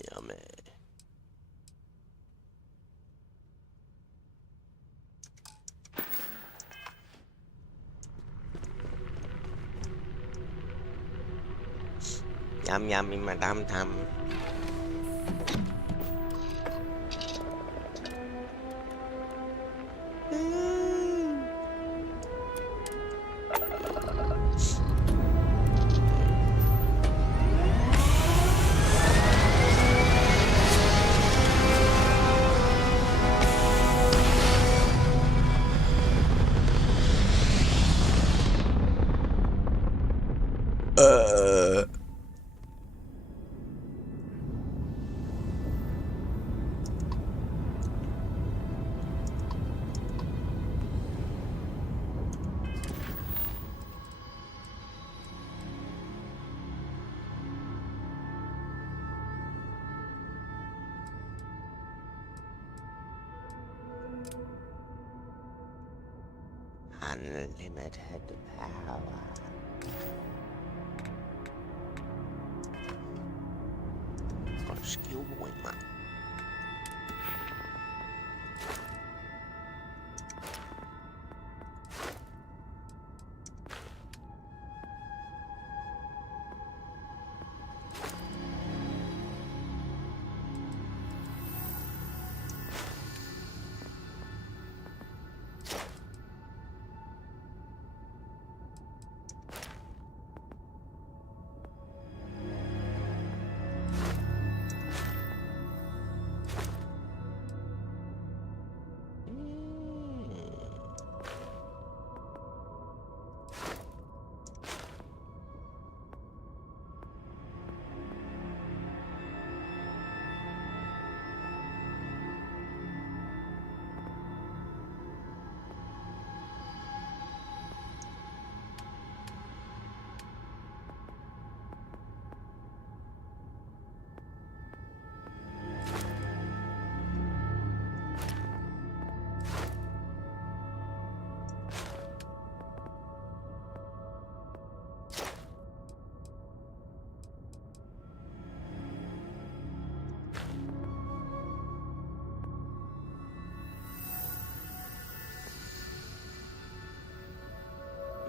Yummy. Yum yummy mà đam thầm. Unlimited power. Còn skill bụi mà.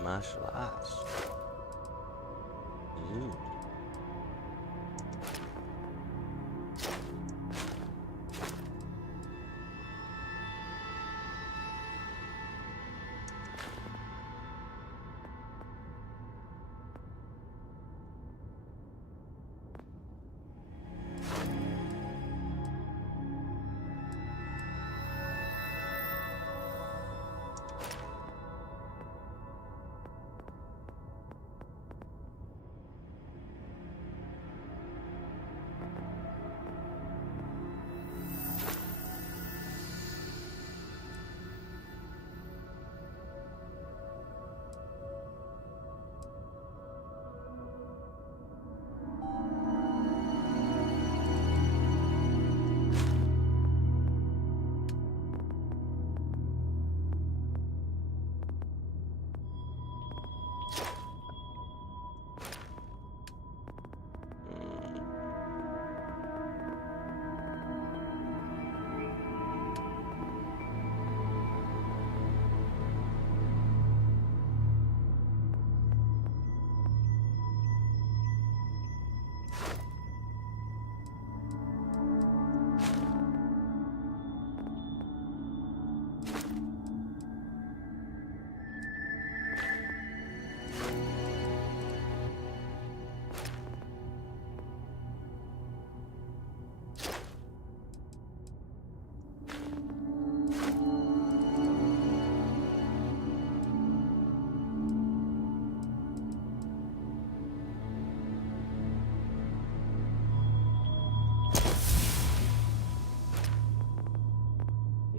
Martial arts.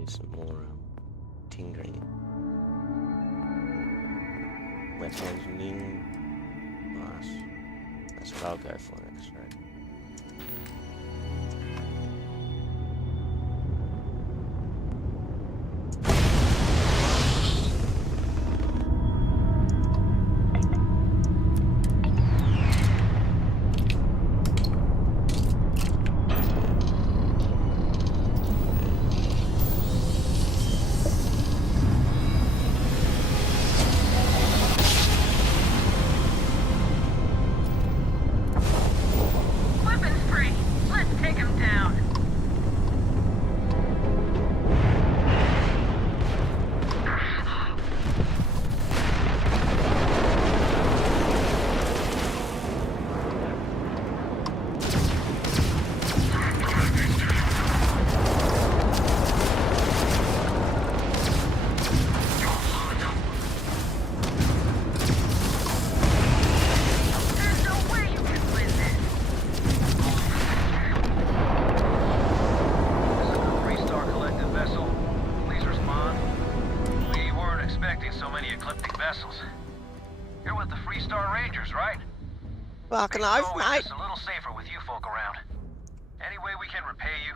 Some more tinkering. Weapon engineering. Nice. That's what I'll go for next, right? Fucking Makes life, it always mate. just a little safer with you folk around. Any way we can repay you?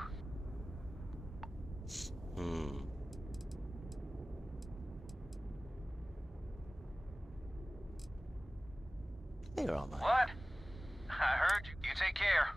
You're all mate. What? I heard you. You take care.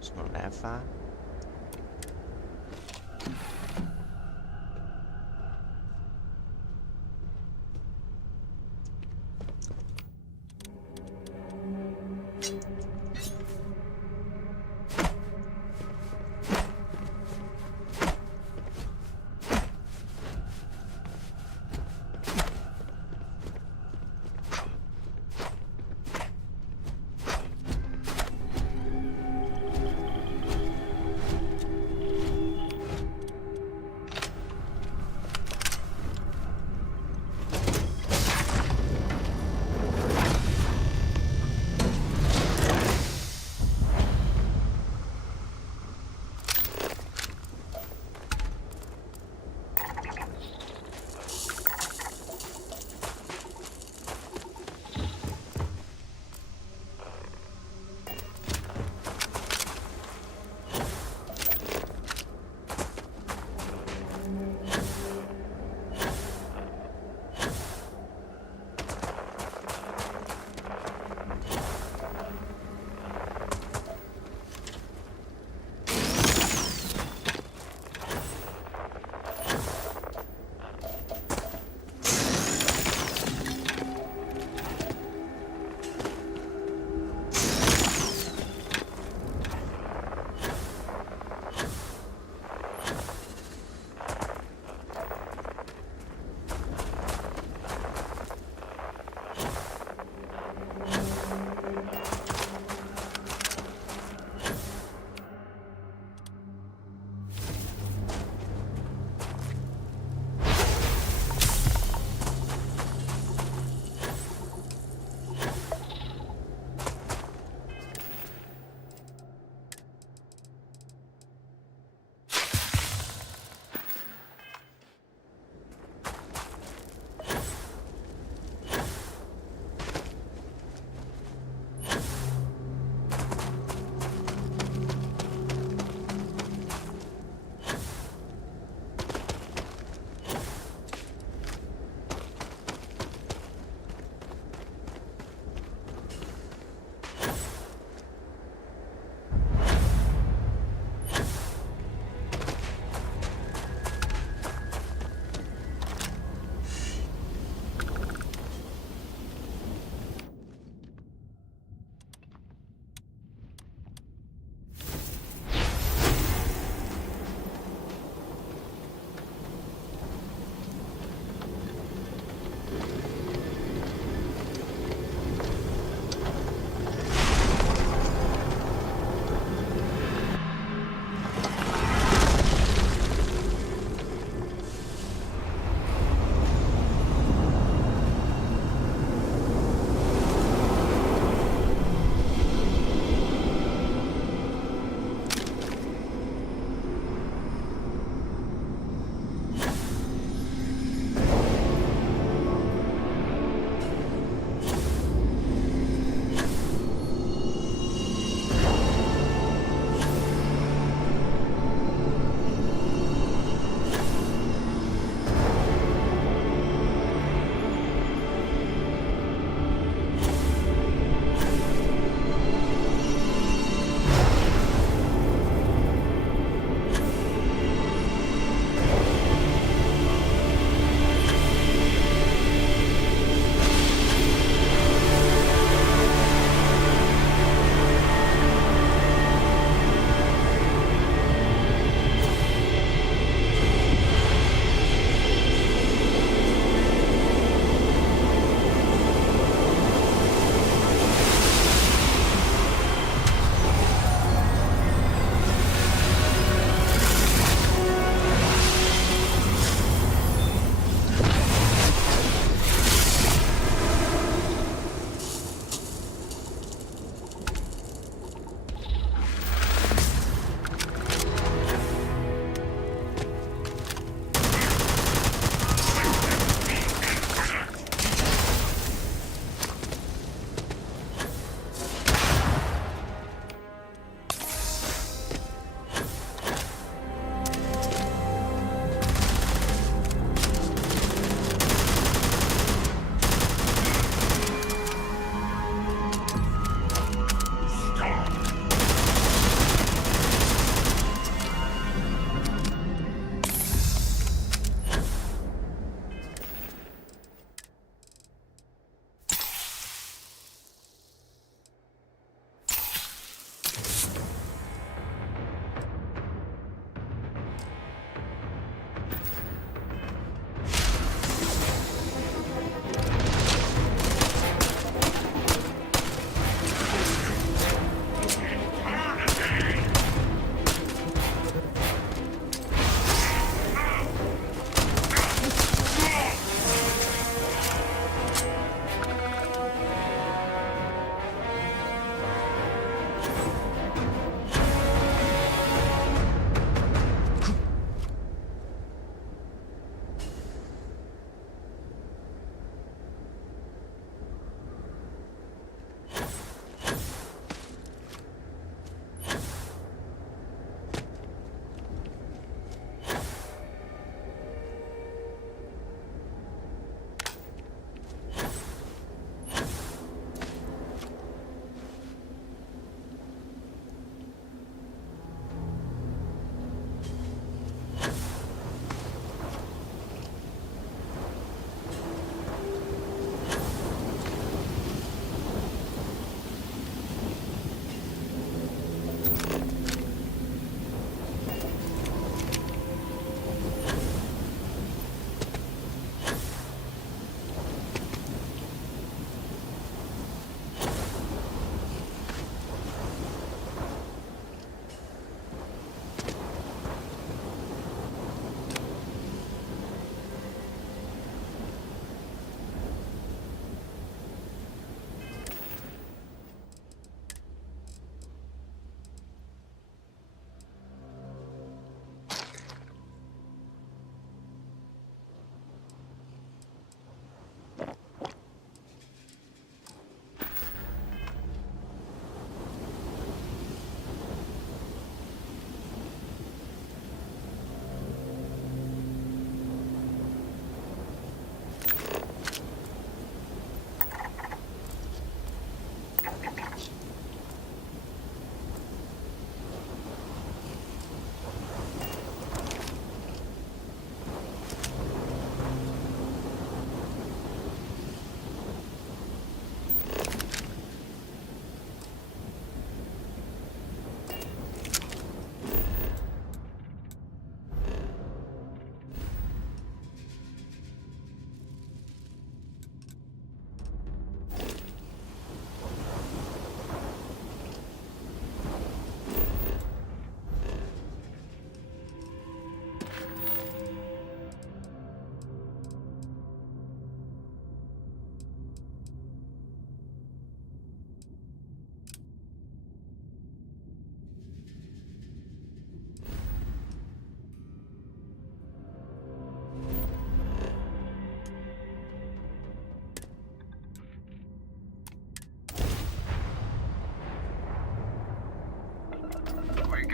It's not that far.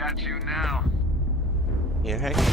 got you now. You reckon?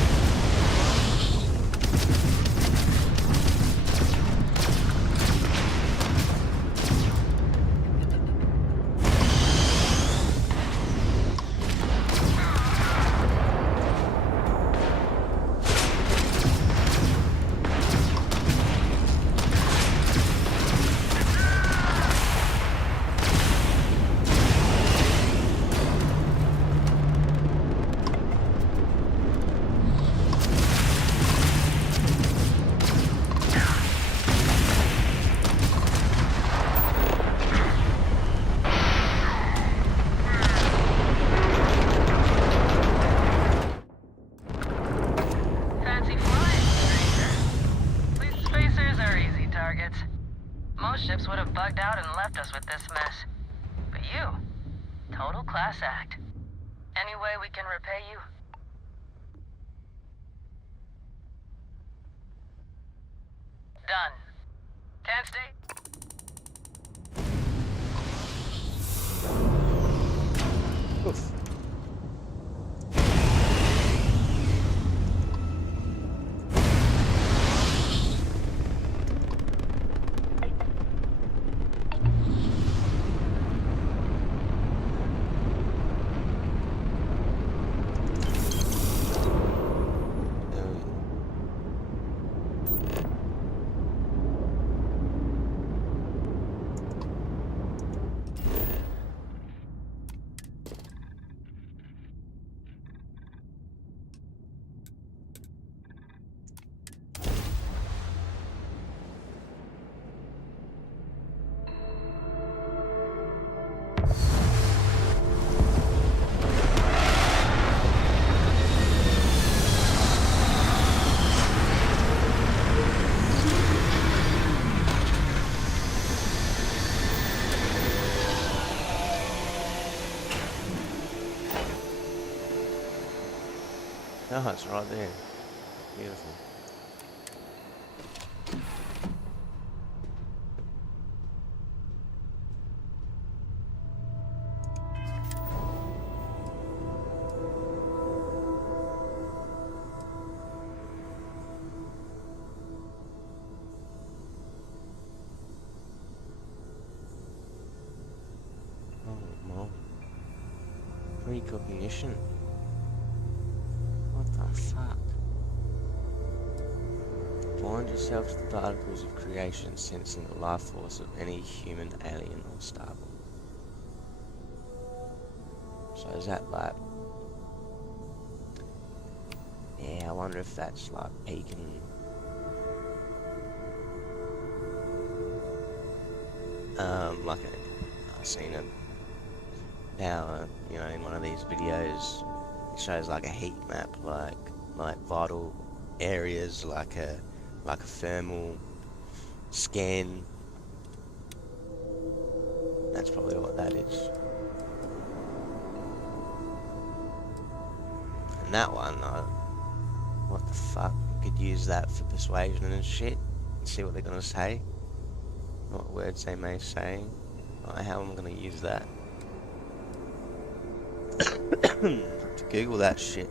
Fancy flying, stranger. These spacers are easy targets. Most ships would have bugged out and left us with this mess. But you, total class act. Any way we can repay you? Done. Can't stay. Oof. Oh, it's right there. Beautiful. Oh, Mom. Precognition. What the fuck? Blind yourself to the particles of creation, sensing the life force of any human, alien, or starborn. So is that like... Yeah, I wonder if that's like peeking... like I've seen a... How, you know, in one of these videos, it shows like a heat map, like vital areas, like a thermal scan. That's probably what that is. And that one, what the fuck? You could use that for persuasion and shit. And see what they're gonna say. What words they may say. How I'm gonna use that. To Google that shit.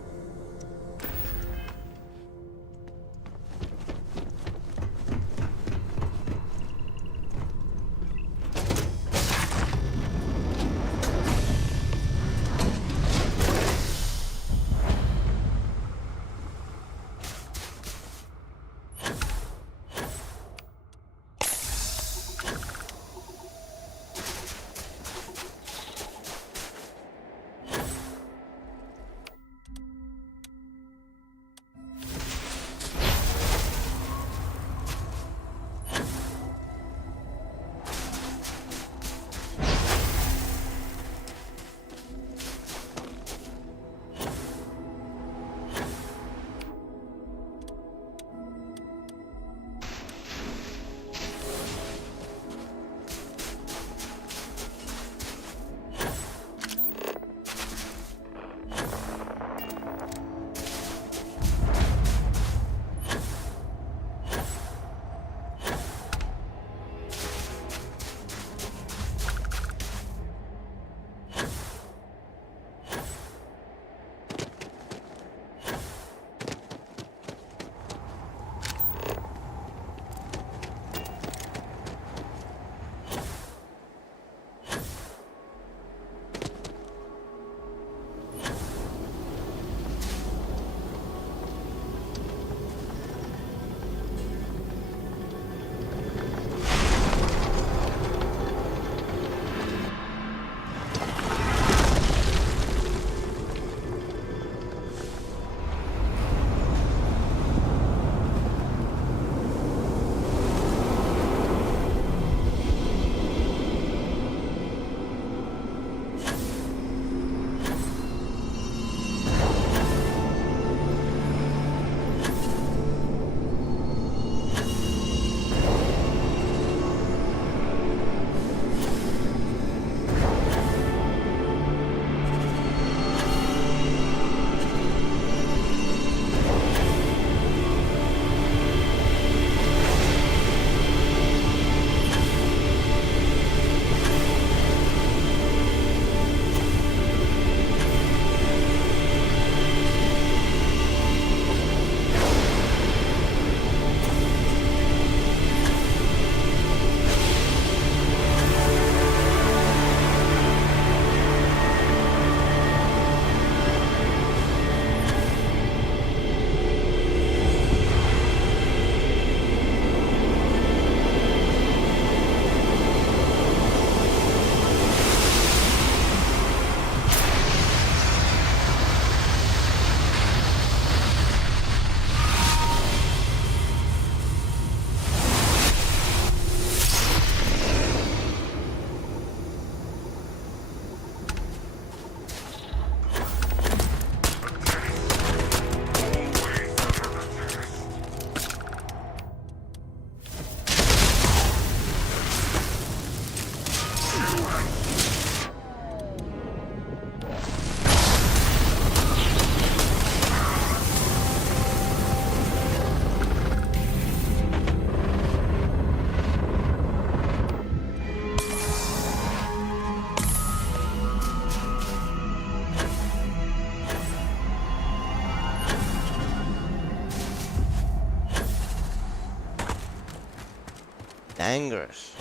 Dangerous.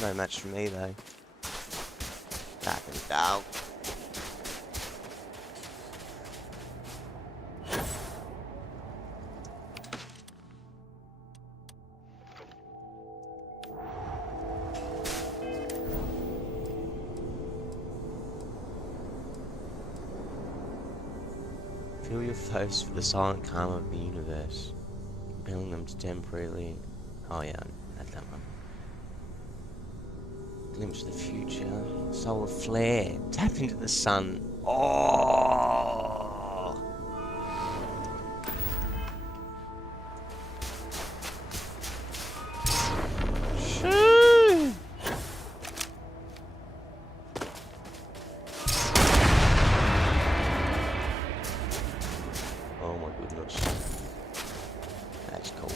No match for me though. Fucking dog. Feel your foes for the silent calm of the universe, compelling them to temporarily. Oh yeah, I had that one. Glimpse of the future, solar flare, tap into the sun. Oh! Shoo! Oh my goodness. That's cool.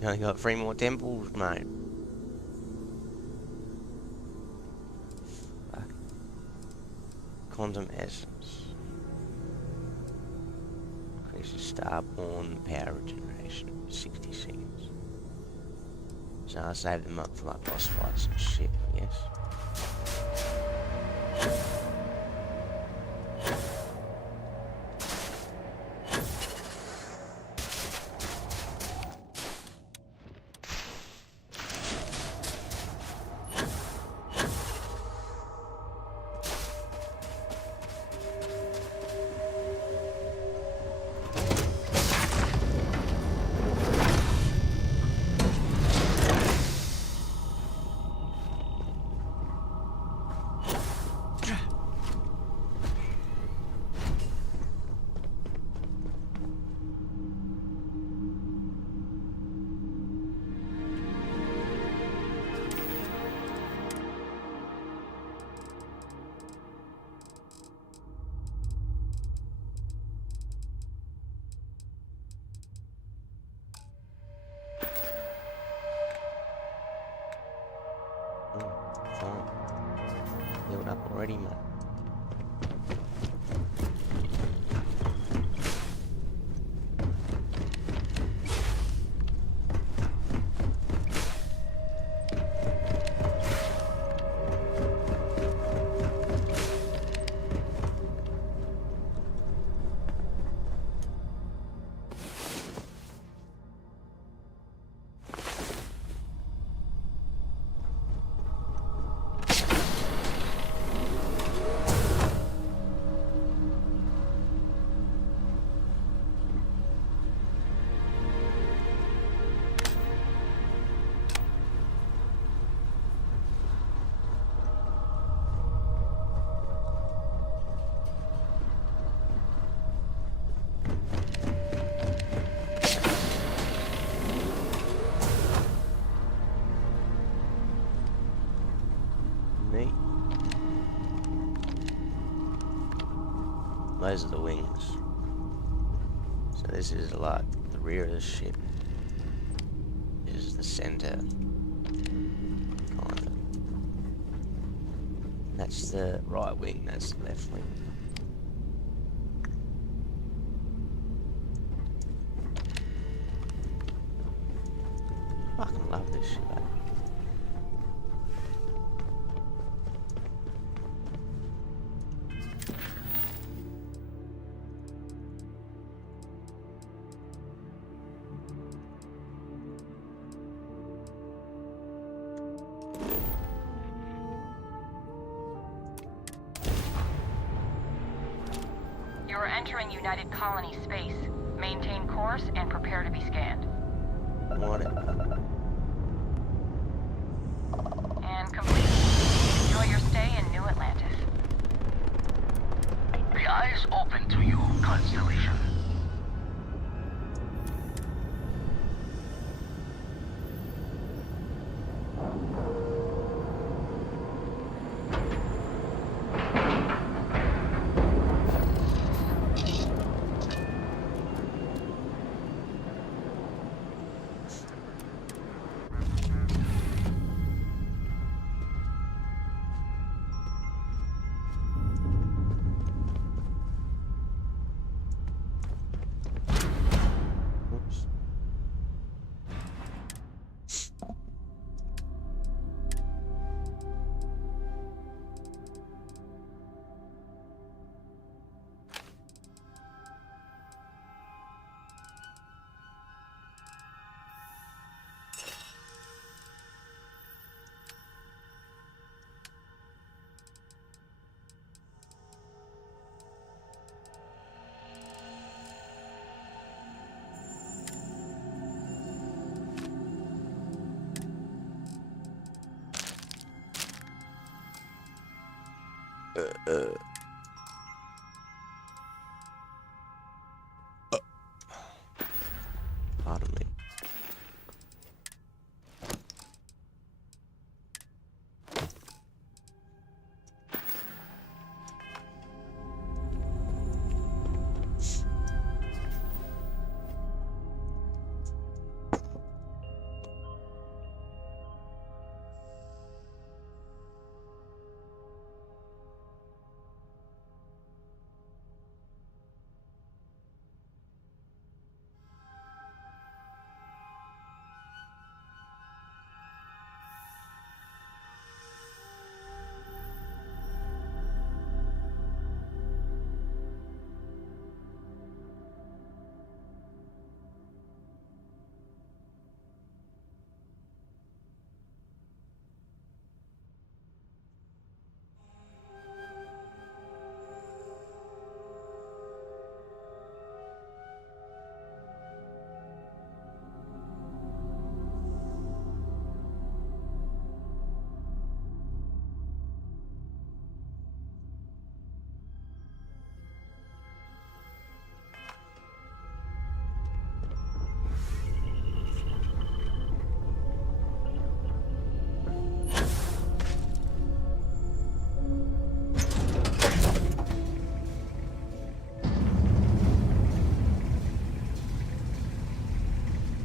You only got 3 more temples, mate. Fuck. Quantum essence. Increases starborn power regeneration. 60 seconds. So I'll save them up for like boss fights and shit, I guess. Fine. Build up already, mate. Neat. Those are the wings. So this is like the rear of the ship. This is the center. Kind of. That's the right wing, that's the left wing. Fucking love this shit, eh? You are entering United Colony space. Maintain course and prepare to be scanned. Want it. And complete. Enjoy your stay in New Atlantis. to you, Constellation. Oops. Uh. Pardon me.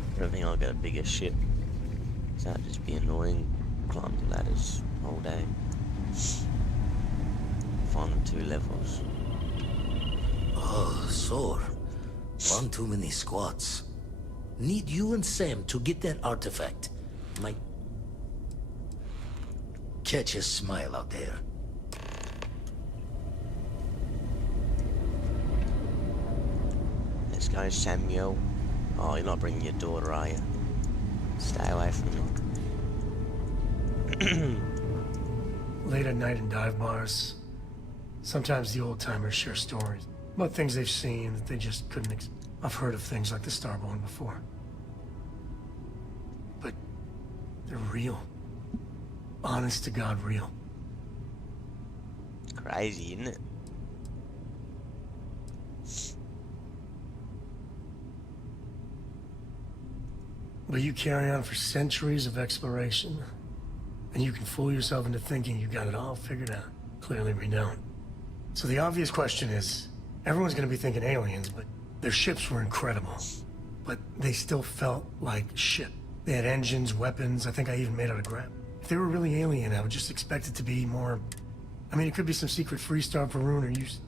I don't think I'll get a bigger ship. So that'd just be annoying. Climb the ladders all day. Find them 2 levels. Oh, sore. One too many squats. Need you and Sam to get that artifact. Might catch a smile out there. Let's go, Samuel. Oh, you're not bringing your daughter, are you? Stay away from me. Late at night in dive bars, sometimes the old-timers share stories about things they've seen that they just couldn't I've heard of things like the Starborn before. But they're real. Honest to God, real. Crazy, isn't it? But you carry on for centuries of exploration, and you can fool yourself into thinking you got it all figured out. Clearly we don't. So the obvious question is, everyone's gonna be thinking aliens, but their ships were incredible. But they still felt like shit. They had engines, weapons, I think I even made out of grab. If they were really alien, I would just expect it to be more... I mean, it could be some secret freestar Varun or use.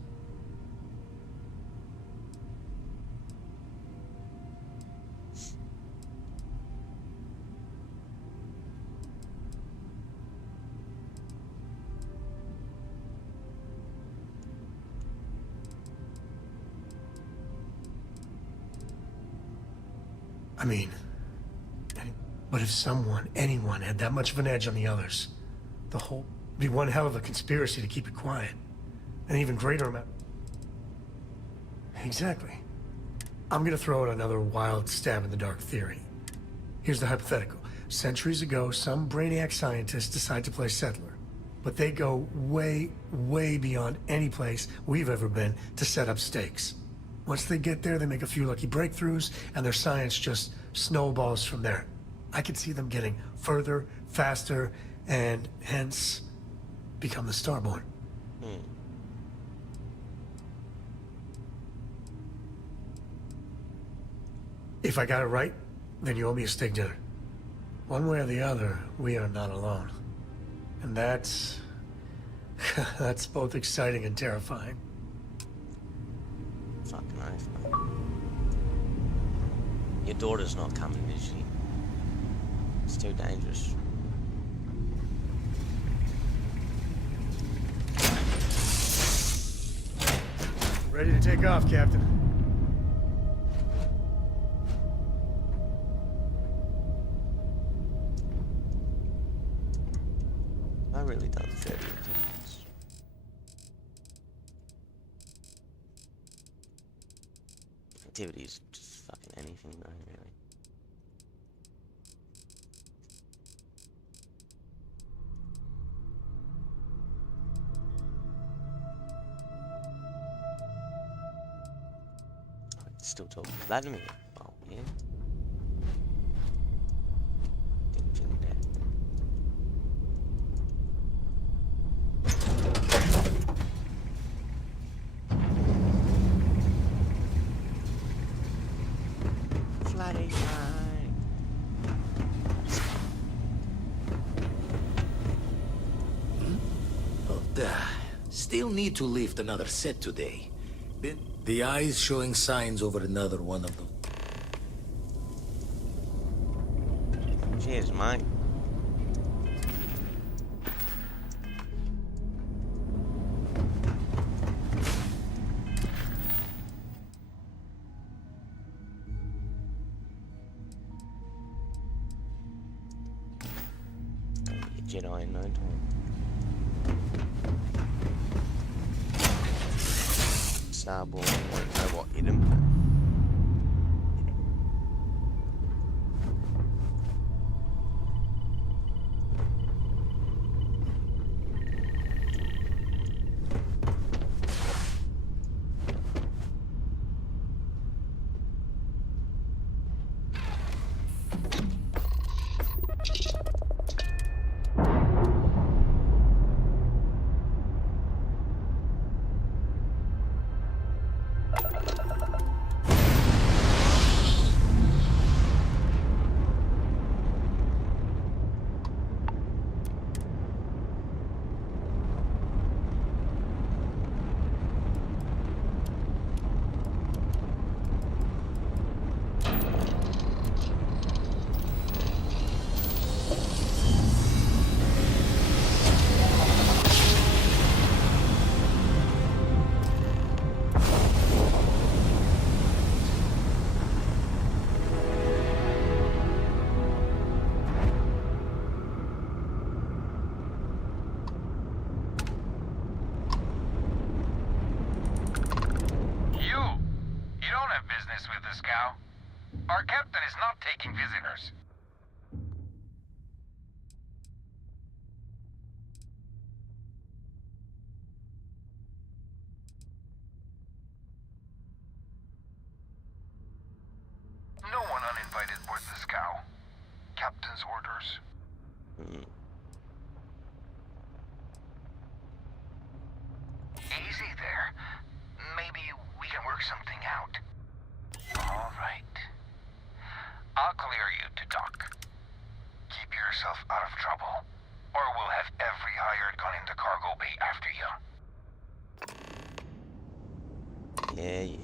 I mean, but if someone, anyone, had that much of an edge on the others, it'd be one hell of a conspiracy to keep it quiet. An even greater amount. Exactly. I'm gonna throw out another wild stab in the dark theory. Here's the hypothetical. Centuries ago, some brainiac scientists decide to play settler. but they go way, way beyond any place we've ever been to set up stakes. Once they get there, they make a few lucky breakthroughs, and their science just snowballs from there. I could see them getting further, faster, and hence become the Starborn. If I got it right, then you owe me a steak dinner. One way or the other, we are not alone. And that's... that's both exciting and terrifying. Fucking oath, mate. Your daughter's not coming, is she? It's too dangerous. Ready to take off, Captain. I really done 30 activities. Activities, just fucking anything though, really. Still talking to Vladimir. Oh, yeah. Didn't feel that. Vladdy, Still need to lift another set today. The eye's showing signs over another one of them. Cheers, mate. Jedi in no time. Starborn won't know what hit him. With the scow. Our captain is not taking visitors. No one uninvited boards the scow. Captain's orders. Easy there. Maybe we can work something out. All right. I'll clear you to dock. Keep yourself out of trouble, or we'll have every hired gun in the cargo bay after you. Yeah, yeah.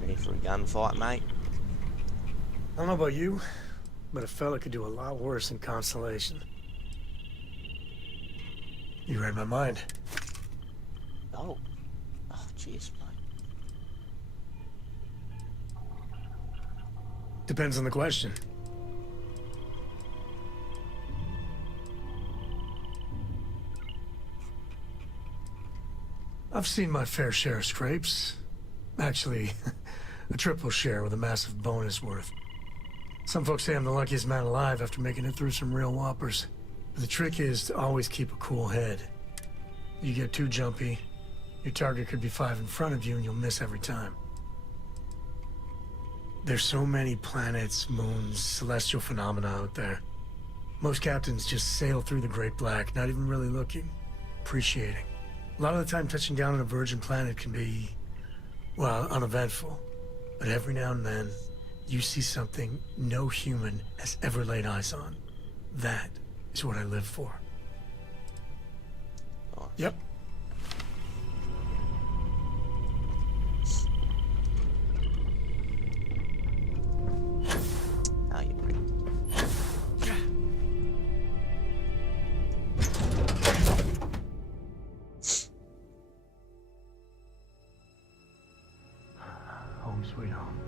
Ready for a gunfight, mate? I don't know about you, but a fella could do a lot worse in Constellation. You read my mind. Oh. Oh, Cheers, mate. Depends on the question. I've seen my fair share of scrapes. Actually, a triple share with a massive bonus worth. Some folks say I'm the luckiest man alive after making it through some real whoppers. But the trick is to always keep a cool head. You get too jumpy, your target could be 5 in front of you and you'll miss every time. There's so many planets, moons, celestial phenomena out there. Most captains just sail through the Great Black, not even really looking, appreciating. A lot of the time touching down on a virgin planet can be, well, uneventful. But every now and then, you see something no human has ever laid eyes on. That is what I live for. Nice. Yep. How you pretty? Home sweet home.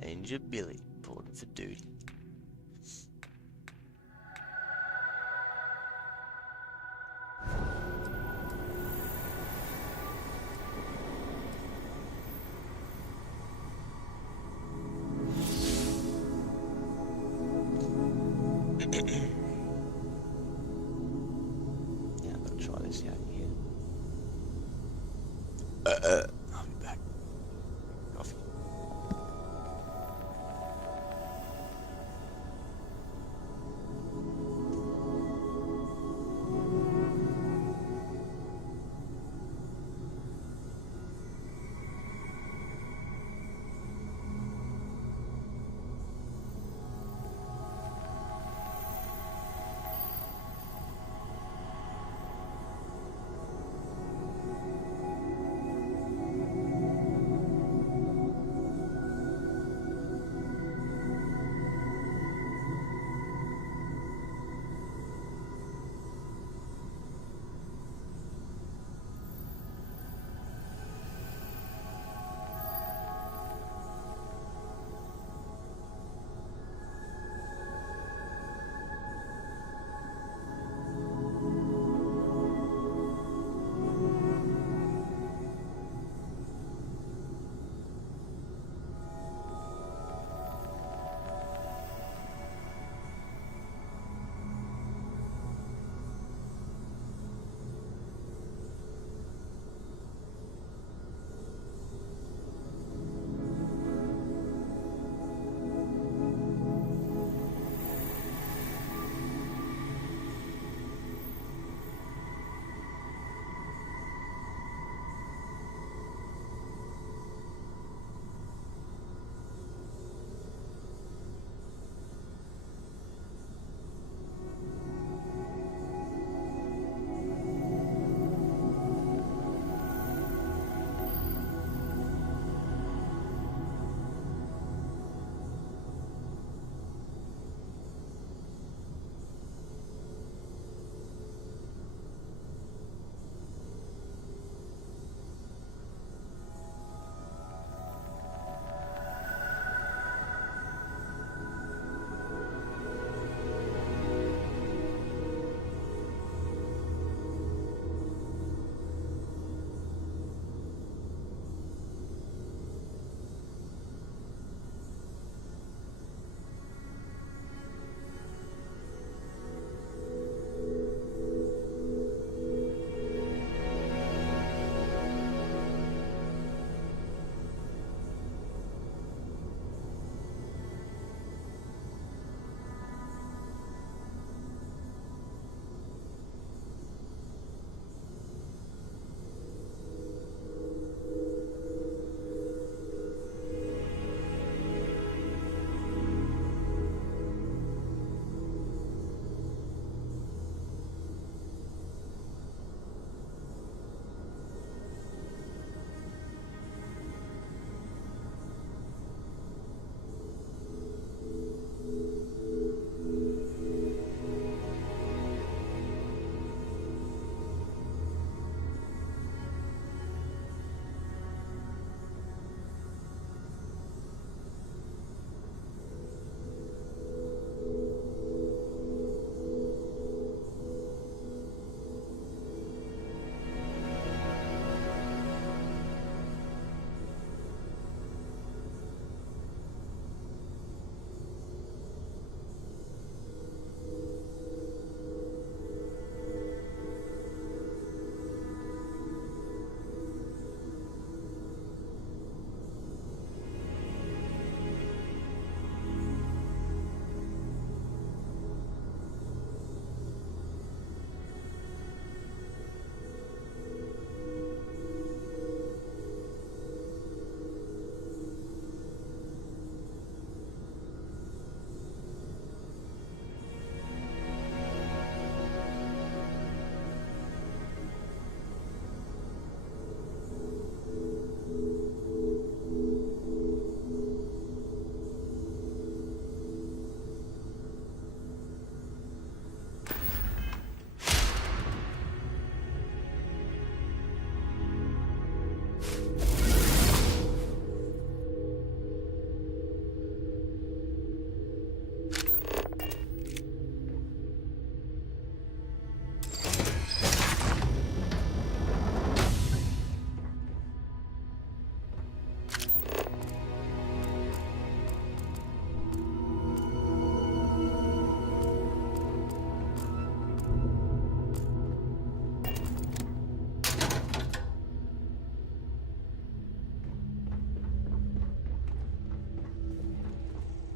Ranger Billy reporting for duty. Yeah, I'm gonna try this out here. I'll be back. Coffee.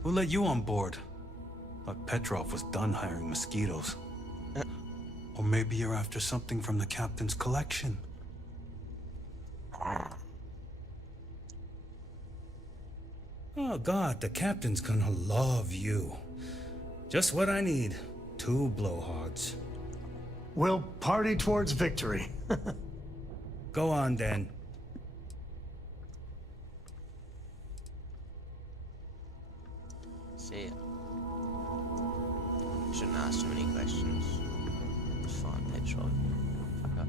Who let you on board? Thought Petrov was done hiring mosquitoes. Or maybe you're after something from the captain's collection. Oh God, the captain's gonna love you. Just what I need. 2 blowhards. We'll party towards victory. Go on then. See ya. Shouldn't ask too many questions. It's fine, Petrov. Fuck off.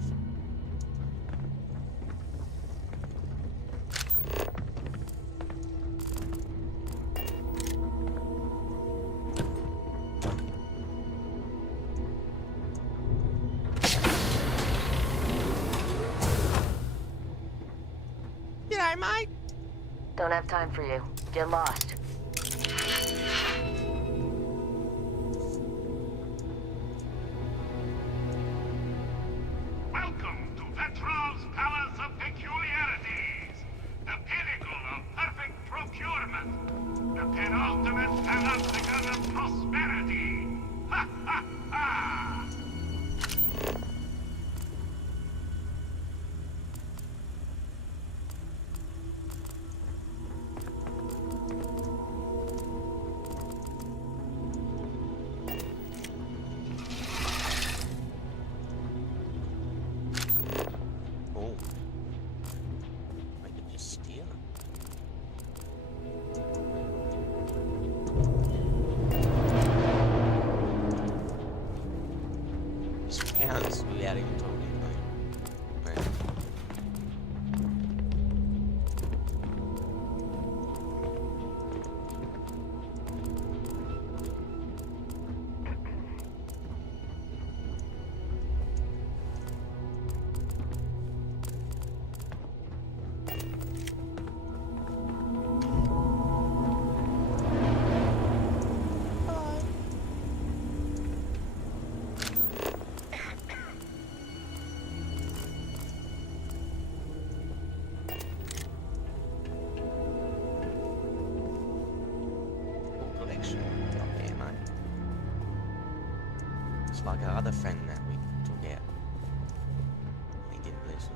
G'day, mate. Don't have time for you. Get lost. Welcome to Petrov's Palace of Peculiarities, the pinnacle of perfect procurement, the penultimate panopticon of prosperity. Ha ha ha! Oh. I could just steal it. Just pounds without even talking, mate. Mate. Collection. Okay, mate. It's like our other friend that we took out. He didn't listen.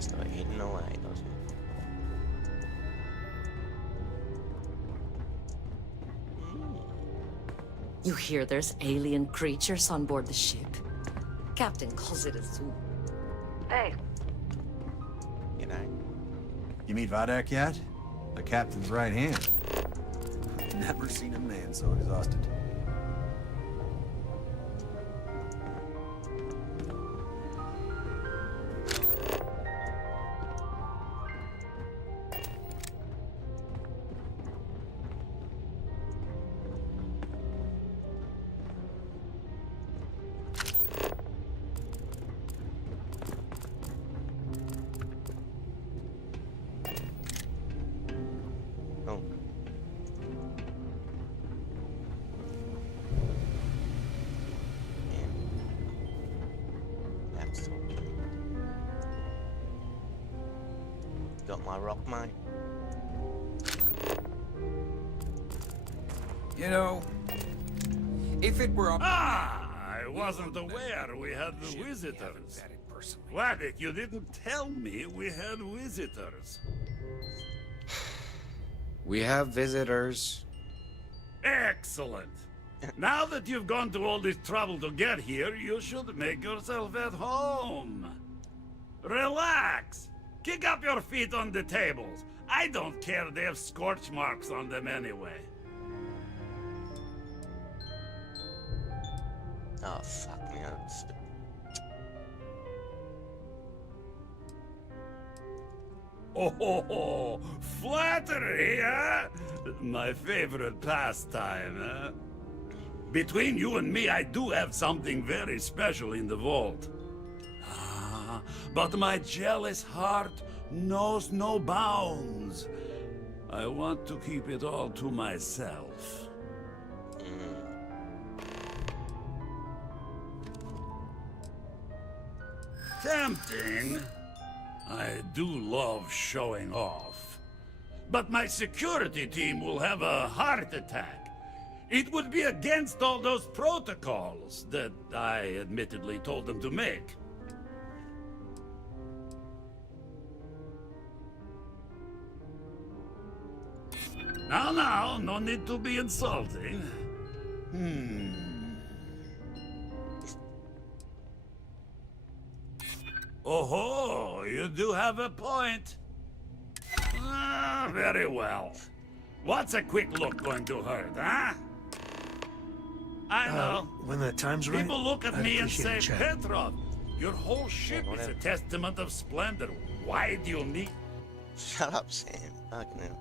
Start hidden away, doesn't it? You hear there's alien creatures on board the ship? Captain calls it a zoo. Hey, You know? You meet Vadak yet? The captain's right hand. Never seen a man so exhausted. Oh. Yeah. That's all. Got my rock, mate. You know, if it were up I wasn't aware we had visitors. Vladek, you didn't tell me we had visitors. we have visitors. Excellent. Now that you've gone to all this trouble to get here, you should make yourself at home. Relax. Kick up your feet on the tables. I don't care, they have scorch marks on them anyway. Oh, fuck me. Oh, flattery, huh? My favorite pastime, huh? Between you and me, I do have something very special in the vault. Ah, but my jealous heart knows no bounds. I want to keep it all to myself. Tempting. I do love showing off. But my security team will have a heart attack. It would be against all those protocols that I admittedly told them to make. Now, no need to be insulting. Oh, you do have a point. Very well. What's a quick look going to hurt, huh? I know. When the time's right, People look at I'd me and appreciate say, a chat. Petrov, your whole ship is a testament of splendor. Why do you need... Shut up, Sam. Fucking hell.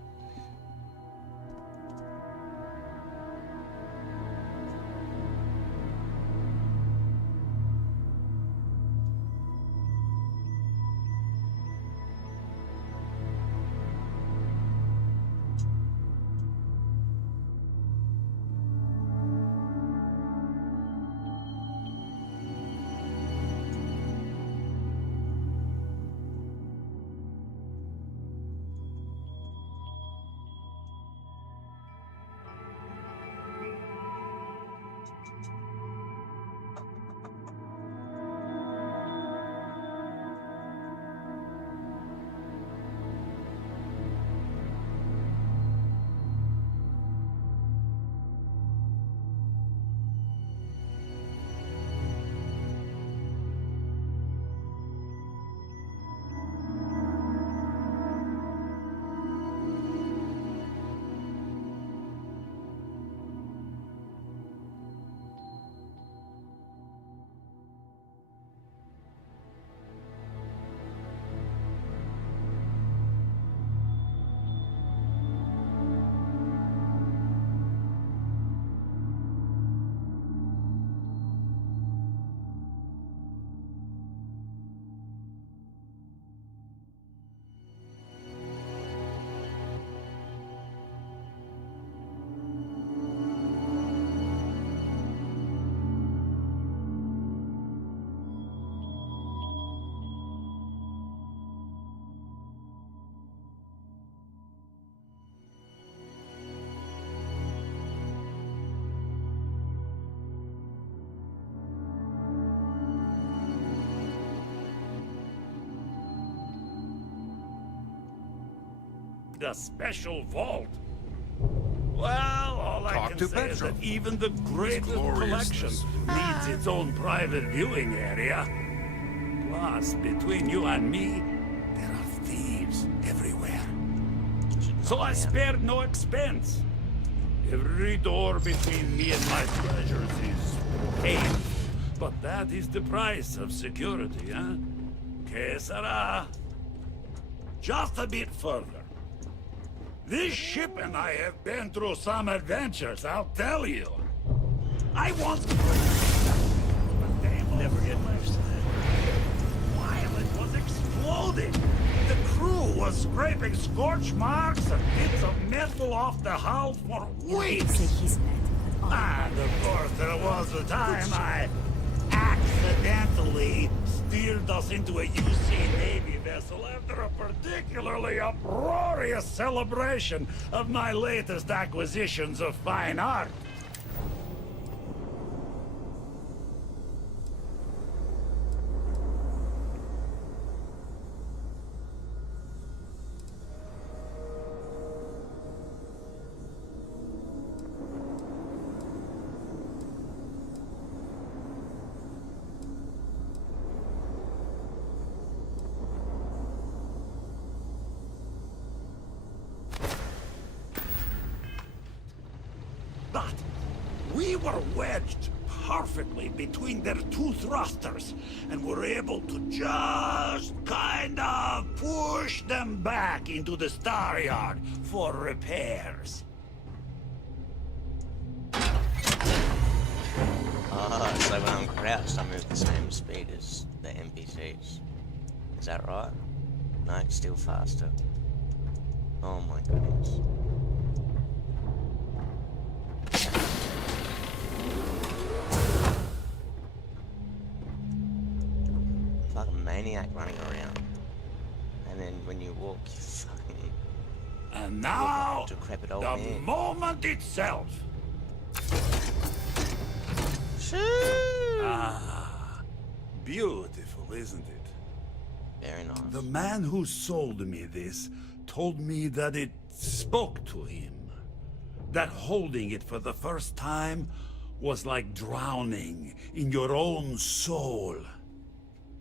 The special vault? Well, all I Talk can to say is Petrov. that even the greatest collection needs its own private viewing area. Plus, between you and me, there are thieves everywhere. So I spared no expense. Every door between me and my treasures is paid. But that is the price of security, huh? Que sera? Just a bit further. This ship and I have been through some adventures, I'll tell you. I once... Never get used to that. While it was exploding, the crew was scraping scorch marks and bits of metal off the hull for weeks. And of course, there was the time I accidentally steered us into a UC Navy vessel after a particularly uproarious celebration of my latest acquisitions of fine art. But we were wedged perfectly between their two thrusters and were able to just kind of push them back into the star yard for repairs. So when I'm crouched, I move the same speed as the NPCs. Is that right? No, it's still faster. Oh my goodness. Like a maniac running around. and then when you walk, you fucking And look now, like a decrepit old the man. moment itself. Shoo! Ah, beautiful, isn't it? Very nice. The man who sold me this told me that it spoke to him. That holding it for the first time was like drowning in your own soul.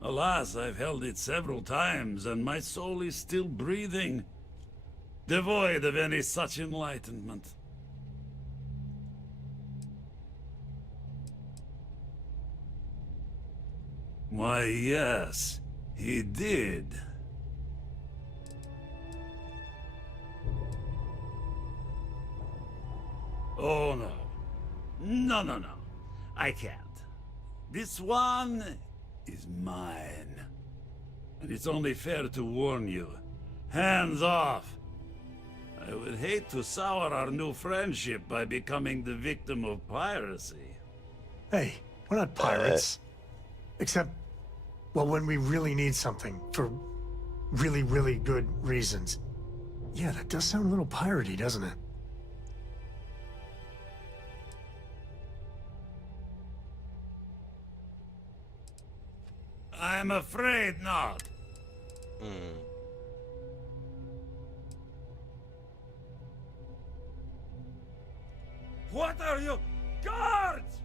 Alas, I've held it several times, and my soul is still breathing, devoid of any such enlightenment. Why, yes, he did. Oh, no. No, no, no. I can't. This one is mine. And it's only fair to warn you. Hands off. I would hate to sour our new friendship by becoming the victim of piracy. Hey, we're not pirates. Except, well, when we really need something for really, really good reasons. Yeah, that does sound a little piratey, doesn't it? I'm afraid not. What are you? Guards!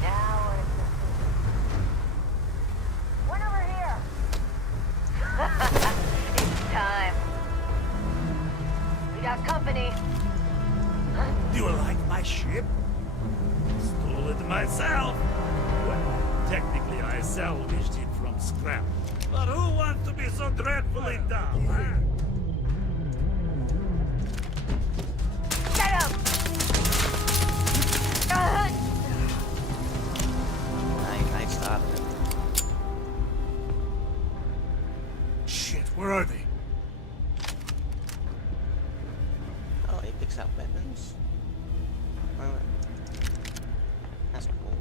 Now one over here. It's time. We got company. Do you like my ship? Stole it myself. Well, technically I salvaged it from scrap. But who wants to be so dreadfully dumb, huh? Get him! I started it. Shit, where are they? Oh, he picks up weapons. Wait. That's cool.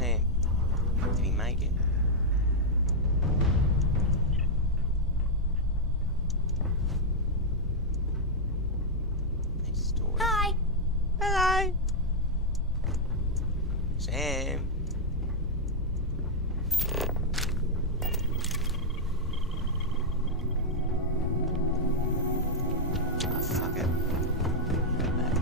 Sam, did he make it? Next door. Hi! Hello. Sam. Oh, fuck it. Go back.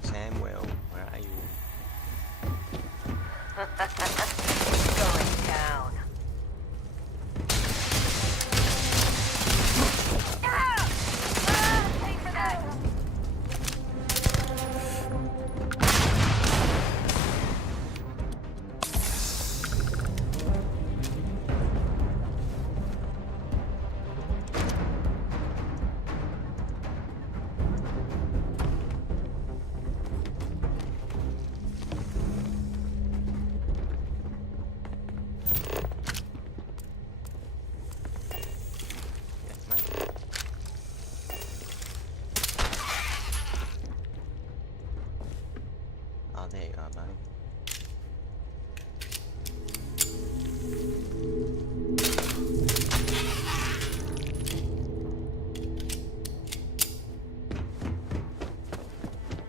Samuel, where are you? Going down. Take for that. Yes, mate. Oh, there you are, buddy.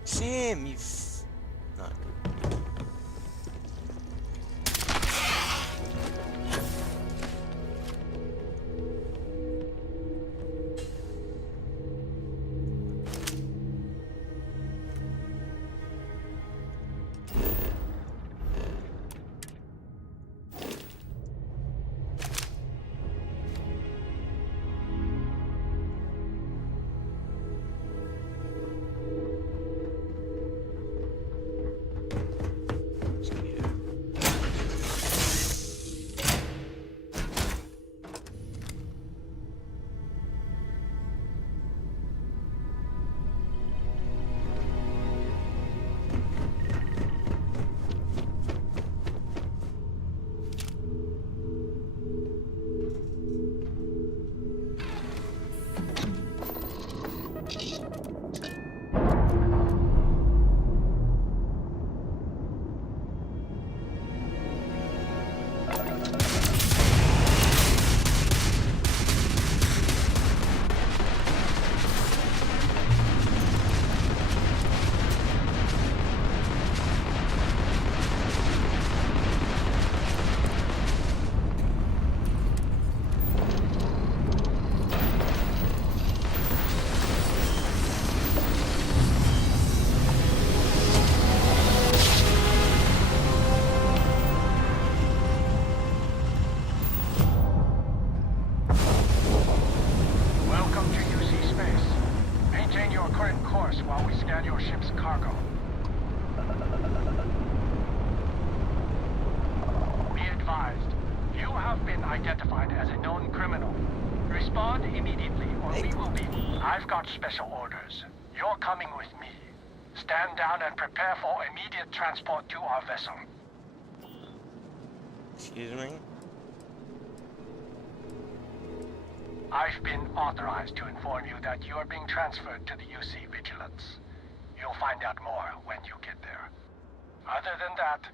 Sam, you no. Welcome to UC Space. Maintain your current course while we scan your ship's cargo. Be advised, you have been identified as a known criminal. Respond immediately or we will be... I've got special orders. You're coming with me. Stand down and prepare for immediate transport to our vessel. Excuse me? I've been authorized to inform you that you are being transferred to the UC Vigilance. You'll find out more when you get there. Other than that,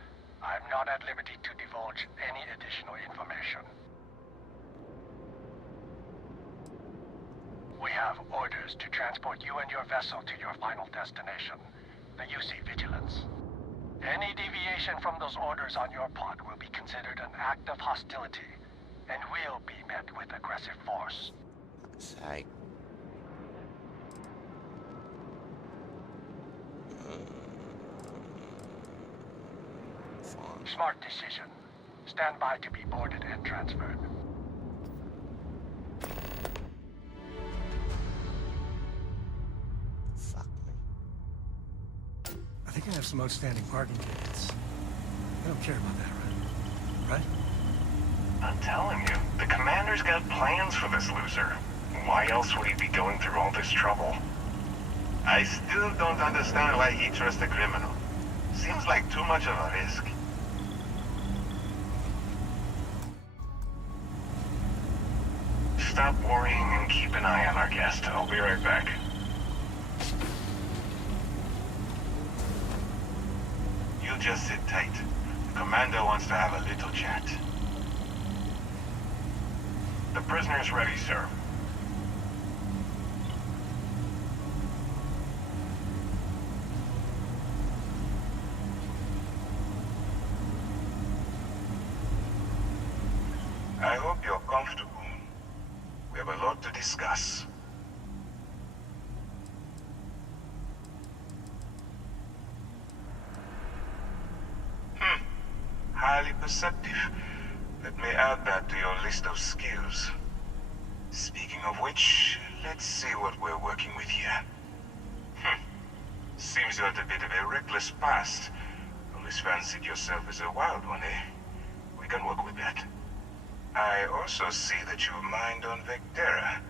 I'm not at liberty to divulge any additional information. We have orders to transport you and your vessel to your final destination, the UC Vigilance. Any deviation from those orders on your part will be considered an act of hostility and will be met with aggressive force. Sake. Fine. Smart decision. Stand by to be boarded and transferred. Fuck me. I think I have some outstanding parking tickets. You don't care about that, right? Right? I'm telling you, the commander's got plans for this loser. Why else would he be going through all this trouble? I still don't understand why he trusts a criminal. Seems like too much of a risk. Stop worrying and keep an eye on our guest. I'll be right back. You just sit tight. The commander wants to have a little chat. The prisoner's ready, sir. I hope you're comfortable. We have a lot to discuss. Highly perceptive. Let me add that to your list of skills. Speaking of which, let's see what we're working with here. Seems you had a bit of a reckless past. Always fancied yourself as a wild one, eh? We can work with that. I also see that you mined on Vectera,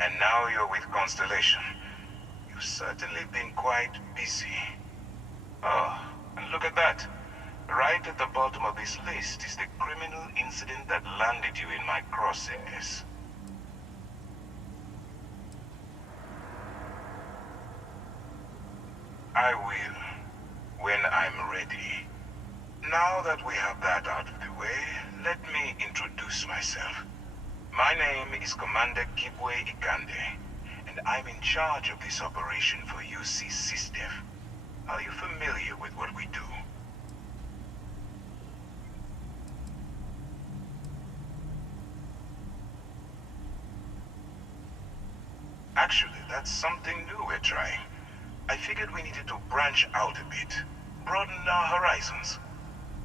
and now you're with Constellation. You've certainly been quite busy. Oh, and look at that. Right at the bottom of this list is the criminal incident that landed you in my crosshairs. I will, when I'm ready. Now that we have that out of the way, let me introduce myself. My name is Commander Kibwe Ikande, and I'm in charge of this operation for UC SysDef. Are you familiar with what we do? Actually, that's something new we're trying. I figured we needed to branch out a bit, broaden our horizons.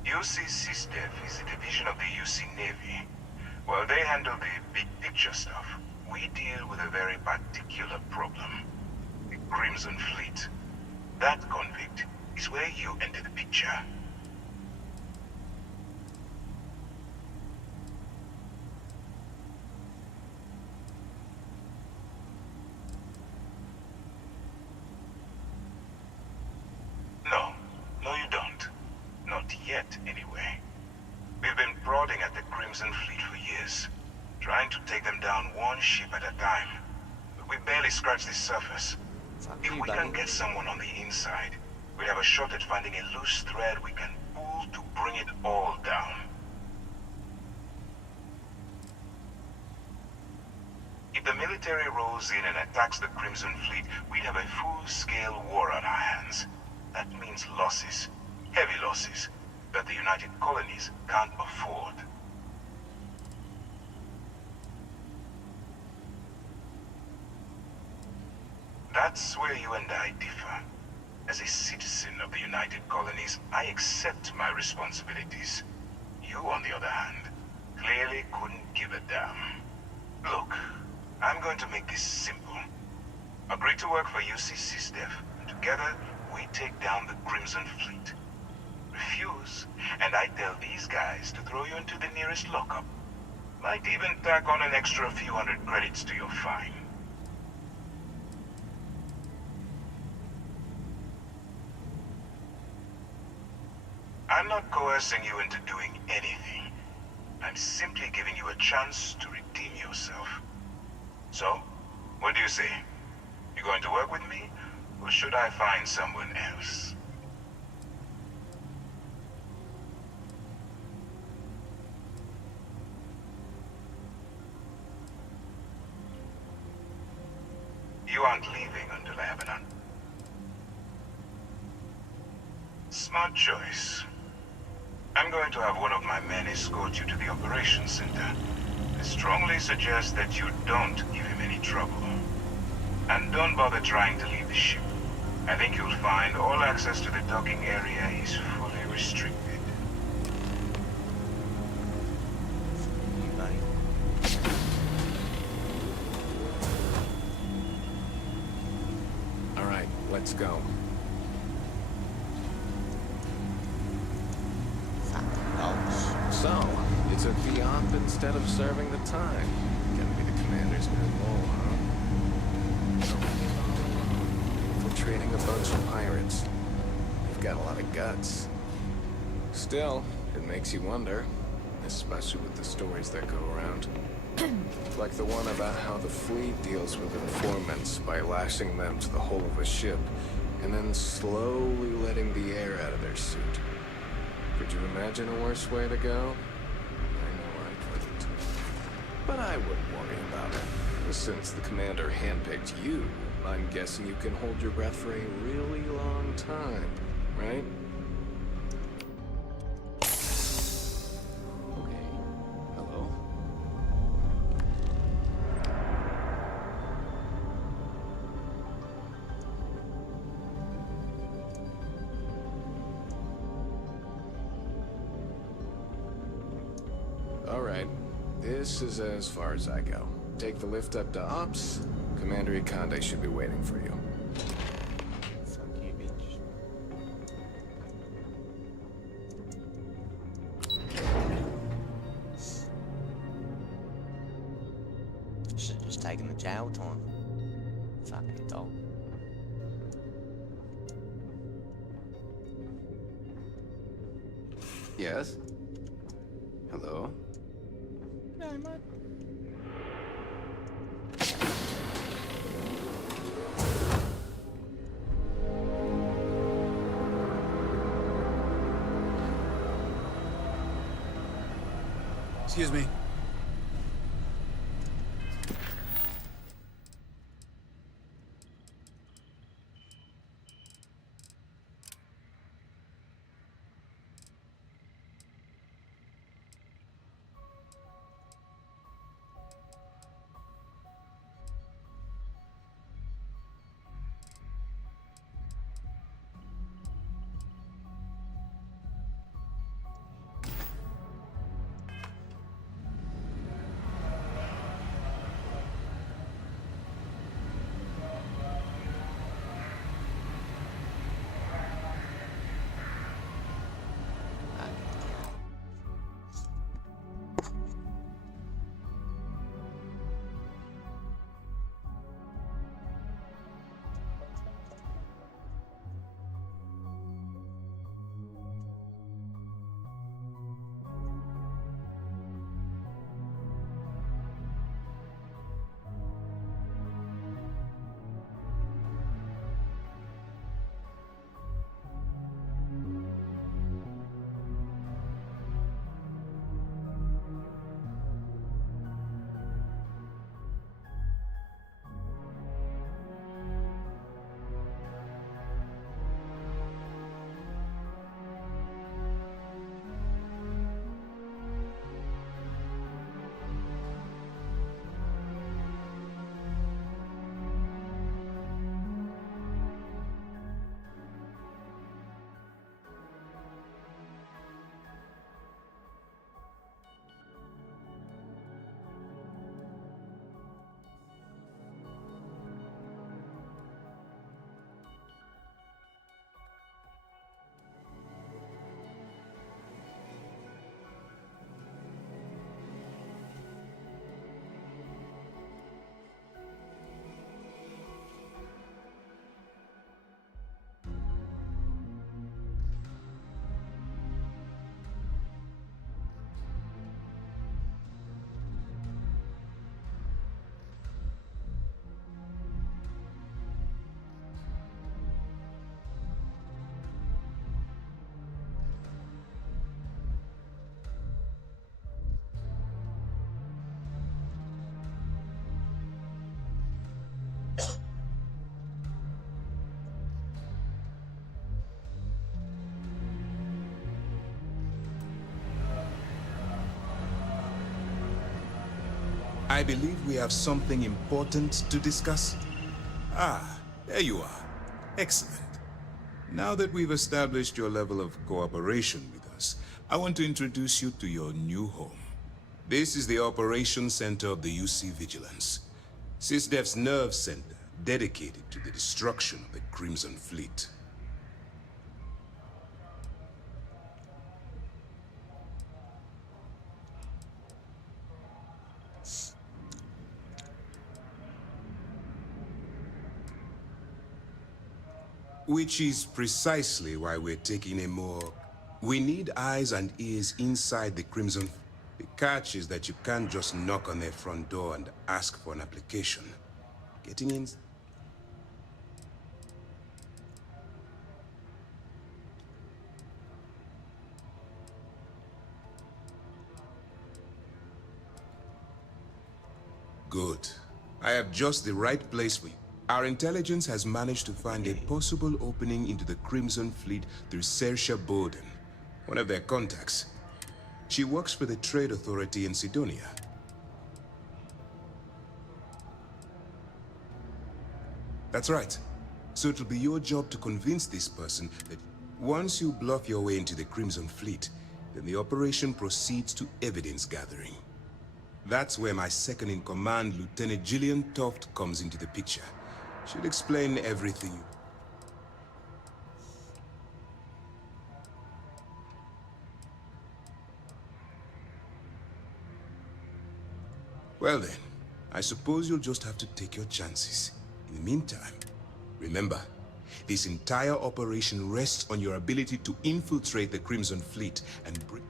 UC SysDef is a division of the UC Navy. While they handle the big picture stuff, we deal with a very particular problem. The Crimson Fleet. That convict is where you enter the picture. No, you don't. Not yet, anyway. We've been prodding at the Crimson Fleet for years, trying to take them down one ship at a time. But we barely scratched the surface. If we can get someone on the inside, we'd have a shot at finding a loose thread we can pull to bring it all down. If the military rolls in and attacks the Crimson Fleet, we'd have a full-scale war on our hands. That means losses, heavy losses, that the United Colonies can't afford. That's where you and I differ. As a citizen of the United Colonies, I accept my responsibilities. You, on the other hand, clearly couldn't give a damn. Look, I'm going to make this simple. Agree to work for UC SysDef, and together we take down the Crimson Fleet. Refuse, and I tell these guys to throw you into the nearest lockup. Might even tack on an extra few hundred credits to your fine. I'm not coercing you into doing anything. I'm simply giving you a chance to redeem yourself. So, what do you say? You going to work with me, or should I find someone else? You aren't leaving until I have an answer. Smart choice. I'm going to have one of my men escort you to the operations center. I strongly suggest that you don't give him any trouble. And don't bother trying to leave the ship. I think you'll find all access to the docking area is fully restricted. All right, let's go. So, you took the op instead of serving the time. Gonna be the commander's new role, huh? Infiltrating a bunch of pirates. You've got a lot of guts. Still, it makes you wonder, especially with the stories that go around. Like the one about how the fleet deals with informants by lashing them to the hull of a ship and then slowly letting the air out of their suit. Could you imagine a worse way to go? I know I couldn't. But I wouldn't worry about it. Since the commander handpicked you, I'm guessing you can hold your breath for a really long time, right? Okay. Hello? All right. This is as far as I go. Take the lift up to Ops. Commander Ikande should be waiting for you. Fuck you, bitch. Should've just taken the jail time. Fucking dog. Yes? Hello? No, mate. Excuse me. I believe we have something important to discuss. Ah, there you are. Excellent. Now that we've established your level of cooperation with us, I want to introduce you to your new home. This is the Operations Center of the UC Vigilance, SysDef's nerve center dedicated to the destruction of the Crimson Fleet. Which is precisely why we're taking a more... We need eyes and ears inside the Crimson. The catch is that you can't just knock on their front door and ask for an application. Getting in... Good. I have just the right place for you. Our intelligence has managed to find a possible opening into the Crimson Fleet through Saoirse Bowden, one of their contacts. She works for the Trade Authority in Sidonia. That's right. So it'll be your job to convince this person that once you bluff your way into the Crimson Fleet, then the operation proceeds to evidence gathering. That's where my second-in-command, Lieutenant Gillian Toft, comes into the picture. She'll explain everything. Well then, I suppose you'll just have to take your chances. In the meantime, remember, this entire operation rests on your ability to infiltrate the Crimson Fleet and bring...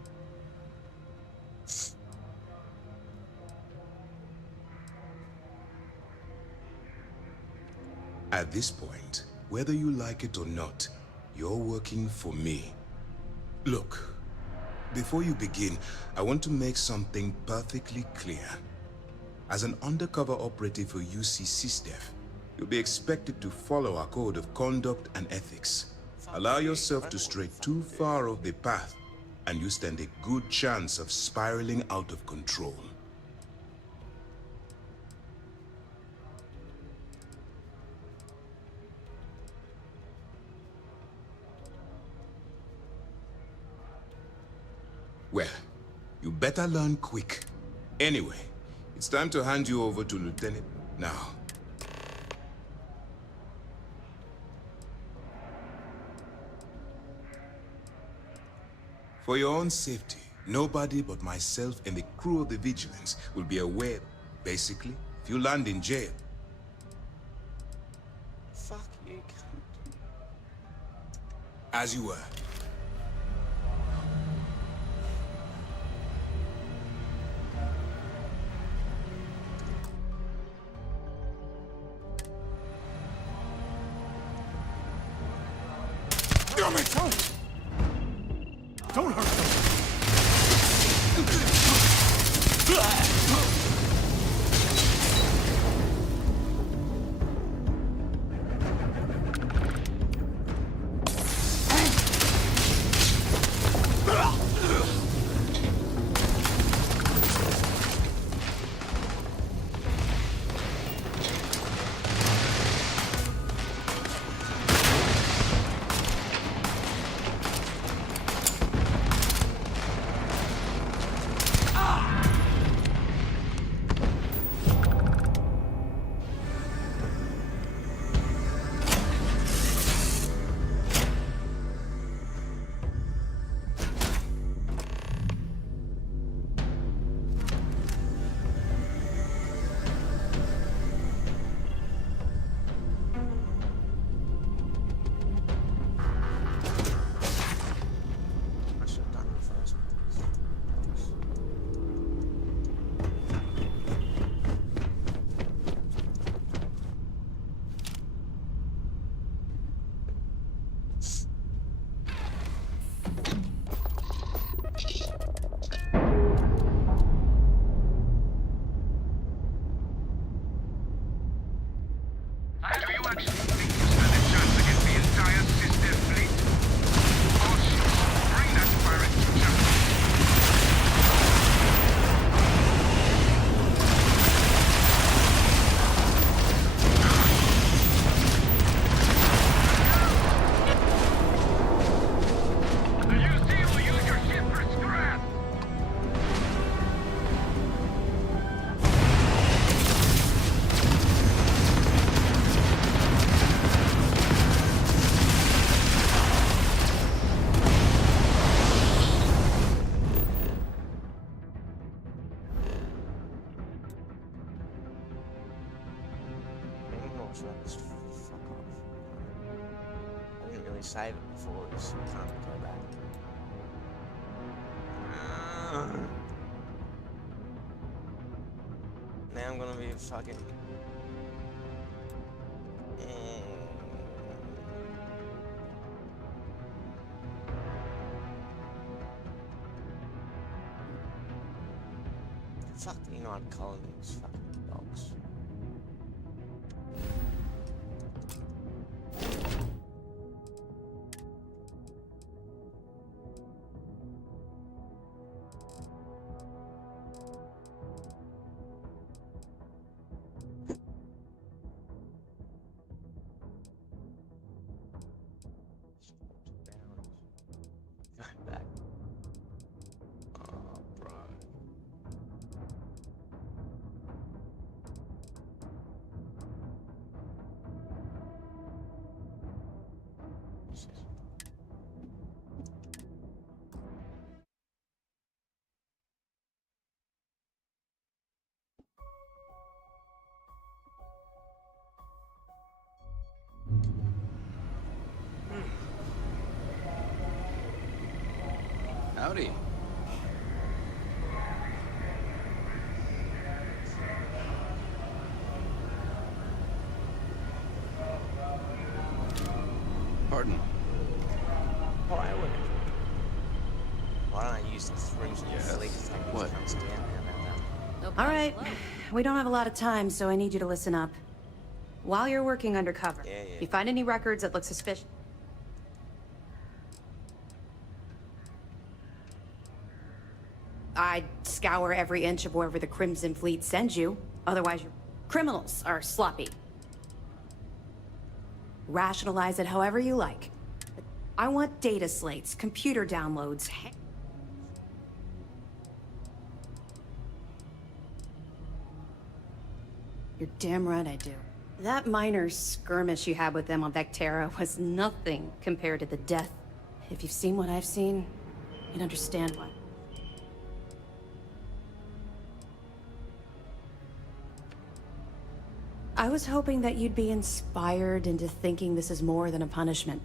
At this point, whether you like it or not, you're working for me. Look, before you begin, I want to make something perfectly clear. As an undercover operative for UC SysDef, you'll be expected to follow our code of conduct and ethics. Allow yourself to stray too far off the path, and you stand a good chance of spiraling out of control. Well, you better learn quick. Anyway, it's time to hand you over to Lieutenant now. For your own safety, nobody but myself and the crew of the Vigilance will be aware. Basically, if you land in jail... Fuck you. As you were. Don't hurt them! much about this. Fuck off. I didn't really save it before this. I can't go back. Now I'm gonna be fucking. Fuck the United Colonies, fucking dogs. Going back. Oh, bro. Howdy. Pardon. Oh, I wouldn't. Why don't I use the crimson fleet to take What? these cunts down? How about that? All right, we don't have a lot of time, so I need you to listen up. While you're working undercover, if you find any records that look suspicious, I'd scour every inch of wherever the Crimson Fleet sends you. Otherwise, your criminals are sloppy. Rationalize it however you like. I want data slates, computer downloads. You're damn right I do. That minor skirmish you had with them on Vectera was nothing compared to the death. If you've seen what I've seen, you'd understand why. I was hoping that you'd be inspired into thinking this is more than a punishment.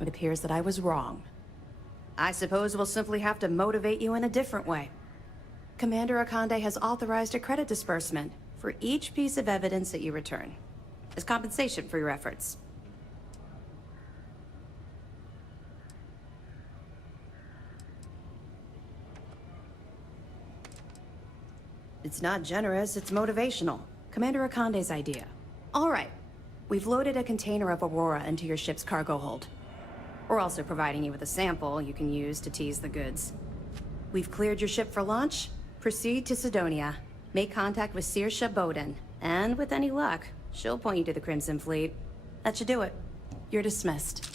It appears that I was wrong. I suppose we'll simply have to motivate you in a different way. Commander Akande has authorized a credit disbursement for each piece of evidence that you return, as compensation for your efforts. It's not generous, it's motivational. Commander Akande's idea. All right, we've loaded a container of Aurora into your ship's cargo hold. We're also providing you with a sample you can use to tease the goods. We've cleared your ship for launch. Proceed to Sidonia. Make contact with Saoirse Bowden, and with any luck, she'll point you to the Crimson Fleet. That should do it. You're dismissed.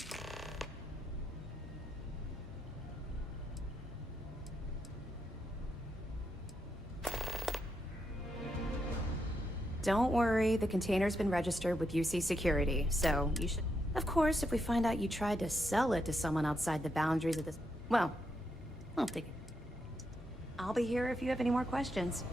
Don't worry, the container's been registered with UC Security, so you should... Of course, if we find out you tried to sell it to someone outside the boundaries of this... Well, I don't think... I'll be here if you have any more questions.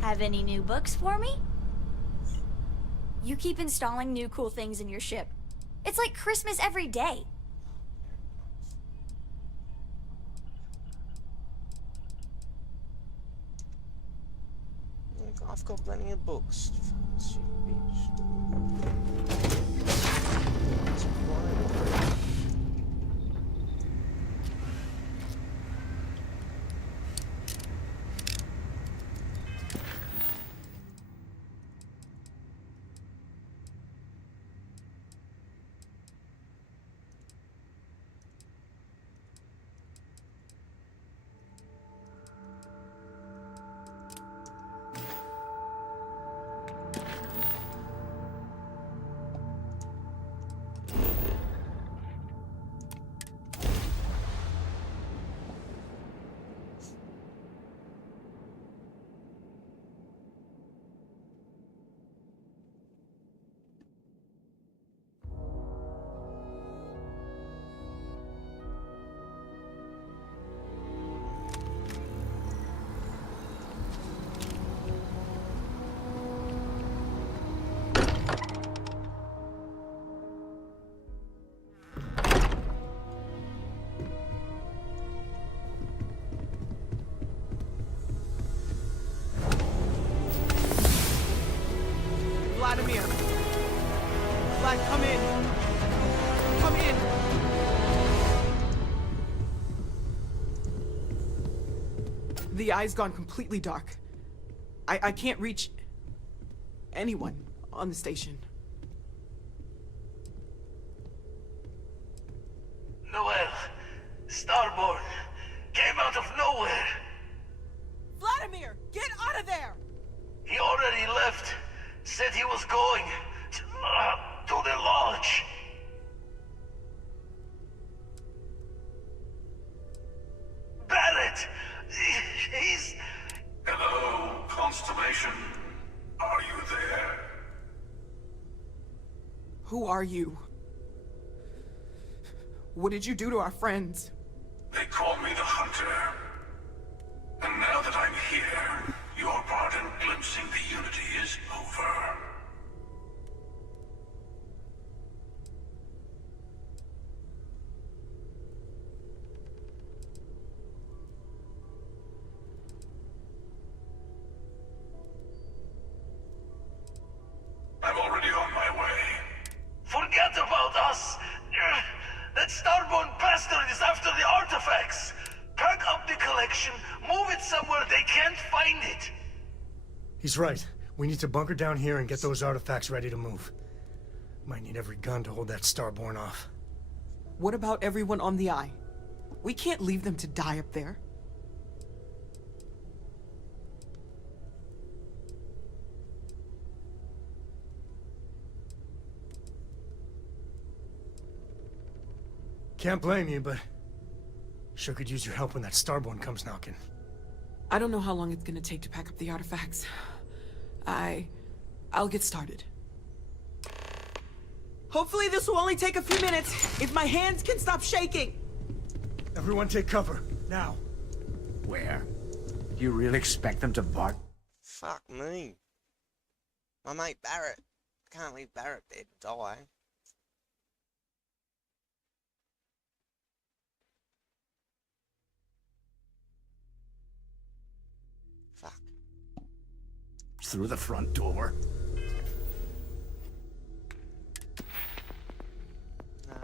Have any new books for me? You keep installing new cool things in your ship. It's like Christmas every day. I've got plenty of books. Stupid bitch. It's quiet. Vladimir. Vlad, come in. Come in. The eye's gone completely dark. I can't reach anyone on the station. Noel, Starborn, came out of nowhere. Vladimir, get out of there! He already left. Said he was going to the lodge. Barrett! He's... Hello, Constellation. Are you there? Who are you? What did you do to our friends? They call me the Hunter. And now that I'm here, your part in glimpsing the Unity is over. I'm already on my way. Forget about us! That Starborn bastard is after the artifacts! Pack up the collection, move it somewhere they can't find it! He's right. We need to bunker down here and get those artifacts ready to move. Might need every gun to hold that Starborn off. What about everyone on the Eye? We can't leave them to die up there. Can't blame you, but sure could use your help when that Starborn comes knocking. I don't know how long it's gonna take to pack up the artifacts. I'll get started. Hopefully this will only take a few minutes, if my hands can stop shaking! Everyone take cover, now. Where? You really expect them to bark? Fuck me. My mate Barrett. Can't leave Barrett there to die. Fuck. Through the front door? No.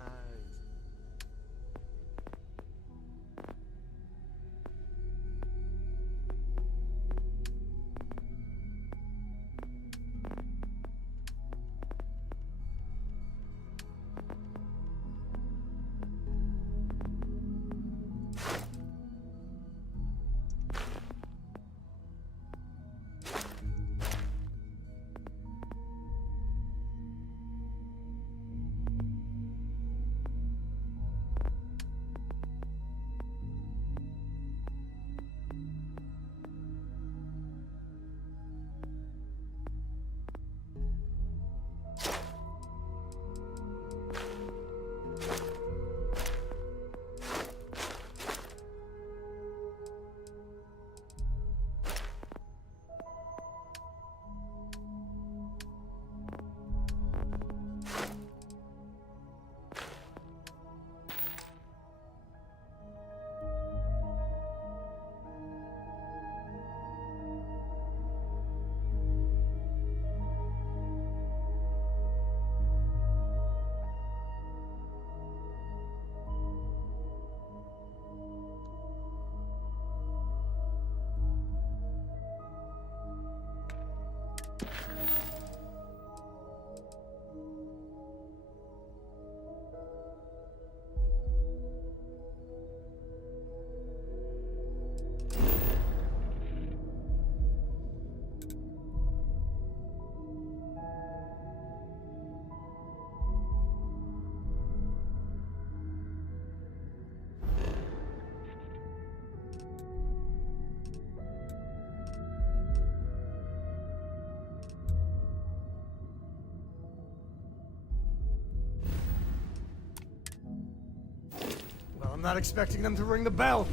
I'm not expecting them to ring the bell.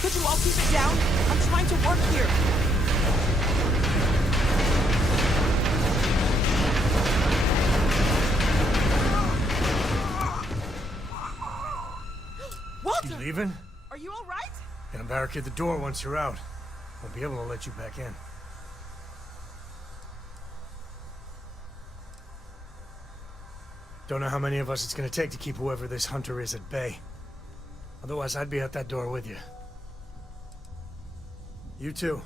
Could you all keep it down? I'm trying to work here. Walter! You leaving? Are you all right? Gonna barricade the door once you're out. Won't be able to let you back in. Don't know how many of us it's gonna take to keep whoever this hunter is at bay. Otherwise, I'd be out that door with you. You too.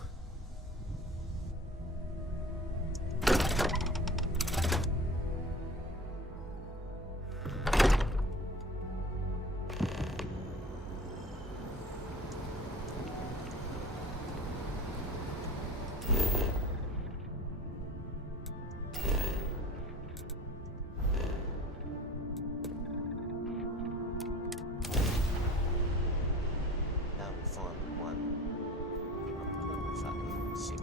Now we find one. Fucking sick.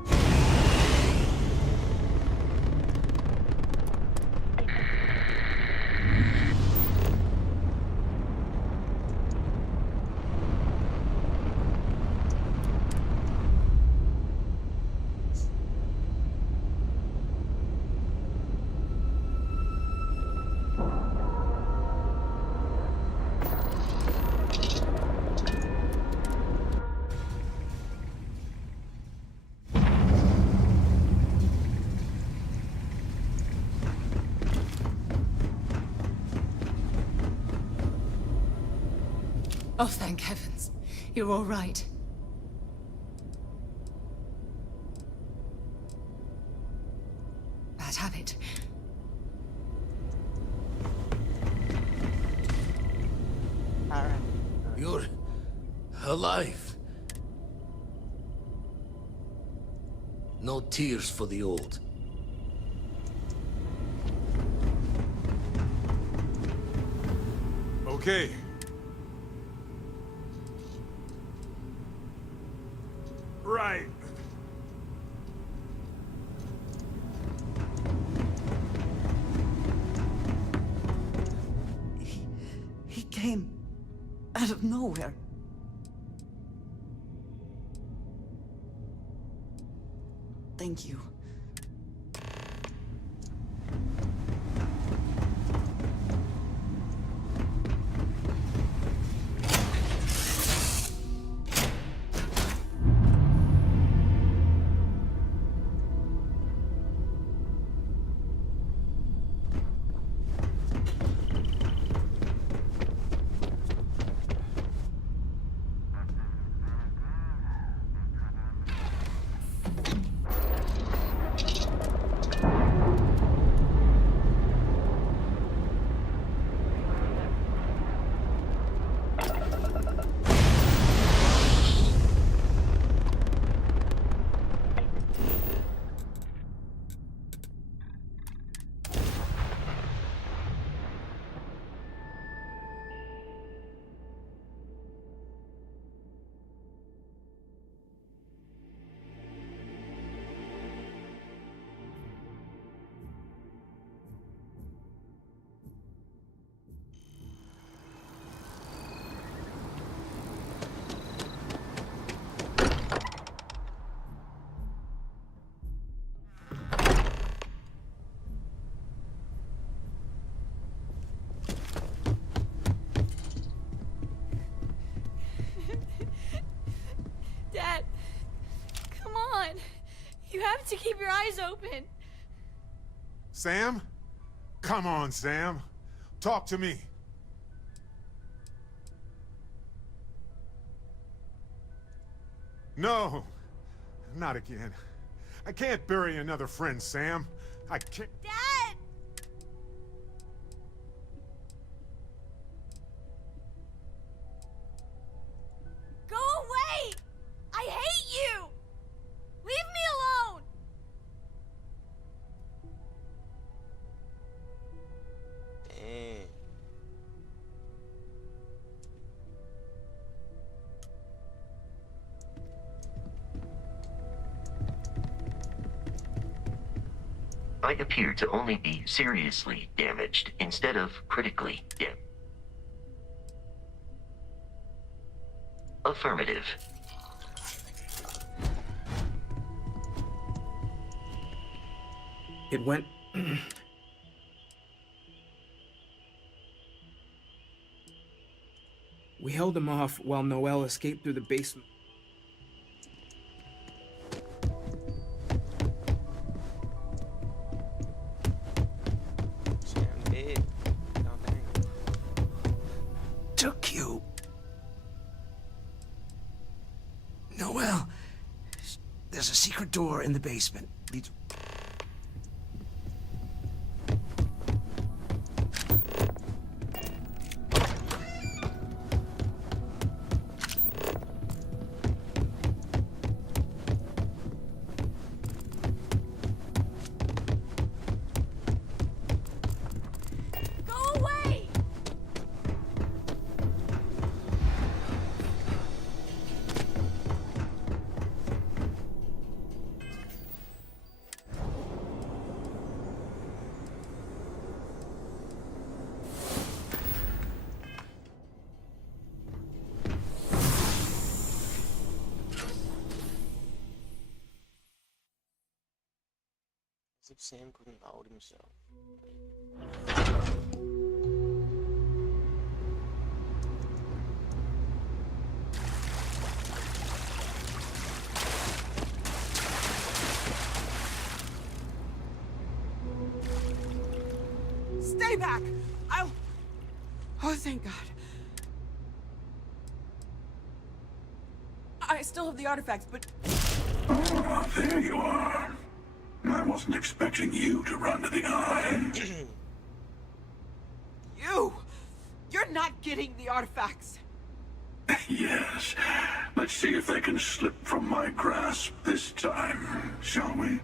Oh, thank heavens. You're all right. Bad habit. You're alive. No tears for the old. Okay. Right. He came out of nowhere. Thank you. Dad, come on. You have to keep your eyes open. Sam? Come on, Sam. Talk to me. No. Not again. I can't bury another friend, Sam. I can't... Dad! Go away! I hate you! Leave me alone! Damn. I appear to only be seriously damaged instead of critically damaged. Affirmative. It went... We held him off while Noel escaped through the basement. Sam dead. secret door in the basement. Leads... Go away! As if Sam couldn't hold himself. Stay back! I'll... Oh, thank God. I still have the artifacts, but... Ah, there you are. I wasn't expecting you to run to the eye. You! You're not getting the artifacts! Yes. Let's see if they can slip from my grasp this time, shall we?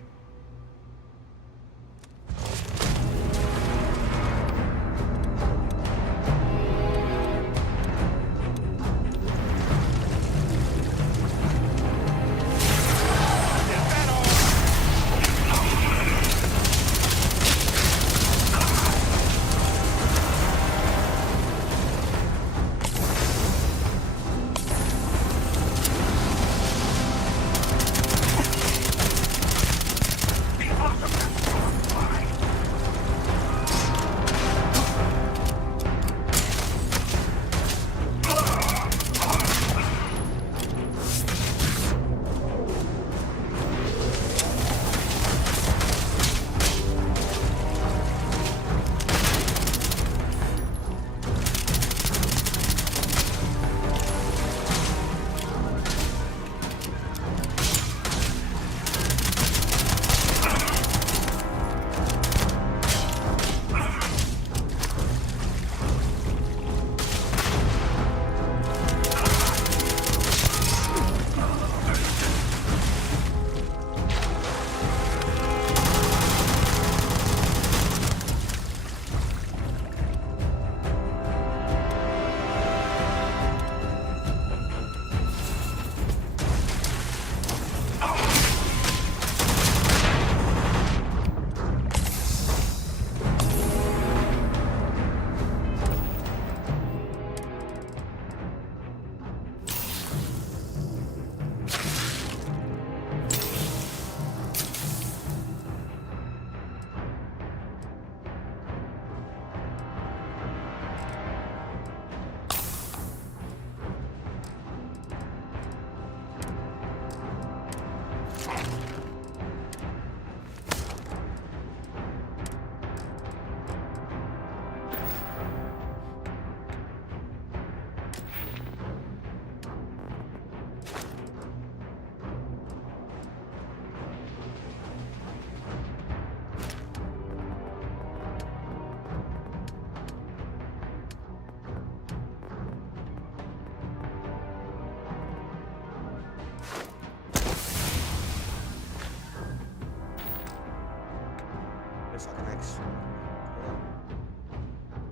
It's like an X.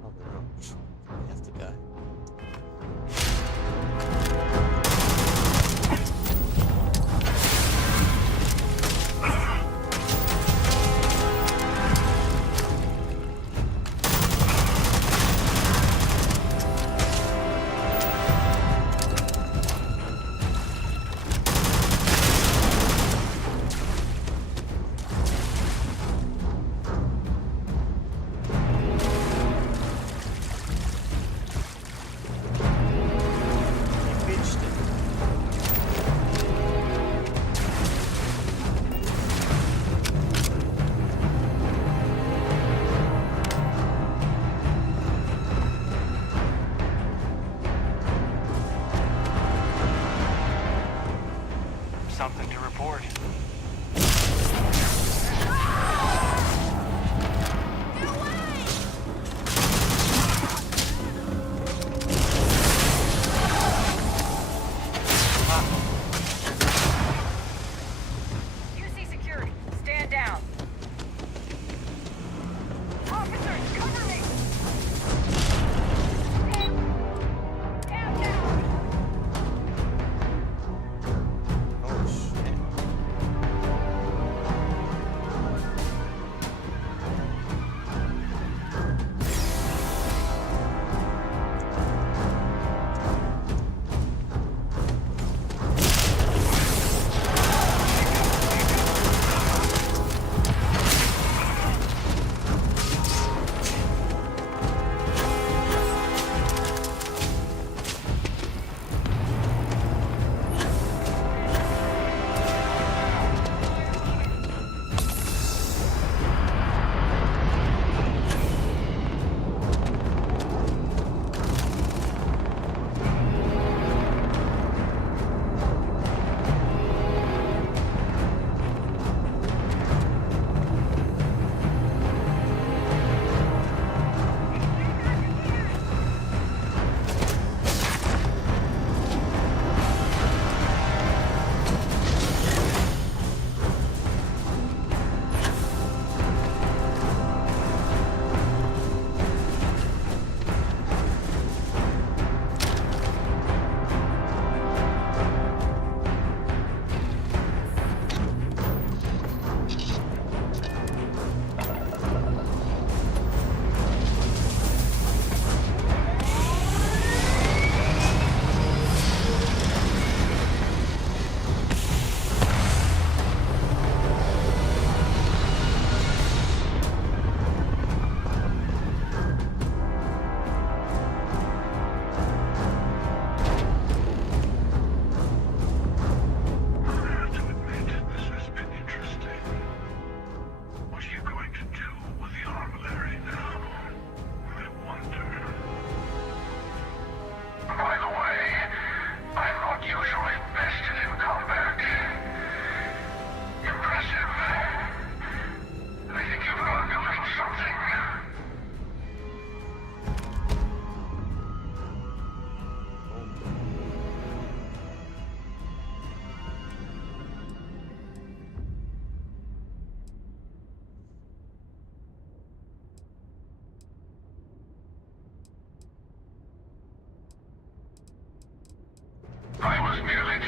Probably not. We have to go.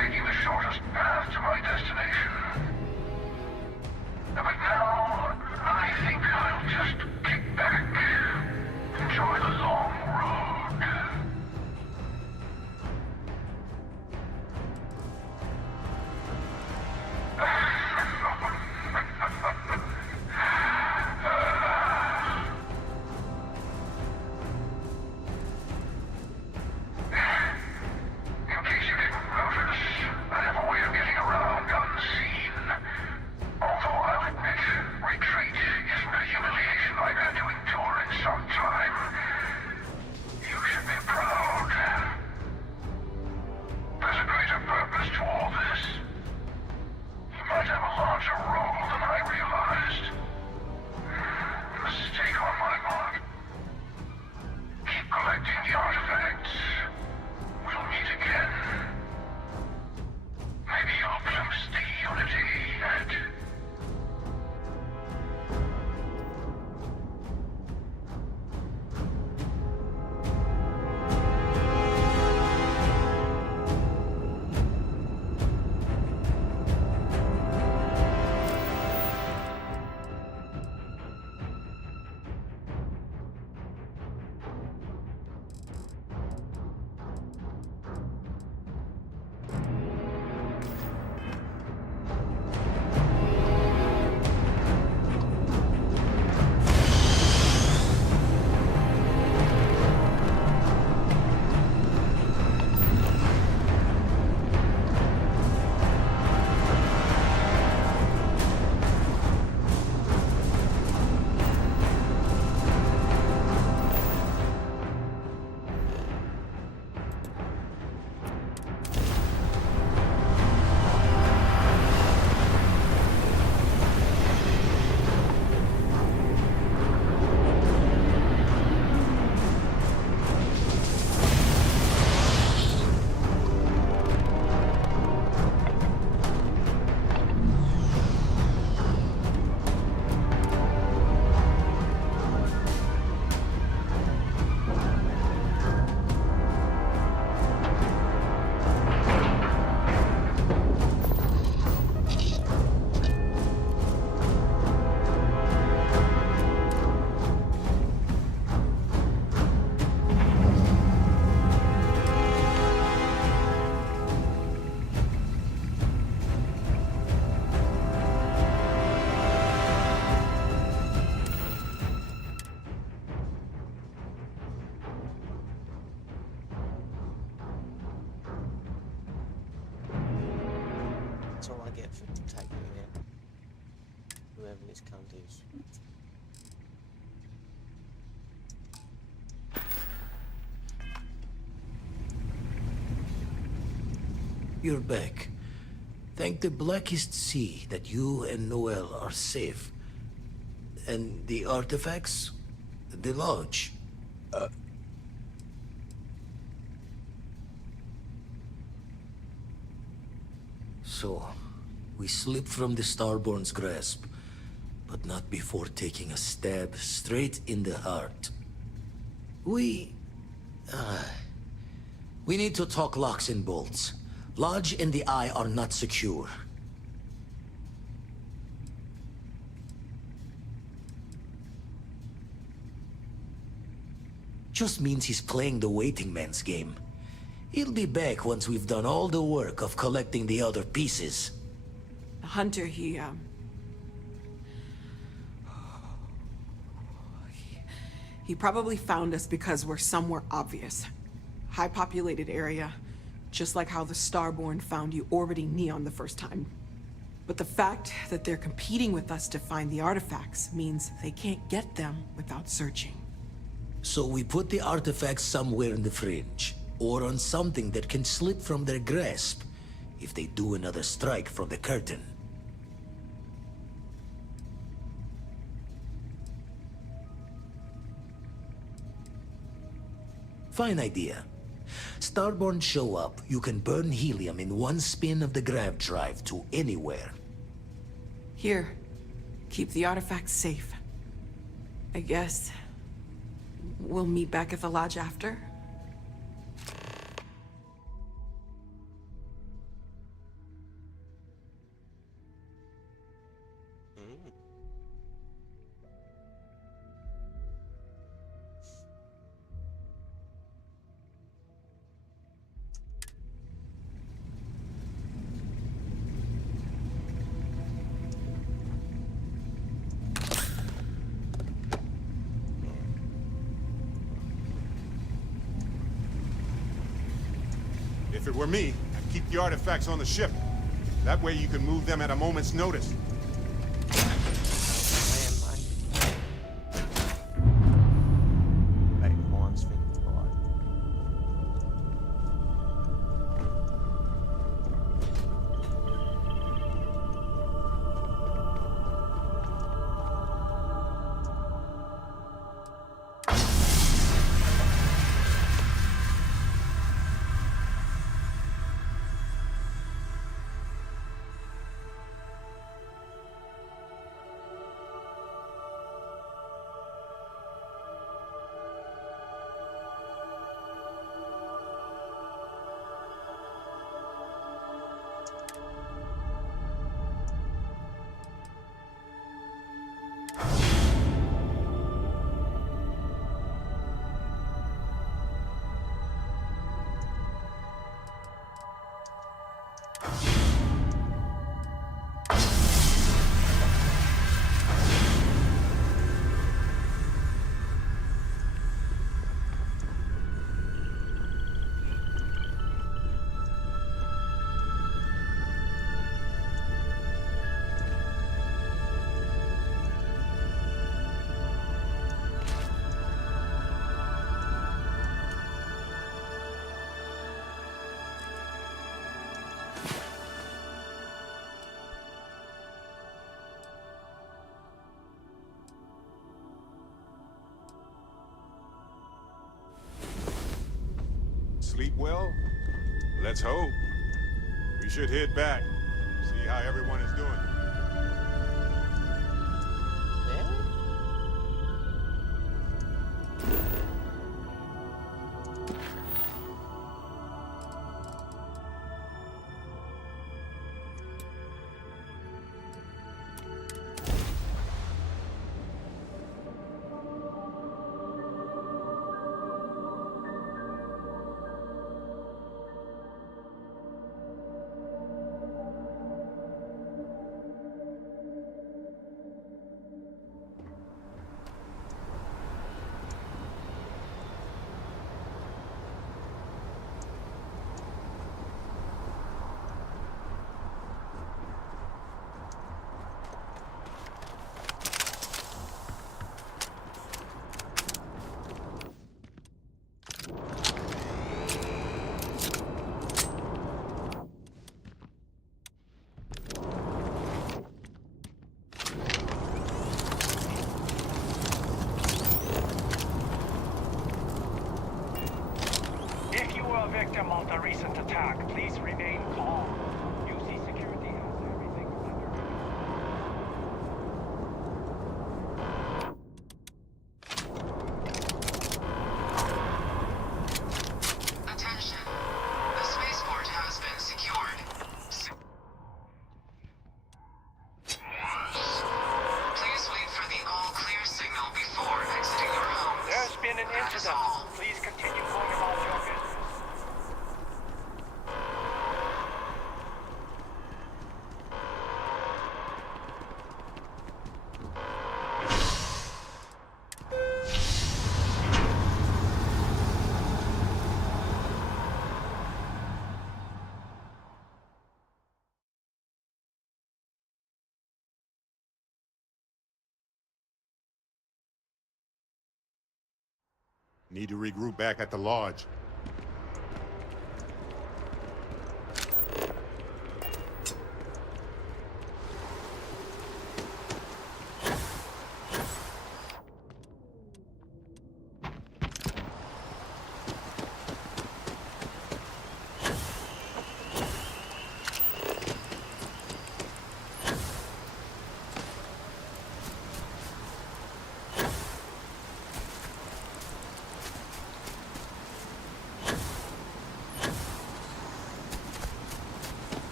taking the shortest path to my destination. But now, I think I'll just kick back, enjoy the long road. In case you didn't notice, I have a way of getting around unseen. Although I'll admit, retreat isn't a humiliation I've had to endure in some time. You should be proud. There's a greater purpose to all this. You might have a larger role than I realized. Mistake on my part. Keep collecting the artifacts. We'll meet again. Maybe you'll glimpse the unity yet. That's all I get for taking it. Whoever this cunt is. You're back. Thank the blackest sea that you and Noel are safe. And the artifacts? The lodge? So, we slipped from the Starborn's grasp, but not before taking a stab straight in the heart. We need to talk locks and bolts. Lodge and the Eye are not secure. Just means he's playing the waiting man's game. He'll be back once we've done all the work of collecting the other pieces. The hunter, he probably found us because we're somewhere obvious. High-populated area, just like how the Starborn found you orbiting Neon the first time. But the fact that they're competing with us to find the artifacts means they can't get them without searching. So we put the artifacts somewhere in the fringe, or on something that can slip from their grasp if they do another strike from the curtain. Fine idea. Starborn show up, you can burn helium in one spin of the grav drive to anywhere. Here, keep the artifacts safe. I guess we'll meet back at the lodge after? If it were me, I'd keep the artifacts on the ship. That way you can move them at a moment's notice. Wait, horns thing fly. Sleep well? Let's hope. We should head back. See how everyone is doing. If you were a victim of the recent attack, please remain calm. UC security has everything under control. Attention. The spaceport has been secured. Please wait for the all-clear signal before exiting your homes. There's been an incident. Please continue going about your business. Need to regroup back at the lodge.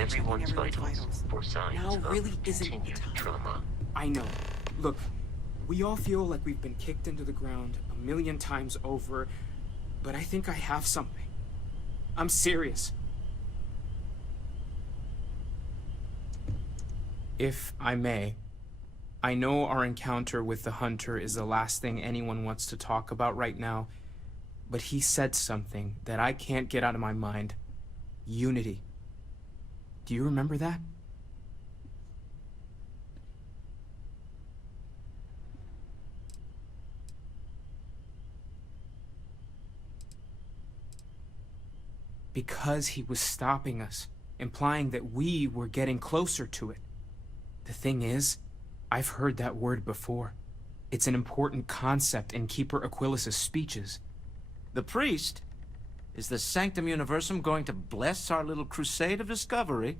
everyone's vitals for signs Now of really isn't the continued time. trauma. I know. Look, we all feel like we've been kicked into the ground a million times over, but I think I have something. I'm serious. If I may, I know our encounter with the Hunter is the last thing anyone wants to talk about right now, but he said something that I can't get out of my mind. Unity. Do you remember that? Because he was stopping us, implying that we were getting closer to it. The thing is, I've heard that word before. It's an important concept in Keeper Aquilas's speeches. The priest? Is the Sanctum Universum going to bless our little crusade of discovery?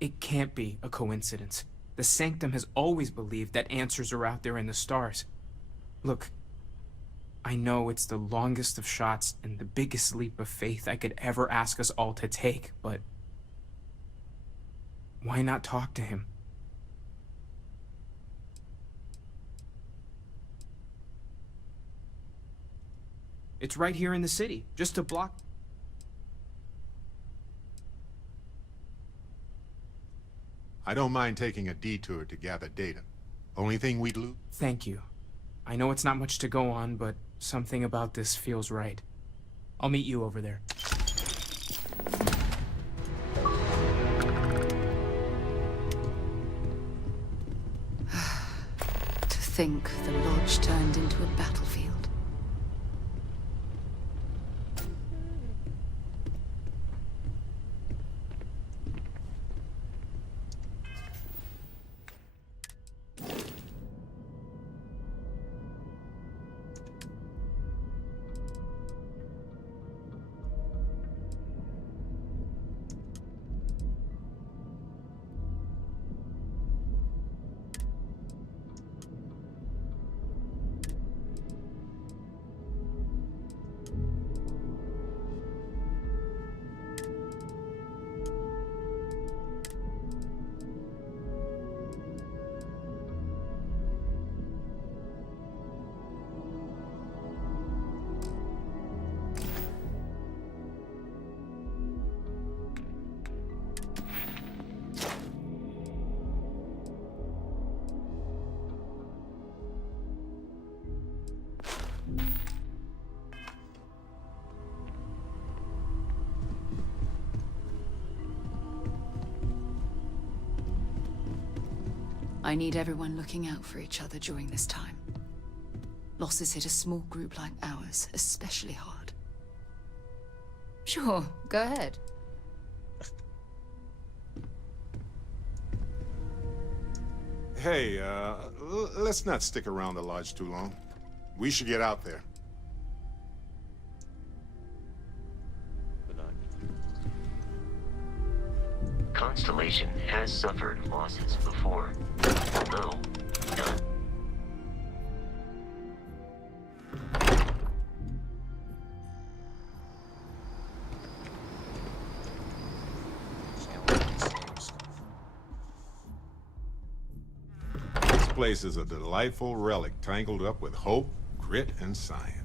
It can't be a coincidence. The Sanctum has always believed that answers are out there in the stars. Look, I know it's the longest of shots and the biggest leap of faith I could ever ask us all to take, but why not talk to him? It's right here in the city, just a block. I don't mind taking a detour to gather data. Only thing we'd lose. Thank you. I know it's not much to go on, but something about this feels right. I'll meet you over there. To think the lodge turned into a battlefield. I need everyone looking out for each other during this time. Losses hit a small group like ours especially hard. Sure, go ahead. Hey, let's not stick around the lodge too long. We should get out there. Constellation has suffered losses before, although none. This place is a delightful relic tangled up with hope, grit, and science.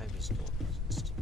I just don't exist.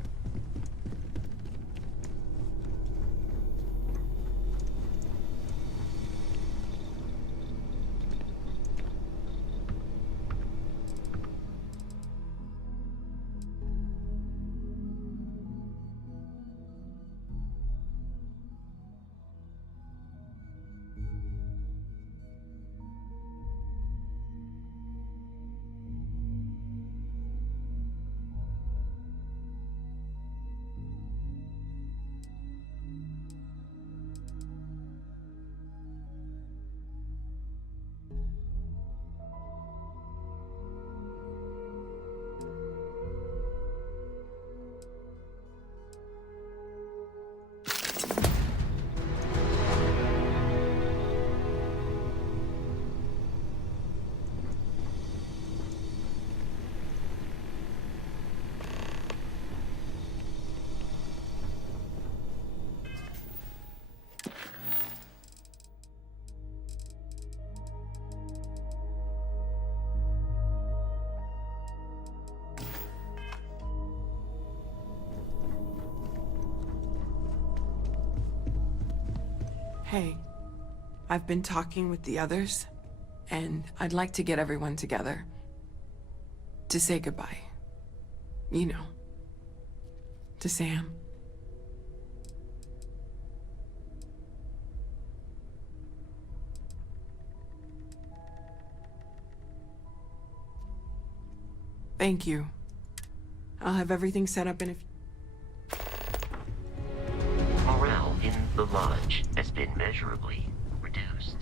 Hey, I've been talking with the others, and I'd like to get everyone together. To say goodbye. You know. To Sam. Thank you. I'll have everything set up in a few... Morale in the lodge has been measurably reduced.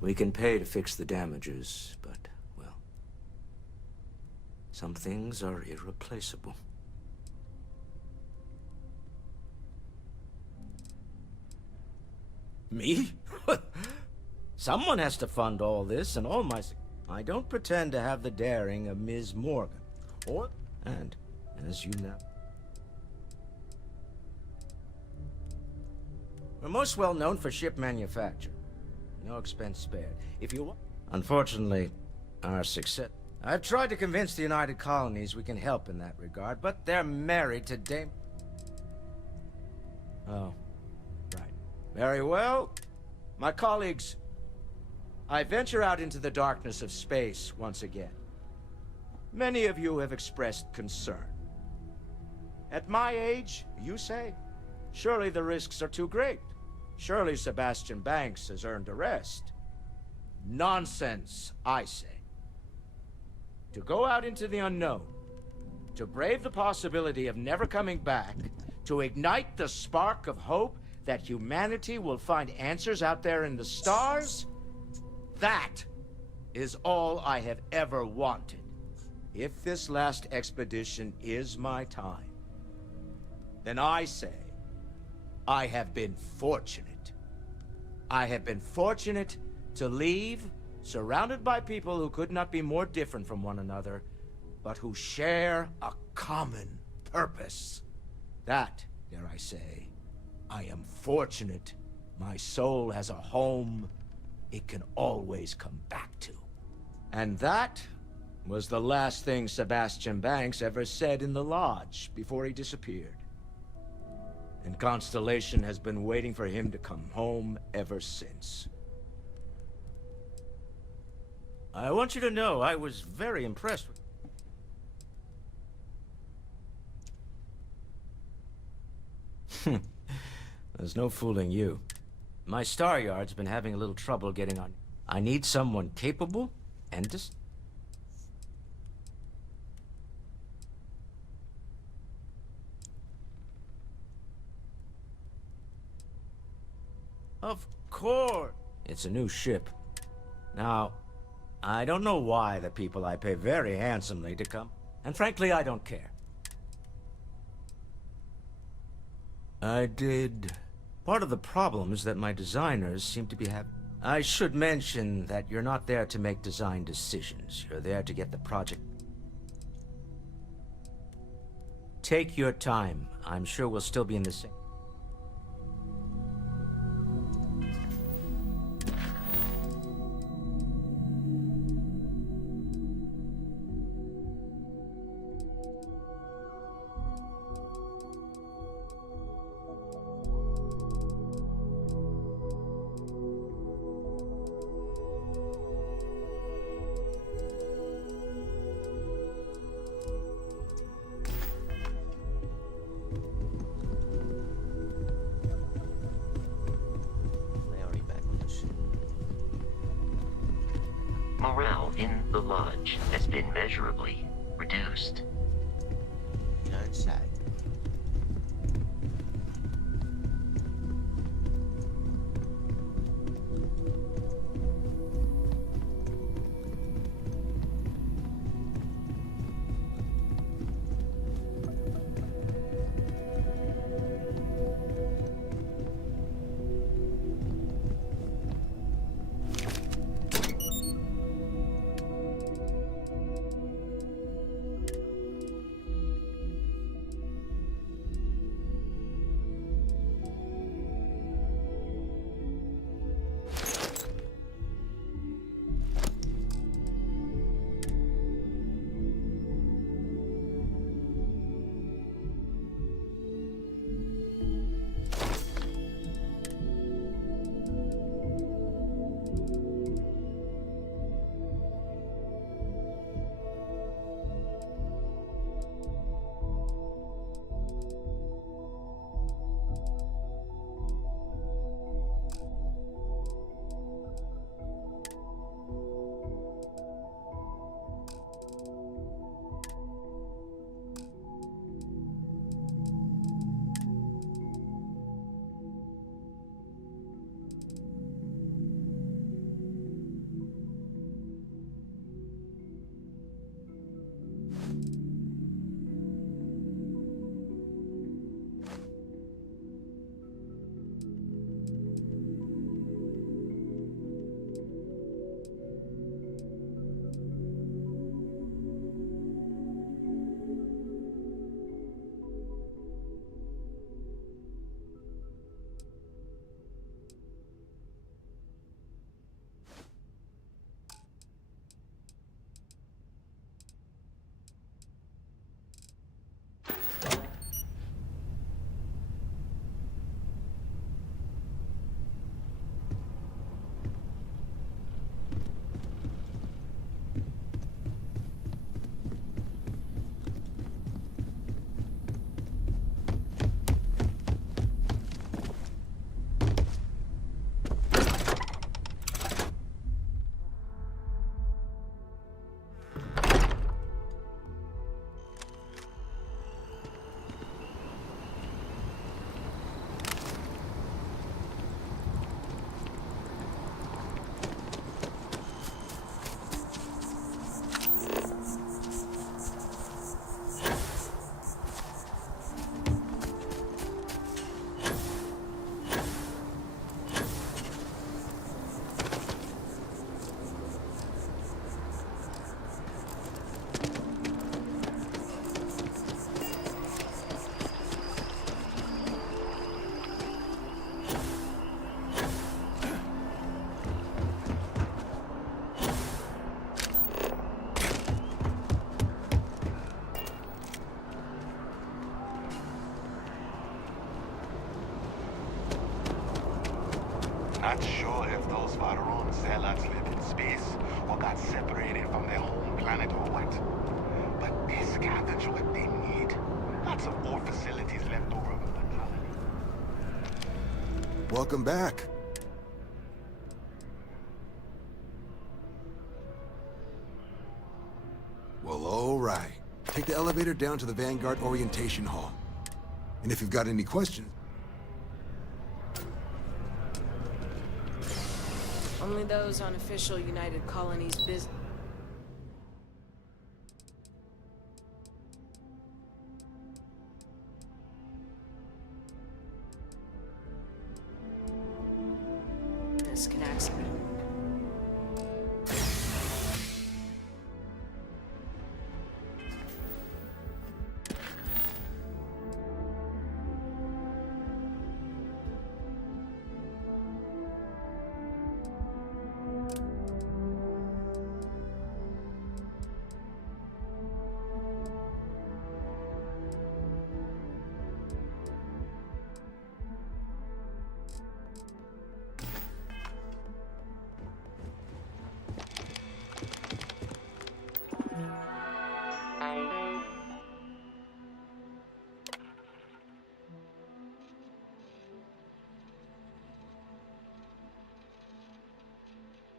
We can pay to fix the damages, but, well, some things are irreplaceable. Me? Someone has to fund all this, and all my... I don't pretend to have the daring of Ms. Morgan. And, as you know... We're most well known for ship manufacture. No expense spared. If you want... Unfortunately, our success... I've tried to convince the United Colonies we can help in that regard, but they're married to Dame... Oh, right. Very well. My colleagues, I venture out into the darkness of space once again. Many of you have expressed concern. At my age, you say, surely the risks are too great. Surely Sebastian Banks has earned a rest. Nonsense, I say. To go out into the unknown, to brave the possibility of never coming back, to ignite the spark of hope that humanity will find answers out there in the stars, that is all I have ever wanted. If this last expedition is my time, then I say, I have been fortunate. I have been fortunate to leave, surrounded by people who could not be more different from one another, but who share a common purpose. That, dare I say, I am fortunate my soul has a home it can always come back to. And that was the last thing Sebastian Banks ever said in the lodge before he disappeared. And Constellation has been waiting for him to come home ever since. I want you to know I was very impressed with... There's no fooling you. My Star Yard's been having a little trouble getting on. I need someone capable and Of course. It's a new ship. Now, I don't know why the people I pay very handsomely to come, and frankly, I don't care. I did. Part of the problem is that my designers seem to be having... I should mention that you're not there to make design decisions. You're there to get the project... Take your time. I'm sure we'll still be in the same... Morale in the lodge has been measurably reduced. Don't say. got separated from their home planet or what. But they scavenge what they need. Lots of more facilities left over from the colony. Welcome back. Well, all right. Take the elevator down to the Vanguard Orientation Hall. And if you've got any questions... Only those on official United Colonies business. Can access.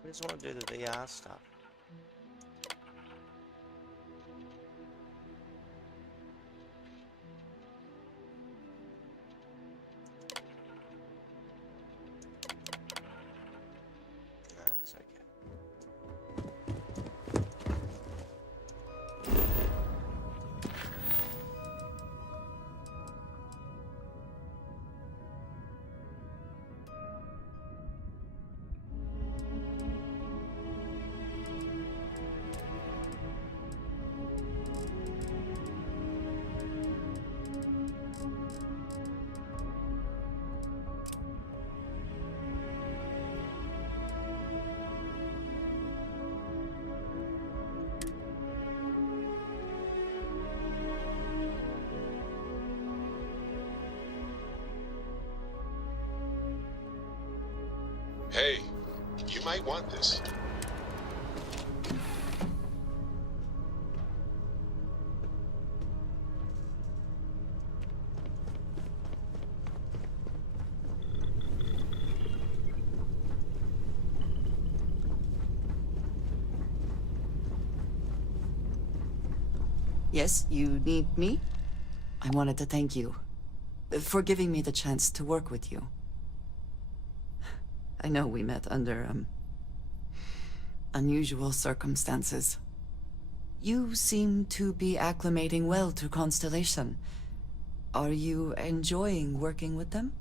I just want to do the VR stuff. That's okay. Hey, you might want this. Yes, you need me? I wanted to thank you for giving me the chance to work with you. I know we met under, unusual circumstances. You seem to be acclimating well to Constellation. Are you enjoying working with them?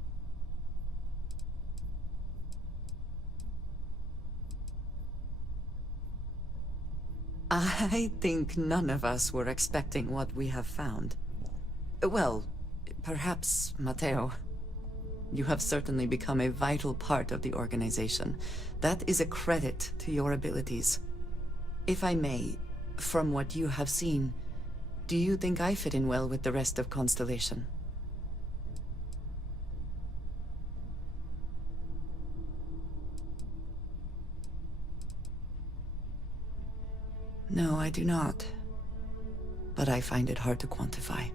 I think none of us were expecting what we have found. Well, perhaps Mateo. You have certainly become a vital part of the organization. That is a credit to your abilities. If I may, from what you have seen, do you think I fit in well with the rest of Constellation? No, I do not. But I find it hard to quantify.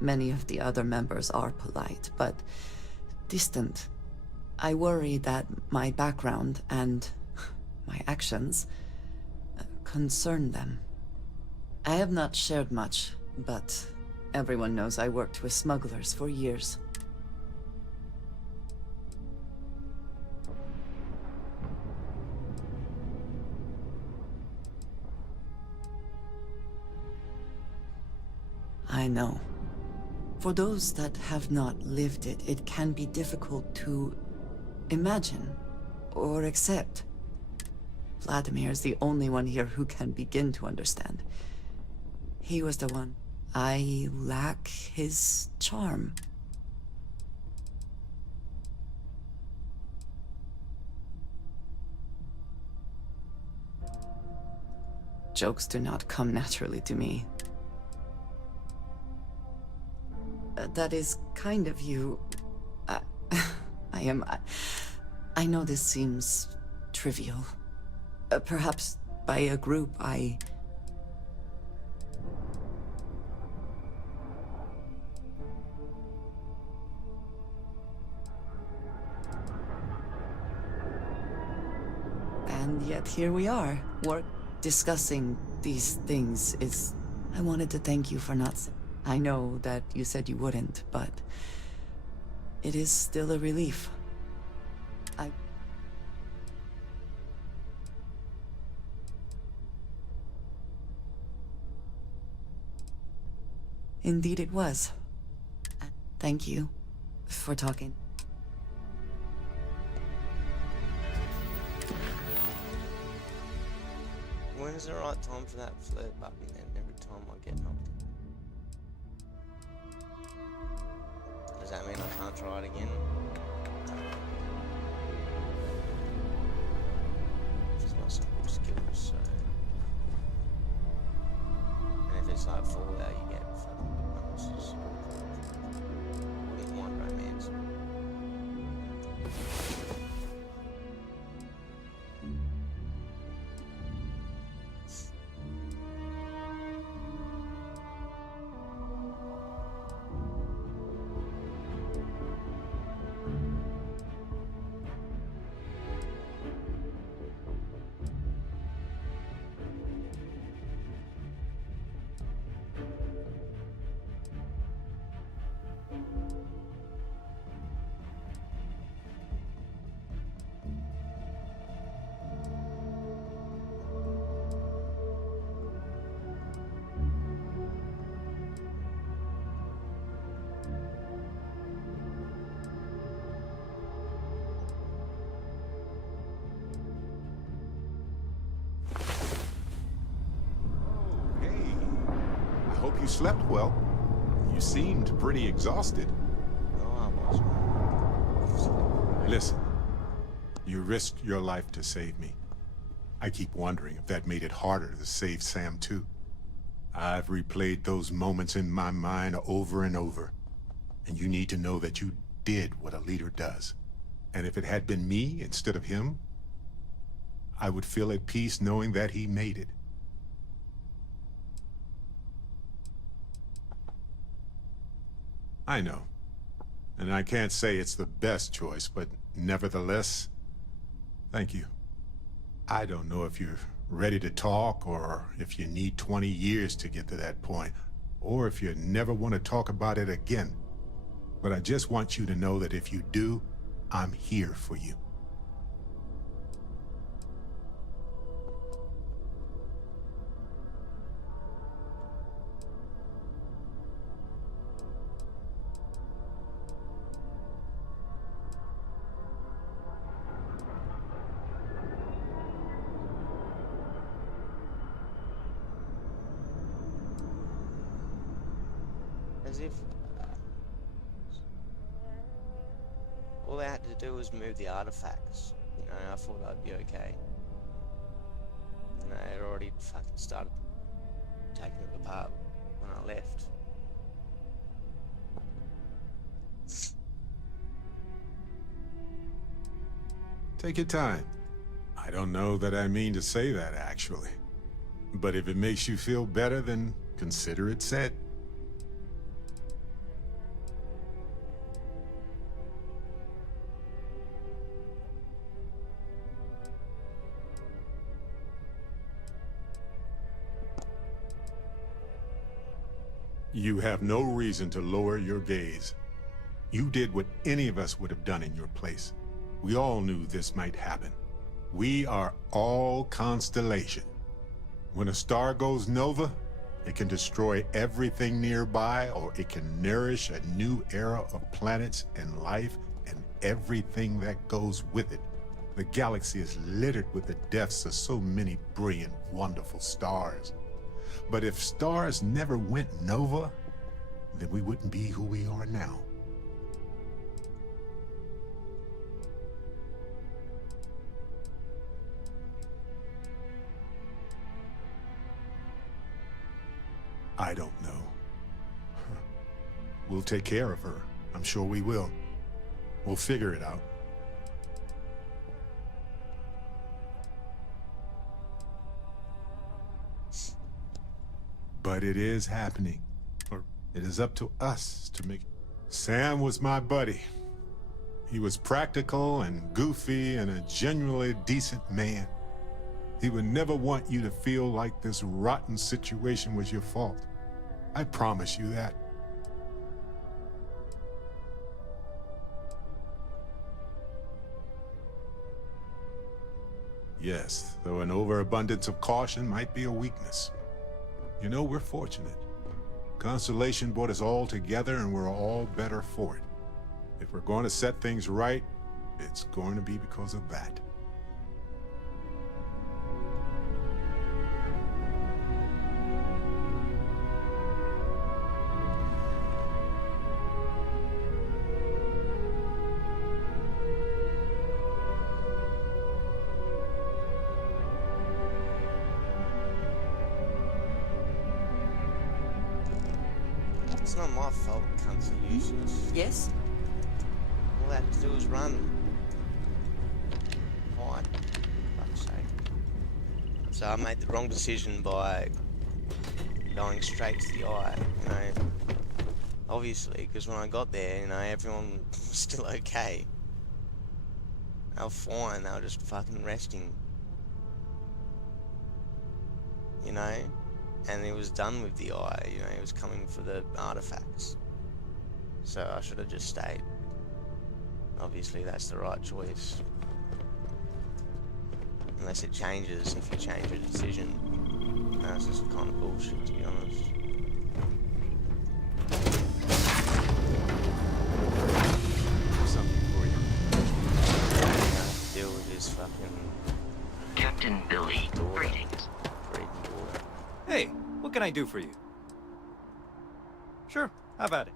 Many of the other members are polite, but distant. I worry that my background and my actions concern them. I have not shared much, but everyone knows I worked with smugglers for years. I know. For those that have not lived it, it can be difficult to imagine or accept. Vladimir is the only one here who can begin to understand. He was the one. I lack his charm. Jokes do not come naturally to me. That is kind of you. I know this seems trivial. Perhaps by a group I... And yet here we are, discussing these things. I wanted to thank you for not... I know that you said you wouldn't, but... it is still a relief. Indeed it was. Thank you for talking. When is the right time for that flirt button then every time I get knocked? Does that mean I can't try it again? She's got some good skills, so... And if it's like Fallout, you get fucking good bonuses. Wouldn't want romance. Hope you slept well. You seemed pretty exhausted. Oh, I was. Listen, you risked your life to save me. I keep wondering if that made it harder to save Sam too. I've replayed those moments in my mind over and over. And you need to know that you did what a leader does. And if it had been me instead of him, I would feel at peace knowing that he made it. I know. And I can't say it's the best choice, but nevertheless, thank you. I don't know if you're ready to talk, or if you need 20 years to get to that point, or if you never want to talk about it again. But I just want you to know that if you do, I'm here for you. As if all they had to do was move the artifacts. You know, I thought I'd be okay. You know, I'd already fucking started taking it apart when I left. Take your time. I don't know that I mean to say that, actually. But if it makes you feel better, then consider it said. You have no reason to lower your gaze. You did what any of us would have done in your place. We all knew this might happen. We are all Constellation. When a star goes nova, it can destroy everything nearby, or it can nourish a new era of planets and life and everything that goes with it. The galaxy is littered with the deaths of so many brilliant, wonderful stars. But if stars never went nova, then we wouldn't be who we are now. I don't know. We'll take care of her. I'm sure we will. We'll figure it out. But it is happening. Or it is up to us to make it. Sam was my buddy. He was practical and goofy and a genuinely decent man. He would never want you to feel like this rotten situation was your fault. I promise you that. Yes, though an overabundance of caution might be a weakness. You know, we're fortunate. Constellation brought us all together and we're all better for it. If we're going to set things right, it's going to be because of that. It's not my fault cunts are useless. Yes? All they have to do is run. Fight. Fuck's sake. So I made the wrong decision by going straight to the eye, you know. Obviously, because when I got there, you know, everyone was still okay. They were fine, they were just fucking resting. You know? And he was done with the eye, you know, he was coming for the artifacts. So I should have just stayed. Obviously, that's the right choice. Unless it changes if you change your decision. That's just kind of bullshit, to be honest. Something for you. Deal with this fucking... Captain Billy, greetings. Hey, what can I do for you? Sure, how about it?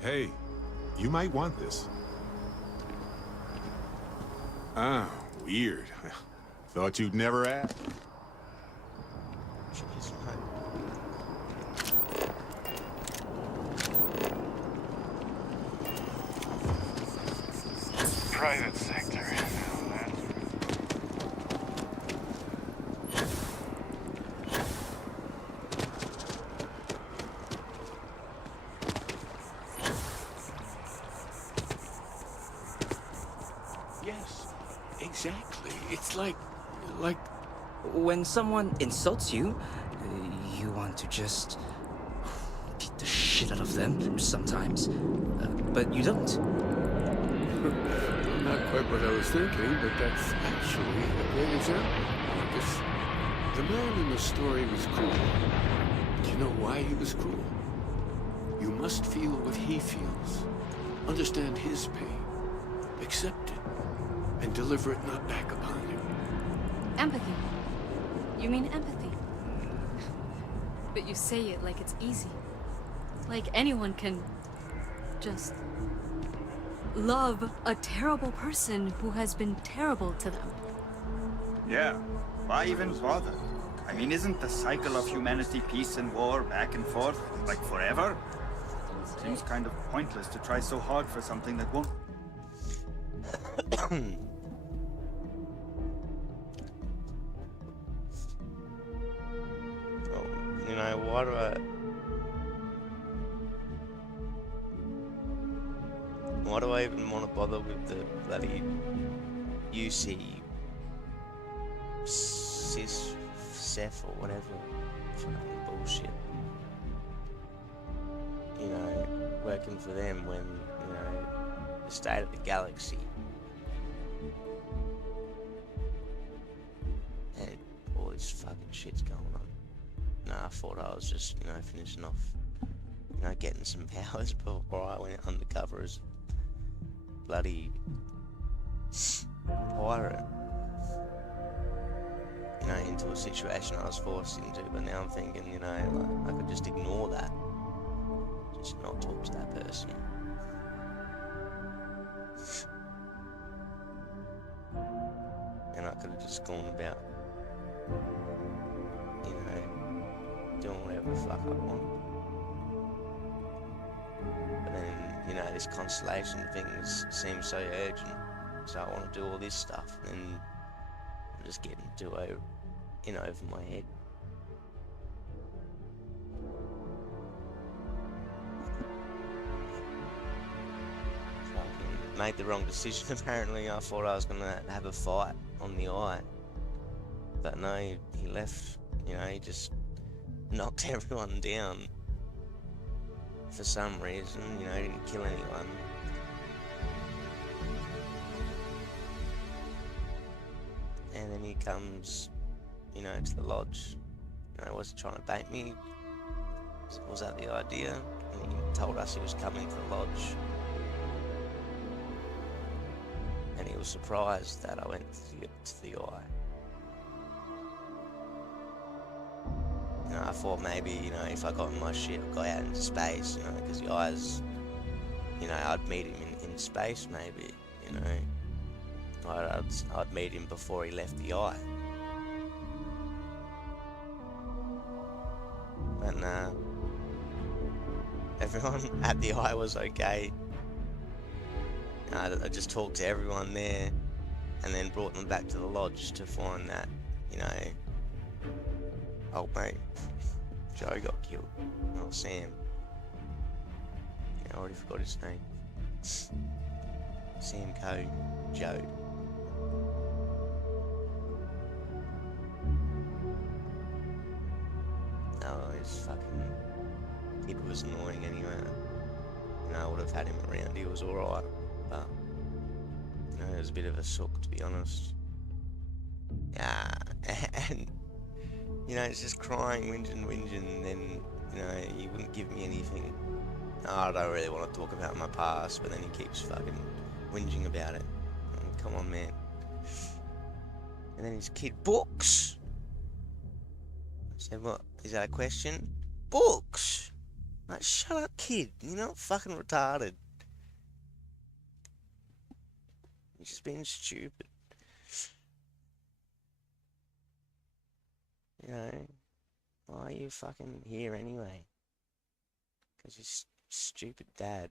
Hey, you might want this. Ah, weird. Thought you'd never ask. Jeez, mate. Private sector. Yes, exactly. It's like... When someone insults you, you want to just beat the shit out of them sometimes, but you don't. Not quite what I was thinking, but that's actually a great example, Marcus. The man in the story was cruel. Do you know why he was cruel? You must feel what he feels. Understand his pain. Accept it. And deliver it not back upon him. Empathy. You mean empathy? But you say it like it's easy. Like anyone can just love a terrible person who has been terrible to them. Yeah, why even bother? I mean, isn't the cycle of humanity peace and war back and forth, like forever? Seems kind of pointless to try so hard for something that won't... You know, why do I even want to bother with the bloody UC Seth or whatever fucking bullshit? You know, working for them when, you know, the state of the galaxy and all this fucking shit's going on. No, I thought I was just, you know, finishing off, you know, getting some powers before I went undercover as bloody pirate. You know, into a situation I was forced into, but now I'm thinking, you know, like, I could just ignore that. Just not talk to that person. And I could have just gone about, you know, doing whatever the fuck I want. But then, you know, this constellation thing seems so urgent, so I want to do all this stuff, and I'm just getting too over my head. Fucking made the wrong decision apparently. I thought I was gonna have a fight on the eye, but no, he left. You know, he just knocked everyone down for some reason. You know, he didn't kill anyone. And then he comes, you know, to the lodge. You know, was he trying to bait me? Was that the idea? And he told us he was coming to the lodge. And he was surprised that I went to the eye. You know, I thought maybe, you know, if I got in my ship, got out into space, you know, because the eyes, you know, I'd meet him in space maybe, you know. I'd meet him before he left the eye. But nah, everyone at the eye was okay. I just talked to everyone there and then brought them back to the lodge to find that, you know, old mate Joe got killed. Oh, Sam. Yeah, I already forgot his name. Sam Cone, Joe. Oh, his fucking kid was annoying anyway. You know, I would have had him around, he was alright, but, you know, it was a bit of a sook, to be honest. Yeah, and, you know, it's just crying, whinging, and then, you know, he wouldn't give me anything. Oh, I don't really want to talk about my past, but then he keeps fucking whinging about it. Oh, come on, man. And then his kid, books! I said, what, is that a question? Books! Like, shut up, kid. You're not fucking retarded. You're just being stupid. You know, Why are you fucking here anyway? Because your stupid dad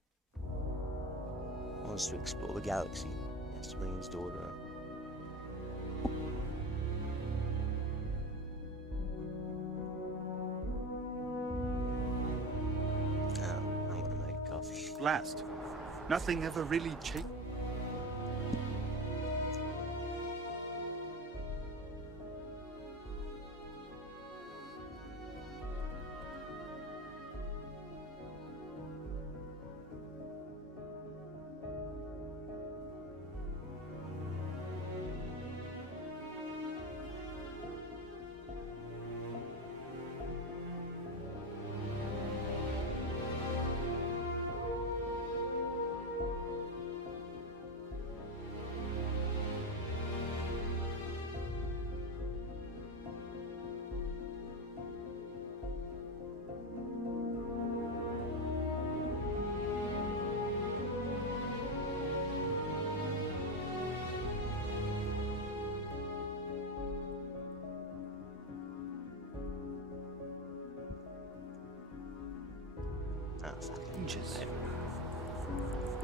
wants to explore the galaxy. He has to bring his daughter up. I'm gonna make coffee. Last. Nothing ever really changed.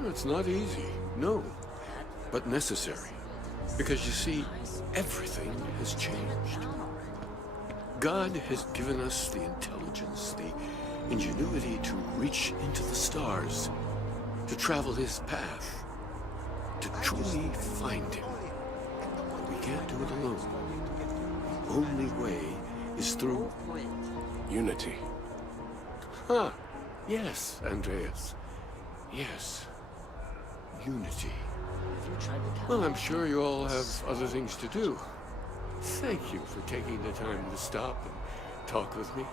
It's not easy, no, but necessary. Because you see, everything has changed. God has given us the intelligence, the ingenuity to reach into the stars, to travel his path, to truly find him. But we can't do it alone. The only way is through unity. Huh. Yes, Andreas. Yes. Unity. Well, I'm sure you all have other things to do. Thank you for taking the time to stop and talk with me.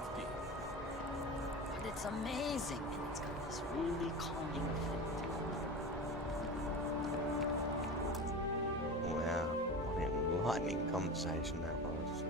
But it's amazing, and it's got this really calming effect. Wow, what an enlightening conversation that was.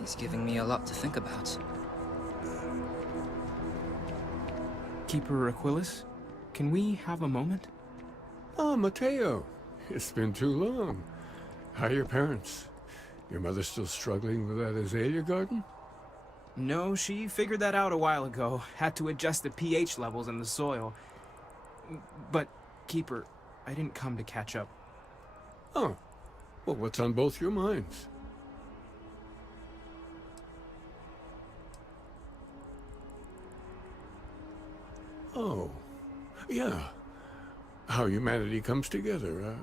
He's giving me a lot to think about. Keeper Aquilus, can we have a moment? Oh, Mateo. It's been too long. How are your parents? Your mother still struggling with that azalea garden? No, she figured that out a while ago. Had to adjust the pH levels in the soil. But, Keeper, I didn't come to catch up. Oh. Well, what's on both your minds? Oh. Yeah. How humanity comes together.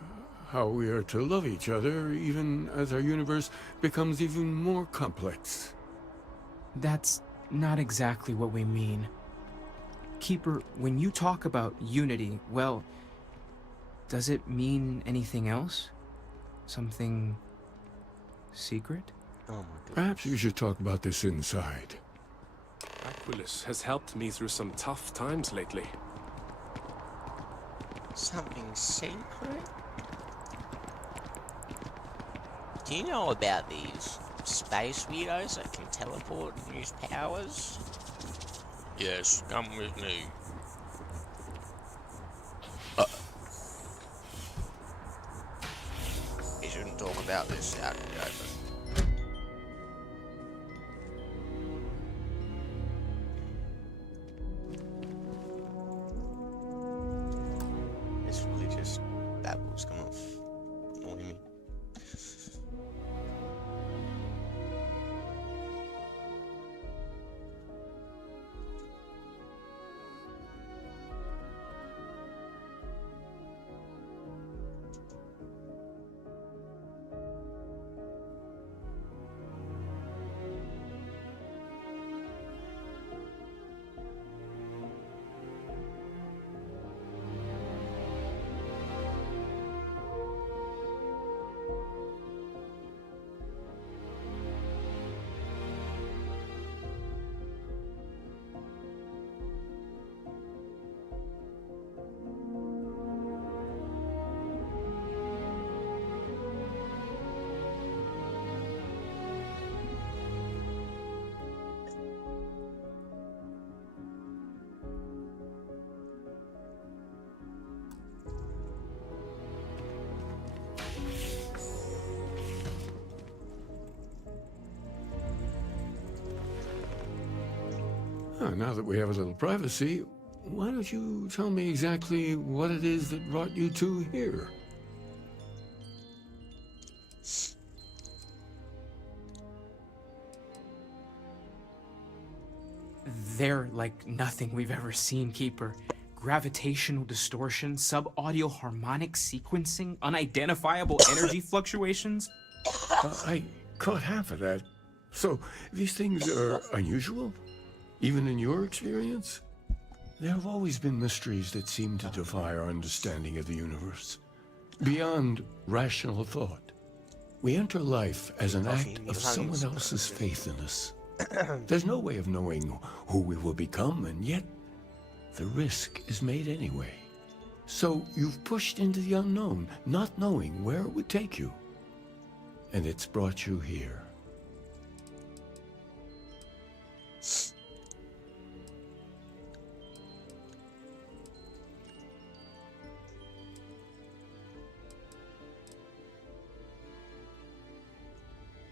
How we are to love each other even as our universe becomes even more complex. That's not exactly what we mean. Keeper, when you talk about unity, well, does it mean anything else? Something secret? Oh my god. Perhaps you should talk about this inside. Aquilus has helped me through some tough times lately. Something secret? Do you know about these space weirdos that can teleport and use powers? Yes, come with me. You shouldn't talk about this out in the open. This religious babble's come off annoying me. Now that we have a little privacy, why don't you tell me exactly what it is that brought you two here? They're like nothing we've ever seen, Keeper. Gravitational distortion, sub-audio harmonic sequencing, unidentifiable energy fluctuations. I caught half of that. So, these things are unusual? Even in your experience? There have always been mysteries that seem to defy our understanding of the universe. Beyond rational thought. We enter life as an act of someone else's faith in us. There's no way of knowing who we will become, and yet the risk is made anyway. So you've pushed into the unknown, not knowing where it would take you. And it's brought you here.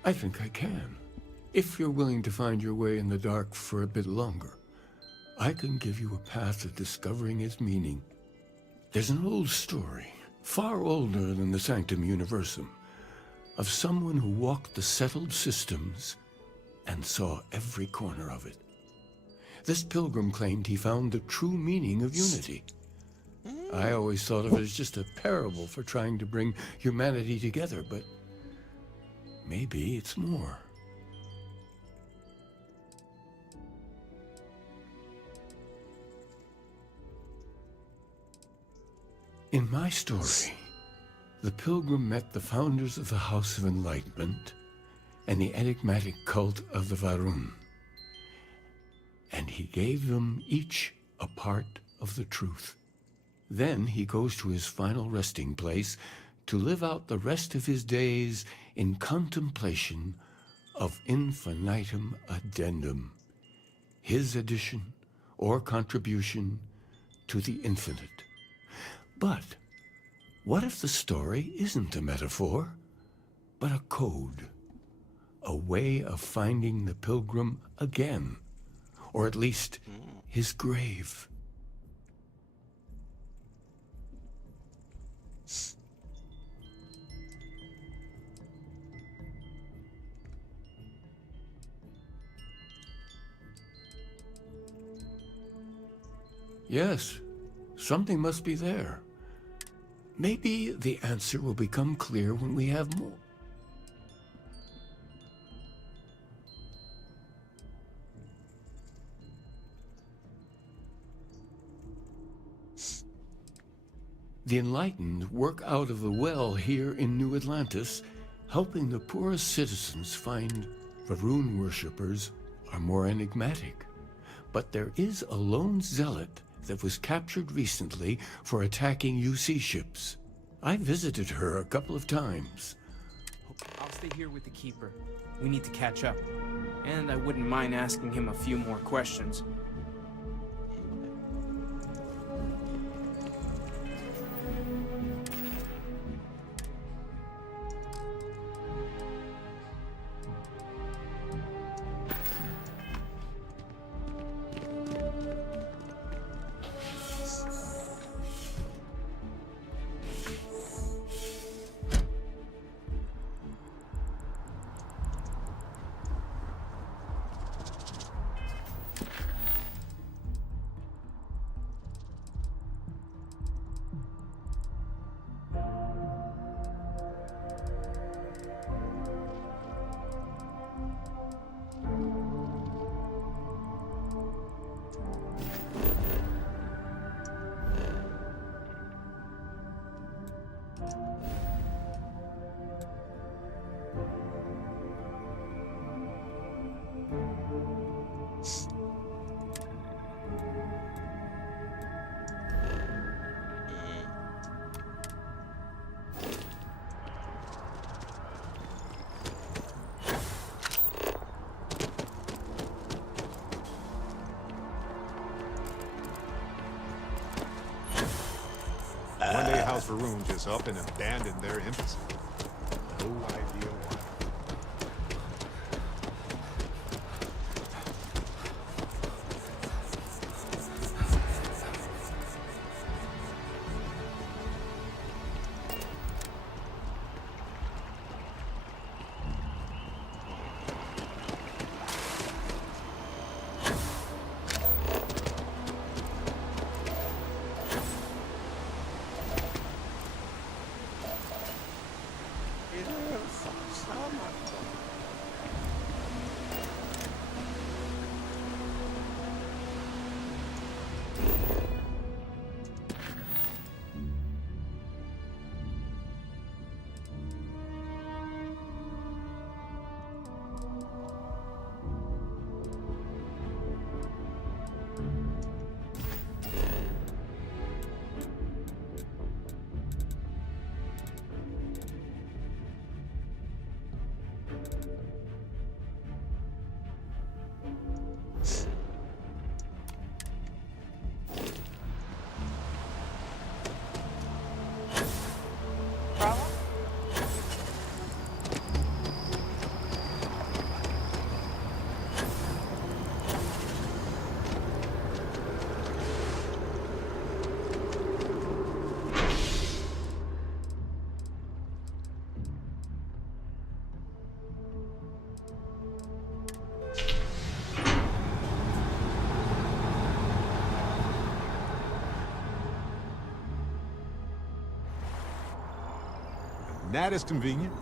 I think I can. If you're willing to find your way in the dark for a bit longer, I can give you a path to discovering its meaning. There's an old story, far older than the Sanctum Universum, of someone who walked the settled systems and saw every corner of it. This pilgrim claimed he found the true meaning of unity. I always thought of it as just a parable for trying to bring humanity together, but maybe it's more. In my story, the pilgrim met the founders of the House of Enlightenment and the enigmatic cult of the Varun. And he gave them each a part of the truth. Then he goes to his final resting place to live out the rest of his days in contemplation of infinitum addendum, his addition or contribution to the infinite. But what if the story isn't a metaphor, but a code? A way of finding the pilgrim again, or at least his grave. Yes, something must be there. Maybe the answer will become clear when we have more. The enlightened work out of the well here in New Atlantis, helping the poorest citizens find the rune worshippers are more enigmatic. But there is a lone zealot that was captured recently for attacking UC ships. I visited her a couple of times. I'll stay here with the Keeper. We need to catch up. And I wouldn't mind asking him a few more questions. One day House Varun just up and abandoned their embassy. No idea why. That is convenient,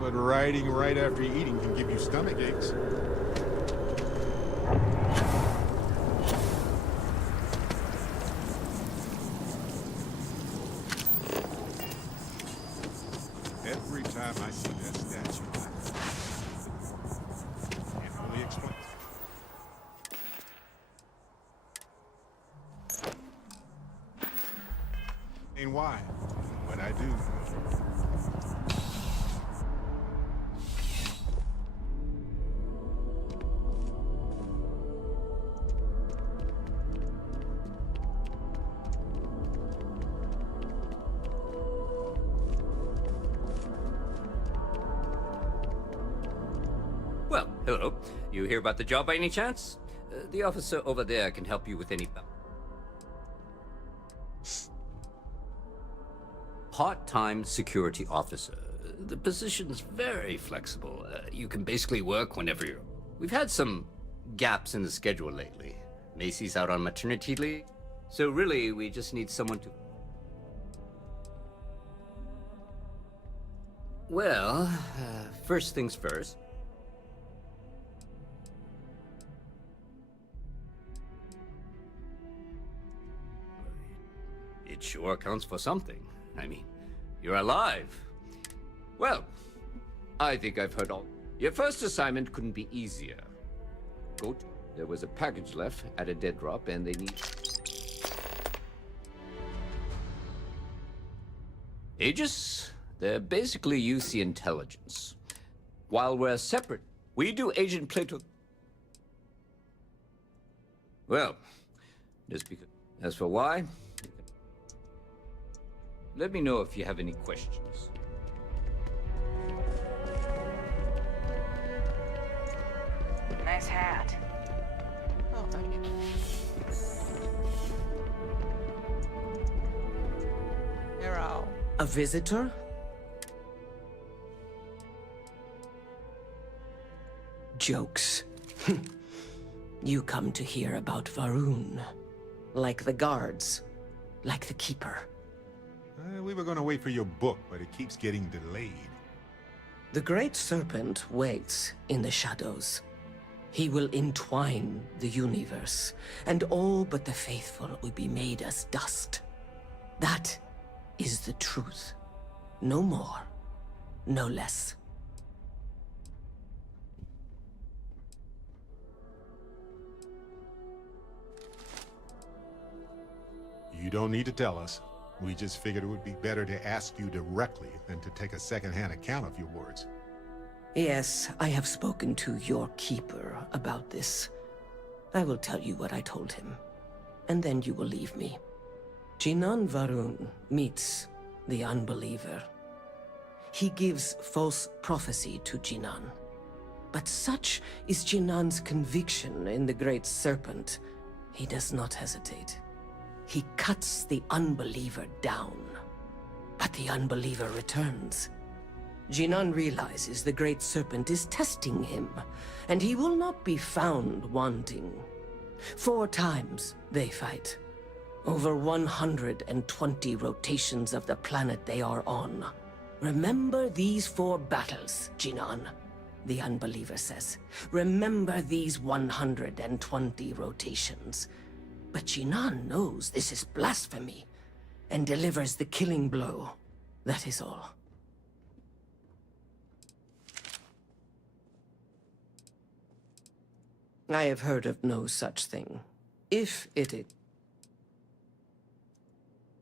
but riding right after eating can give you stomach aches. Every time I see that statue, I can't fully explain. And why? But I do. Hello. You hear about the job by any chance? The officer over there can help you with any... Part-time security officer. The position's very flexible. You can basically work whenever you're... We've had some gaps in the schedule lately. Macy's out on maternity leave. So really, we just need someone to... Well, first things first. It sure counts for something. I mean, you're alive. Well, I think I've heard all. Your first assignment couldn't be easier. There was a package left at a dead drop and they need... Aegis? They're basically UC intelligence. While we're separate, we do Agent Plato... Well, just because... As for why... Let me know if you have any questions. Nice hat. Oh, thank you. Hero. A visitor? Jokes. You come to hear about Varun. Like the guards. Like the Keeper. We were going to wait for your book, but it keeps getting delayed. The Great Serpent waits in the shadows. He will entwine the universe, and all but the faithful will be made as dust. That is the truth. No more, no less. You don't need to tell us. We just figured it would be better to ask you directly than to take a second-hand account of your words. Yes, I have spoken to your Keeper about this. I will tell you what I told him, and then you will leave me. Jinan Varun meets the Unbeliever. He gives false prophecy to Jinan. But such is Jinan's conviction in the Great Serpent, he does not hesitate. He cuts the Unbeliever down. But the Unbeliever returns. Jinan realizes the Great Serpent is testing him, and he will not be found wanting. 4 times they fight. Over 120 rotations of the planet they are on. Remember these 4 battles, Jinan, the Unbeliever says. Remember these 120 rotations. But Jinan knows this is blasphemy, and delivers the killing blow. That is all. I have heard of no such thing. If it is...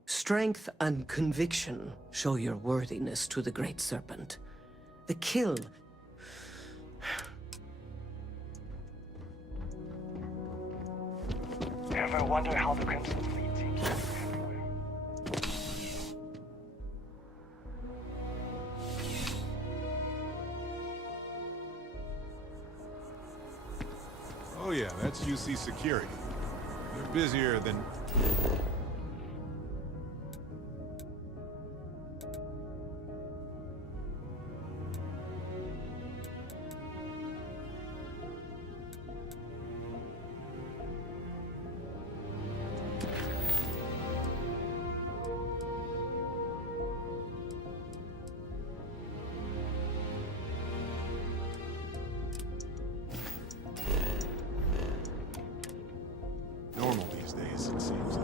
Strength and conviction show your worthiness to the Great Serpent. The kill... Ever wonder how the Crimson Fleet seems to be everywhere? Oh yeah, that's UC Security. They're busier than... normal these days, it seems.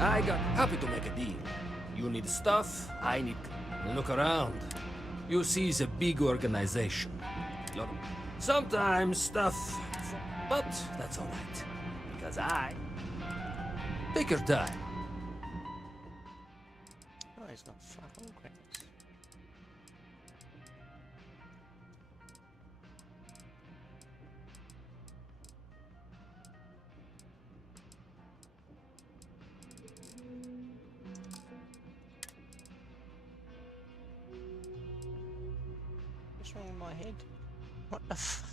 I got happy to make a deal. You need stuff, I need... Look around. You see, it's a big organization. Sometimes stuff... But that's all right. Because I... Take your time. Oh, he's not fuck all credits. What's wrong with my head? What the fuck?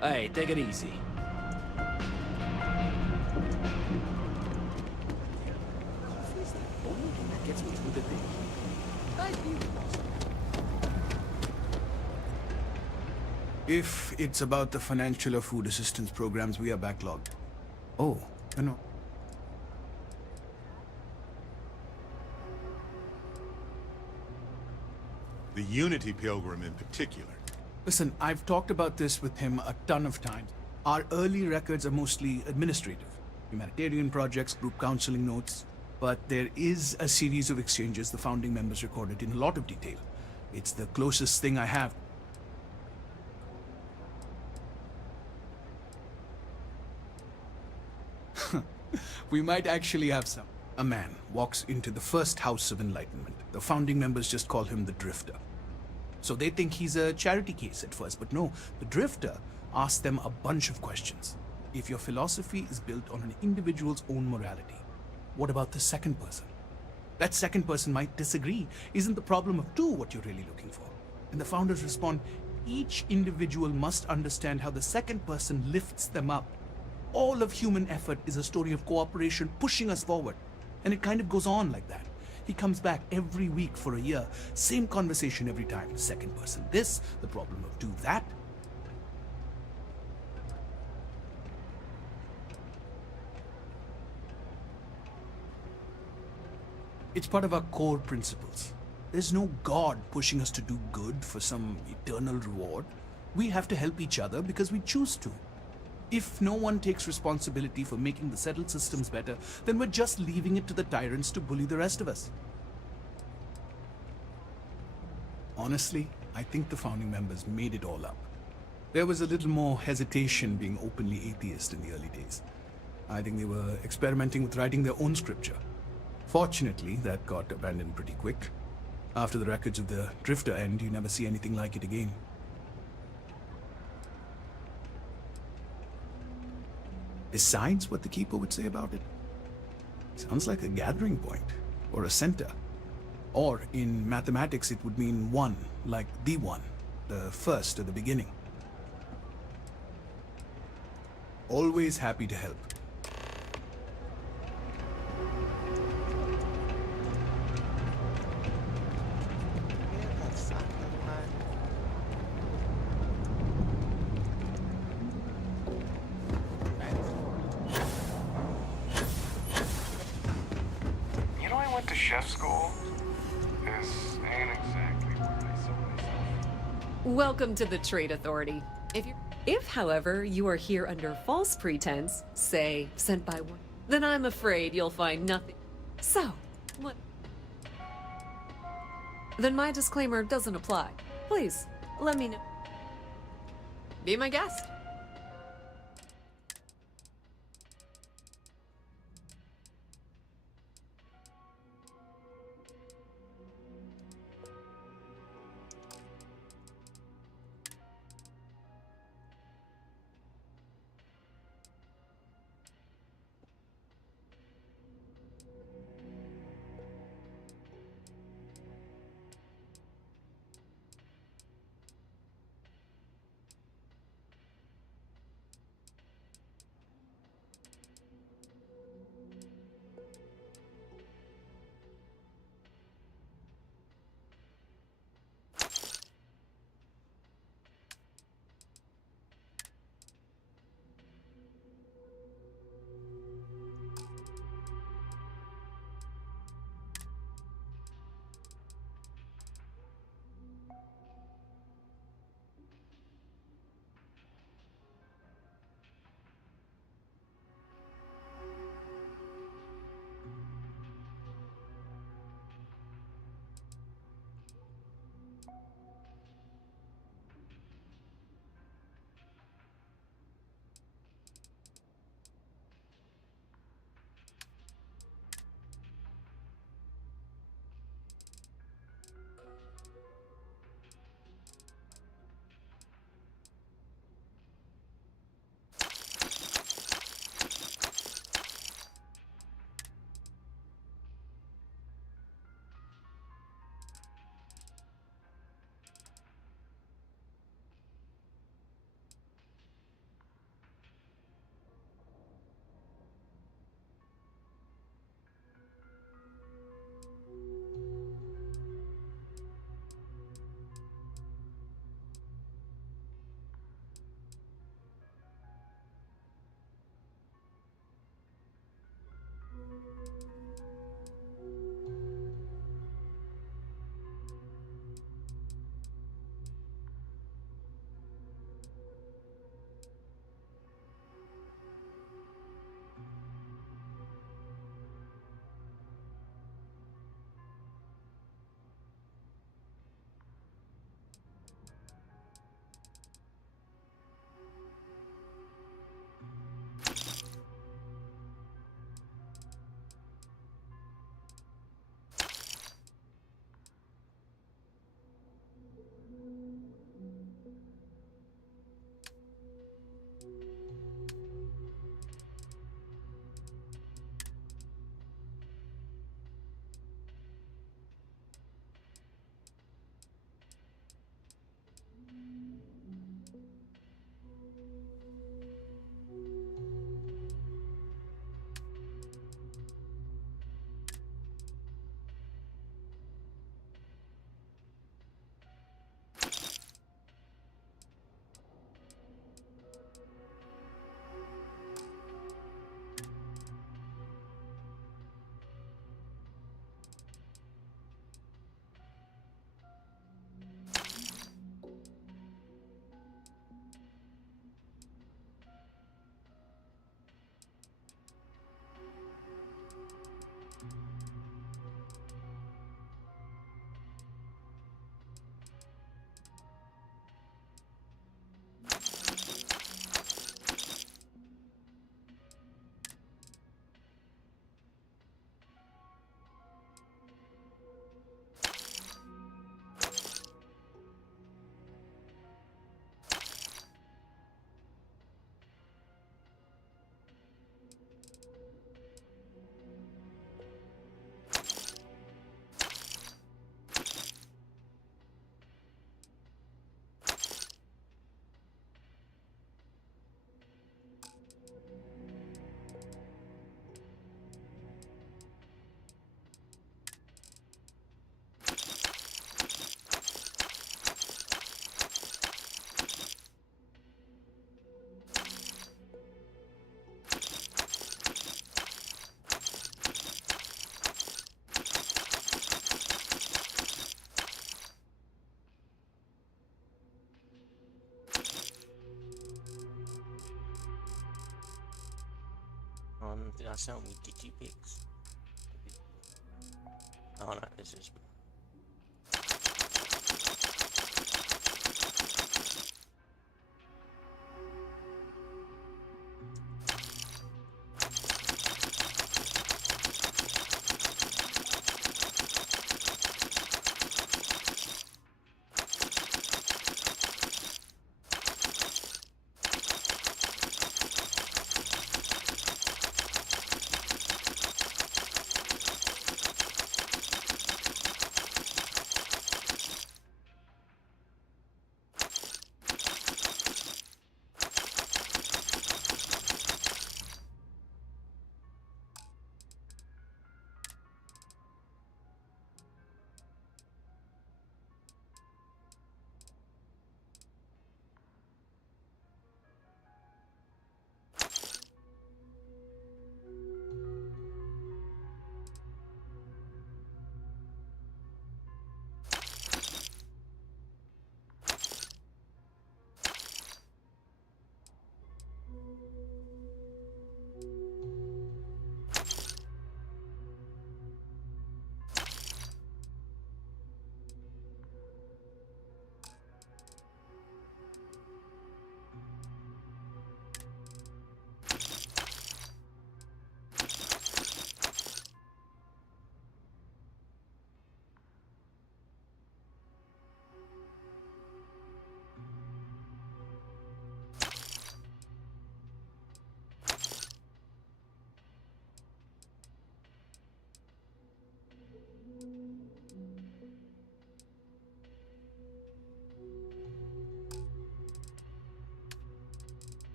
Hey, take it easy. Coffee is the only thing that gets me through the day. If it's about the financial or food assistance programs, we are backlogged. Oh, no. The Unity Pilgrim in particular. Listen, I've talked about this with him a ton of times. Our early records are mostly administrative. Humanitarian projects, group counseling notes. But there is a series of exchanges the founding members recorded in a lot of detail. It's the closest thing I have. We might actually have some. A man walks into the first House of Enlightenment. The founding members just call him the Drifter. So they think he's a charity case at first, but no, the Drifter asks them a bunch of questions. If your philosophy is built on an individual's own morality, what about the second person? That second person might disagree. Isn't the problem of two what you're really looking for? And the founders respond, each individual must understand how the second person lifts them up. All of human effort is a story of cooperation pushing us forward. And it kind of goes on like that. He comes back every week for a year. Same conversation every time. Second person this, the problem of two that. It's part of our core principles. There's no God pushing us to do good for some eternal reward. We have to help each other because we choose to. If no one takes responsibility for making the settled systems better, then we're just leaving it to the tyrants to bully the rest of us. Honestly, I think the founding members made it all up. There was a little more hesitation being openly atheist in the early days. I think they were experimenting with writing their own scripture. Fortunately, that got abandoned pretty quick. After the records of the Drifter end, you never see anything like it again. Besides what the Keeper would say about it, sounds like a gathering point, or a center. Or, in mathematics, it would mean one, like the one, the first or the beginning. Always happy to help. chef's school, this ain't exactly where I saw myself. Welcome to the Trade Authority. If, however, you are here under false pretense, say, sent by one, then I'm afraid you'll find nothing. So, what? Then my disclaimer doesn't apply. Please, let me know. Be my guest. Did I sell me Digi Pigs? Oh no, this is.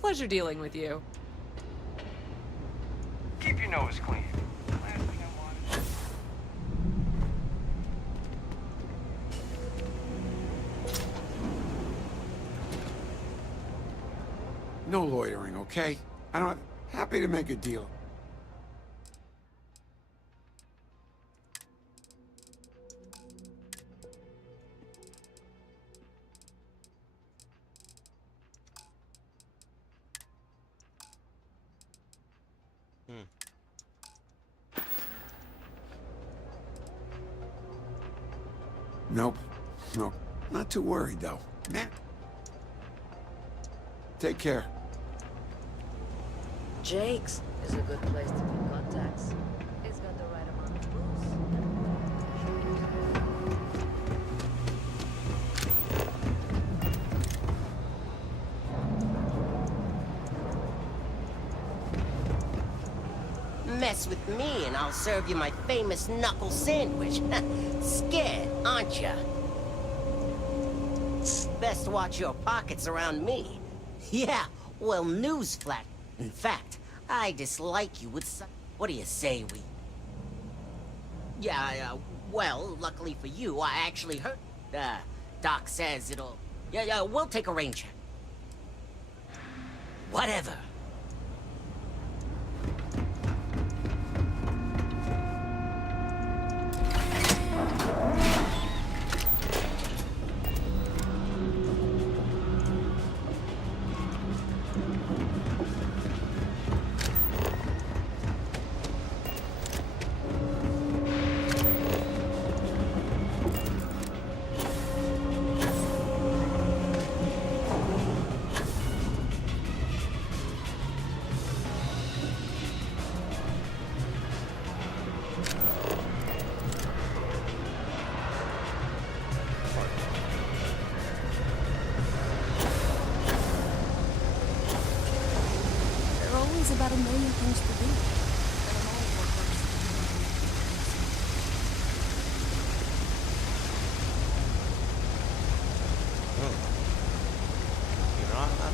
Pleasure dealing with you. Keep your nose clean. No loitering, okay? I'm happy to make a deal. Nope. Nope. Not too worried, though. Man. Take care. Jake's is a good place to make contacts. It's got the right amount of booze. Mess with me and I'll serve you my famous knuckle sandwich. Scared, aren't ya? Best watch your pockets around me. Yeah, well, newsflash. In fact, I dislike you with some... What do you say we... Yeah, well, luckily for you, I actually heard... Doc says it'll... Yeah, we'll take a rain check. Whatever. always about a million things to do. You know,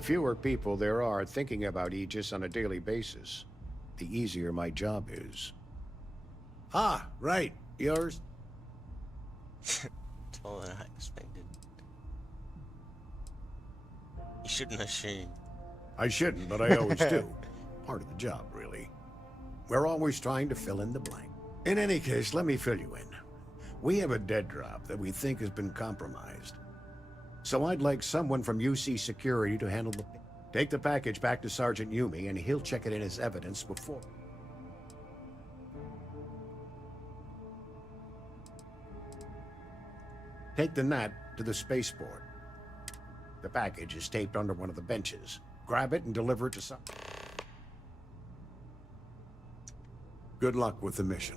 The fewer people there are thinking about Aegis on a daily basis, the easier my job is. Ah, right. Yours? Taller than I expected. You shouldn't assume. I shouldn't, but I always do. Part of the job, really. We're always trying to fill in the blank. In any case, let me fill you in. We have a dead drop that we think has been compromised. So I'd like someone from UC Security to handle the... Take the package back to Sergeant Yumi, and he'll check it in as evidence before... Take the Nat to the spaceport. The package is taped under one of the benches. Grab it and deliver it to some... Good luck with the mission.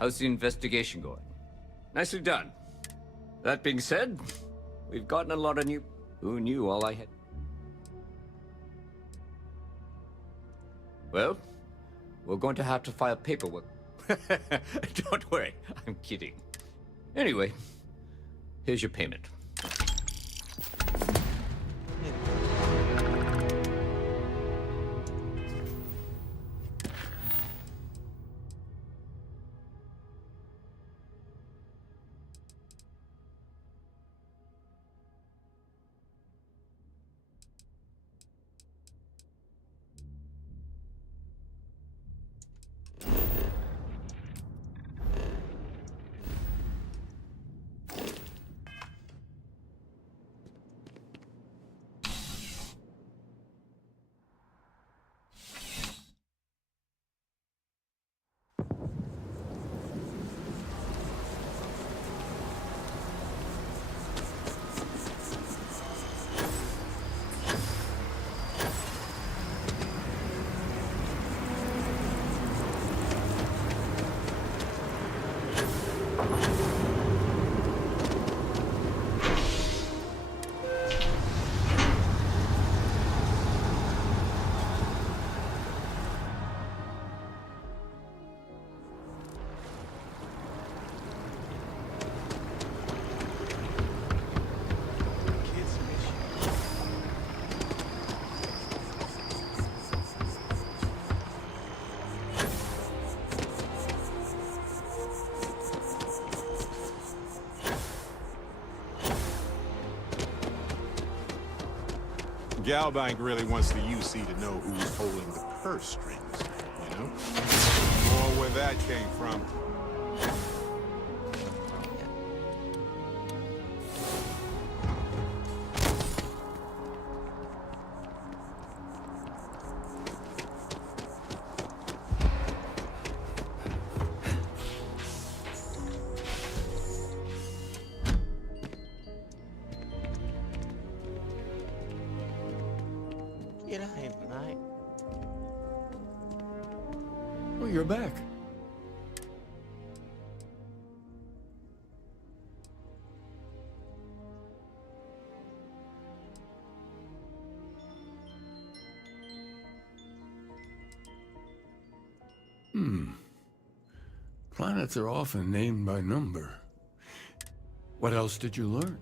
How's the investigation going? Nicely done. That being said, we've gotten a lot of new... Who knew all I had? Well, we're going to have to file paperwork. Don't worry, I'm kidding. Anyway, here's your payment. Galbank really wants the UC to know who's holding the purse strings, you know? Or where that came from. Get out here, mate. Oh, you're back. Planets are often named by number. What else did you learn?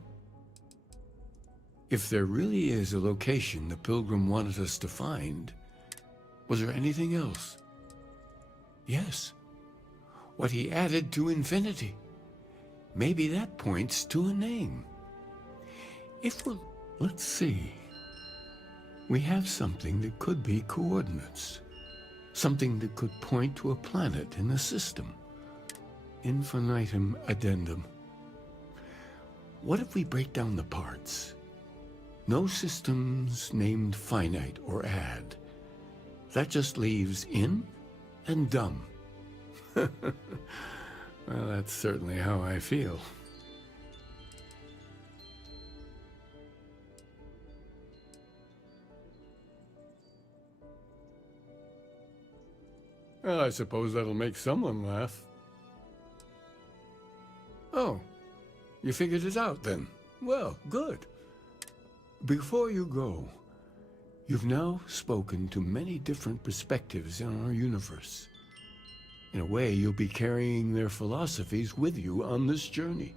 If there really is a location the Pilgrim wanted us to find, was there anything else? Yes. What he added to infinity. Maybe that points to a name. If we're... let's see. We have something that could be coordinates. Something that could point to a planet in the system. Infinitum addendum. What if we break down the parts? No systems named finite or add. That just leaves in and dumb. Well, that's certainly how I feel. Well, I suppose that'll make someone laugh. Oh, you figured it out then? Well, good. Before you go, you've now spoken to many different perspectives in our universe. In a way, you'll be carrying their philosophies with you on this journey.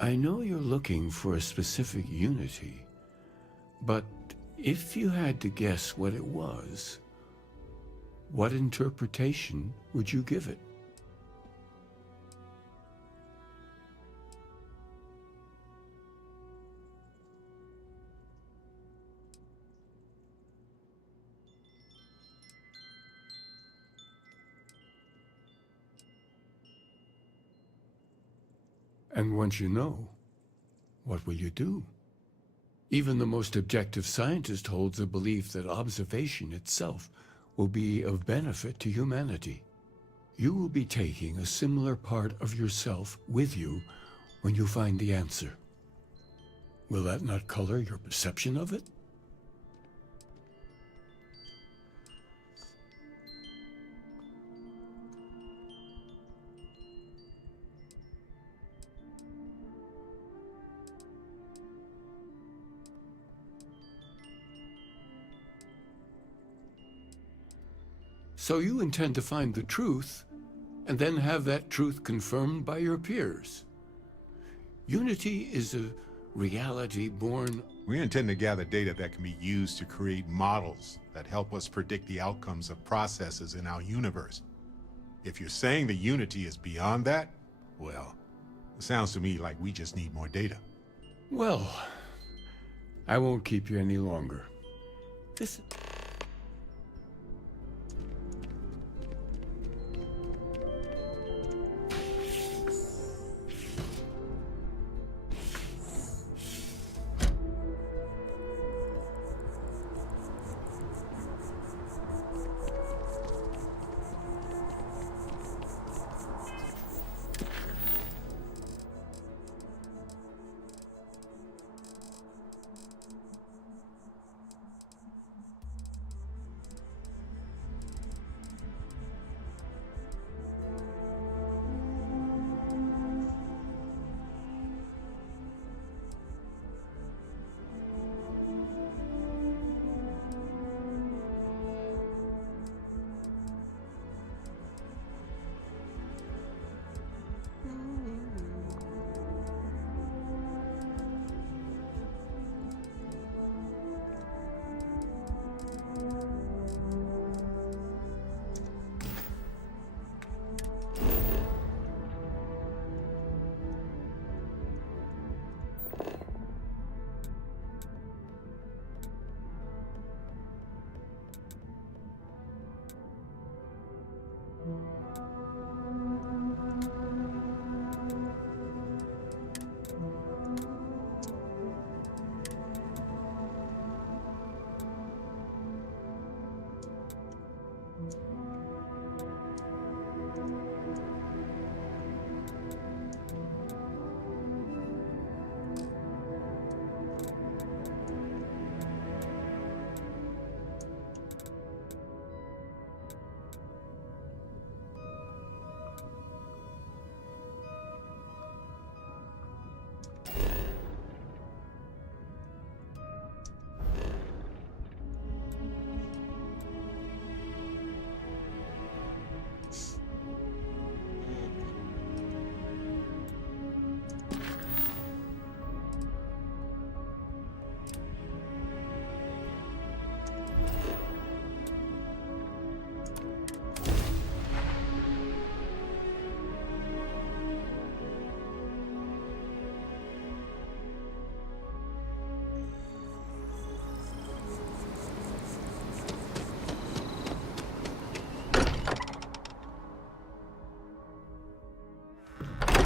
I know you're looking for a specific unity, but if you had to guess what it was, what interpretation would you give it? And once you know, what will you do? Even the most objective scientist holds the belief that observation itself will be of benefit to humanity. You will be taking a similar part of yourself with you when you find the answer. Will that not color your perception of it? So you intend to find the truth, and then have that truth confirmed by your peers. Unity is a reality born... We intend to gather data that can be used to create models that help us predict the outcomes of processes in our universe. If you're saying the Unity is beyond that, well, it sounds to me like we just need more data. Well, I won't keep you any longer. This...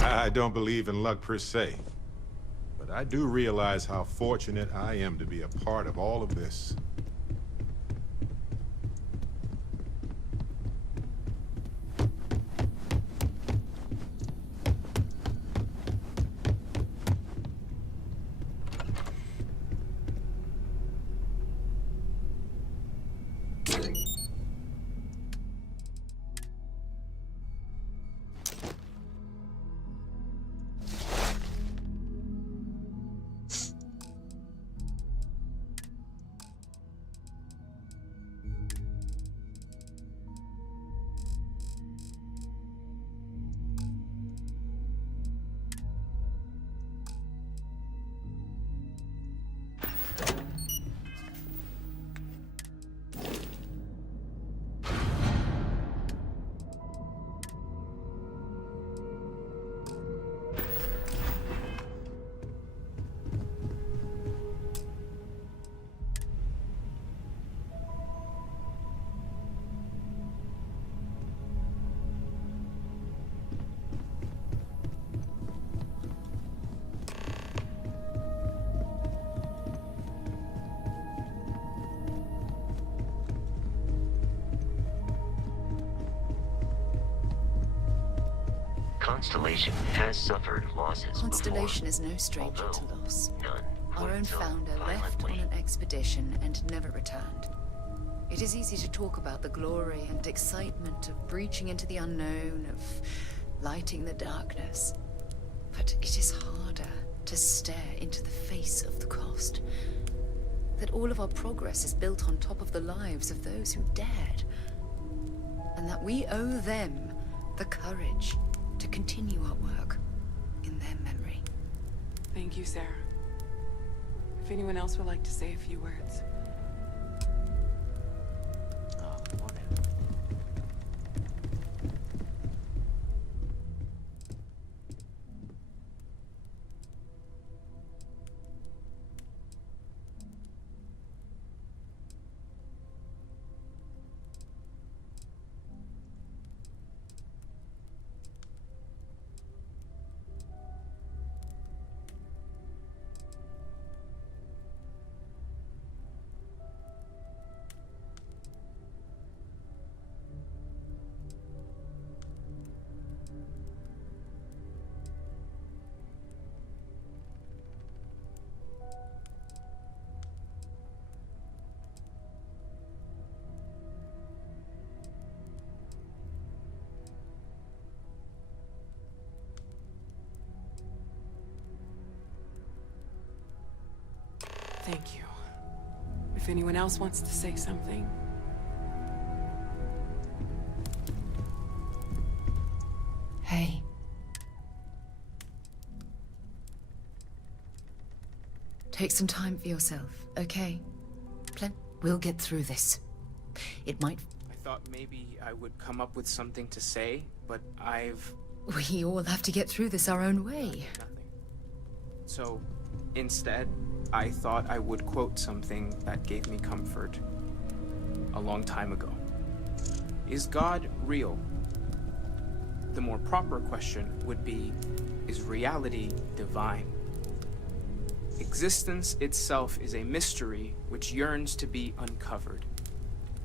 I don't believe in luck per se, but I do realize how fortunate I am to be a part of all of this. Constellation has suffered losses Constellation before, is no stranger to loss. none Our own so founder left on an expedition and never returned. It is easy to talk about the glory and excitement of breaching into the unknown, of lighting the darkness. But it is harder to stare into the face of the cost. That all of our progress is built on top of the lives of those who dared. and that we owe them the courage to continue our work in their memory. Thank you, Sarah. If anyone else would like to say a few words. Thank you. If anyone else wants to say something. Hey. Take some time for yourself, okay? We'll get through this. It might... I thought maybe I would come up with something to say, but We all have to get through this our own way. Nothing. So, instead, I thought I would quote something that gave me comfort a long time ago. Is God real? The more proper question would be, is reality divine? Existence itself is a mystery which yearns to be uncovered.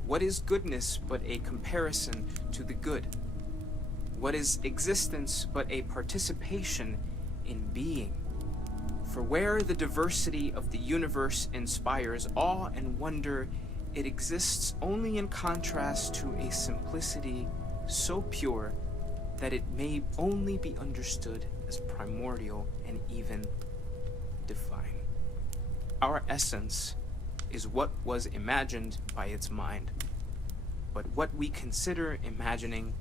What is goodness but a comparison to the good? What is existence but a participation in being? For where the diversity of the universe inspires awe and wonder, it exists only in contrast to a simplicity so pure that it may only be understood as primordial and even divine. Our essence is what was imagined by its mind, but what we consider imagining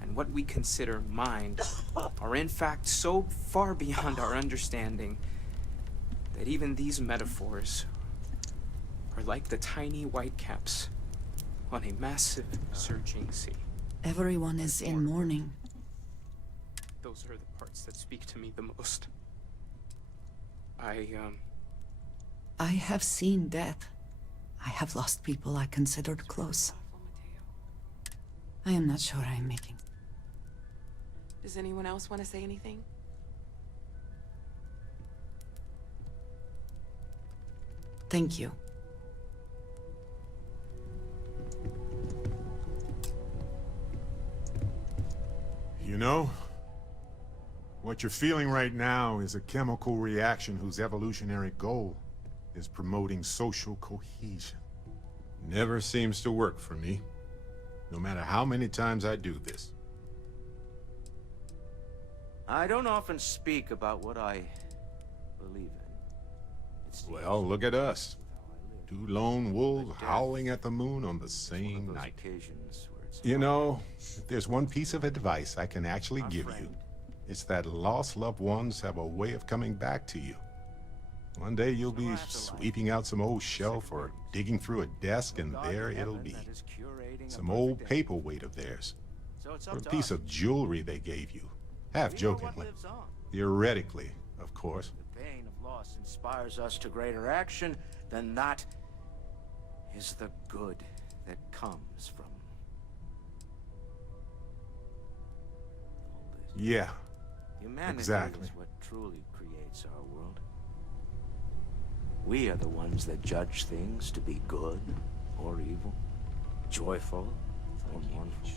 and what we consider mind are in fact so far beyond our understanding that even these metaphors are like the tiny whitecaps on a massive surging sea. Everyone is in mourning. Those are the parts that speak to me the most. I have seen death. I have lost people I considered close. I am not sure I am making... Does anyone else want to say anything? Thank you. You know, what you're feeling right now is a chemical reaction whose evolutionary goal is promoting social cohesion. Never seems to work for me, no matter how many times I do this. I don't often speak about what I believe in. Well, look at us. Two lone wolves howling at the moon on the same night. You know, if there's one piece of advice I can actually give you, it's that lost loved ones have a way of coming back to you. One day you'll be sweeping out some old shelf or digging through a desk, and there it'll be. Some old paperweight of theirs. Or a piece of jewelry they gave you. Half jokingly. Theoretically, of course. The pain of loss inspires us to greater action, then that is the good that comes from all this. Yeah, Humanity exactly. is what truly creates our world. We are the ones that judge things to be good or evil, joyful or mournful.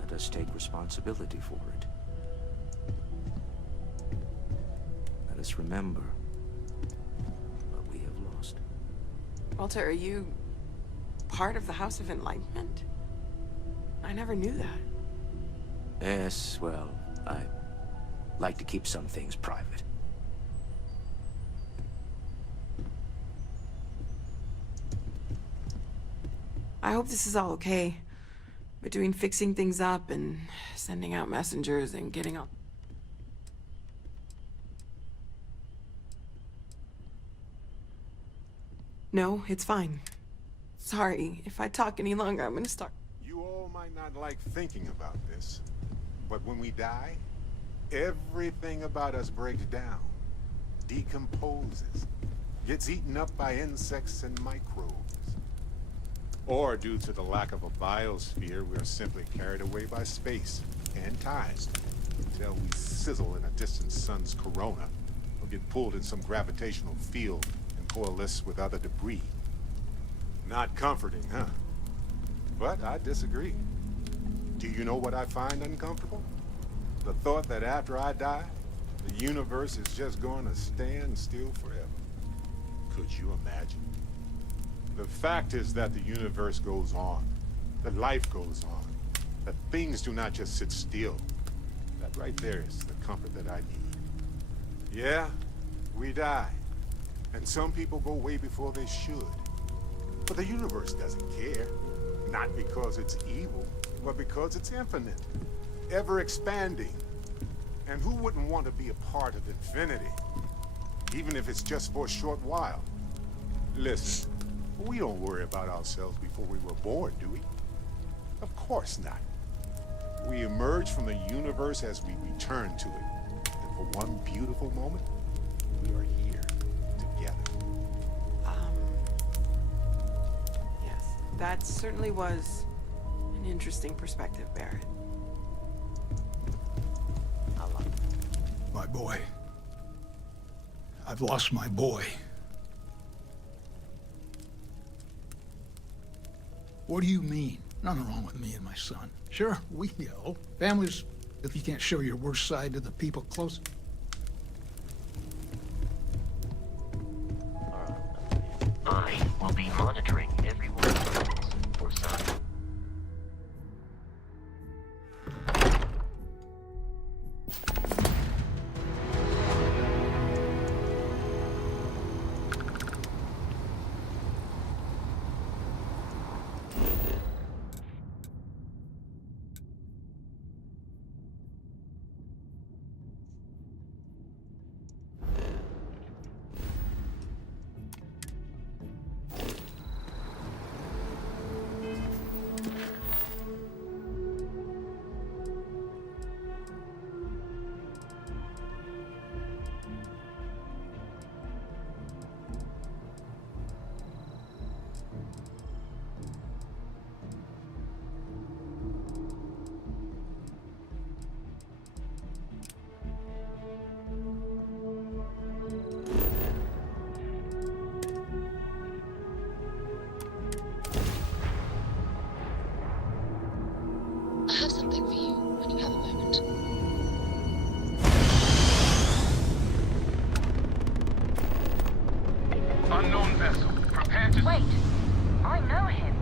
Let us take responsibility for it. Let us remember what we have lost. Walter, are you part of the House of Enlightenment? I never knew that. Yes, well, I like to keep some things private. I hope this is all okay. Between fixing things up and sending out messengers and getting out. No, it's fine. Sorry, if I talk any longer, I'm gonna start. You all might not like thinking about this, but when we die, everything about us breaks down, decomposes, gets eaten up by insects and microbes. Or due to the lack of a biosphere, we're simply carried away by space and time until we sizzle in a distant sun's corona or get pulled in some gravitational field and coalesce with other debris. Not comforting, huh? But I disagree. Do you know what I find uncomfortable? The thought that after I die, the universe is just going to stand still forever. Could you imagine? The fact is that the universe goes on, that life goes on, that things do not just sit still. That right there is the comfort that I need. Yeah, we die, and some people go way before they should. But the universe doesn't care, not because it's evil, but because it's infinite, ever expanding. And who wouldn't want to be a part of infinity, even if it's just for a short while? Listen. We don't worry about ourselves before we were born, do we? Of course not. We emerge from the universe as we return to it. And for one beautiful moment, we are here together. Yes, that certainly was an interesting perspective, Barrett. My boy. I've lost my boy. What do you mean? Nothing wrong with me and my son. Sure, we yell. Families, if you can't show your worst side to the people close. I will be monitoring everyone's movements for signs. I have something for you when you have a moment. Unknown vessel. Prepare to... Wait! I know him.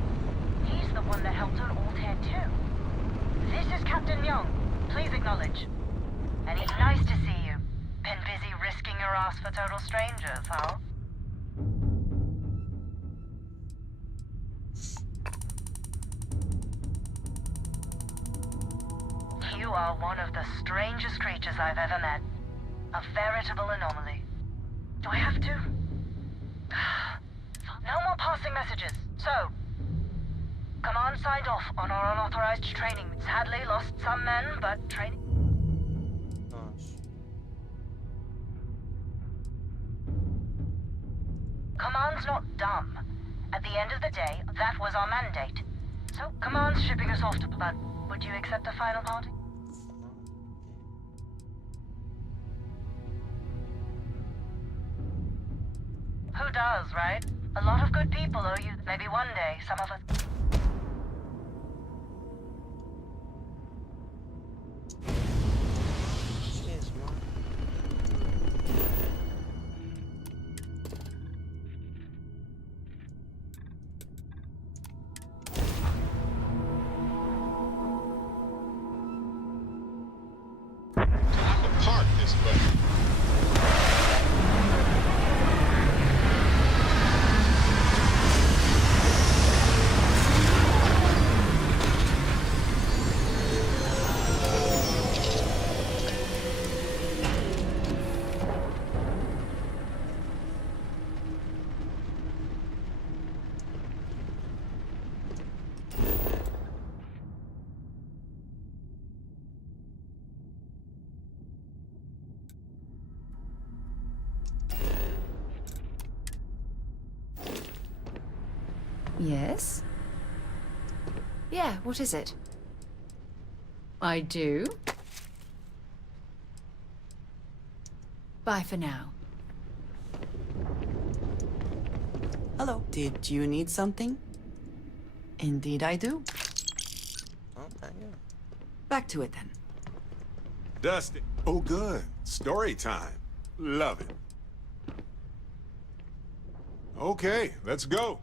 He's the one that helped on Altair 2. This is Captain Young. Please acknowledge. And it's nice to see you. Been busy risking your ass for total strangers, huh? You are one of the strangest creatures I've ever met. A veritable anomaly. Do I have to? No more passing messages. So, Command signed off on our unauthorized training. Sadly lost some men, but training... Command's not dumb. At the end of the day, that was our mandate. So, Command's shipping us off to... But would you accept a final party? Who does, right? A lot of good people owe you. Maybe one day, some of us... Time to park this button. Yes? Yeah, what is it? I do. Bye for now. Hello. Did you need something? Indeed I do. Okay, yeah. Back to it then. Dusty. Oh, good. Story time. Love it. Okay, let's go.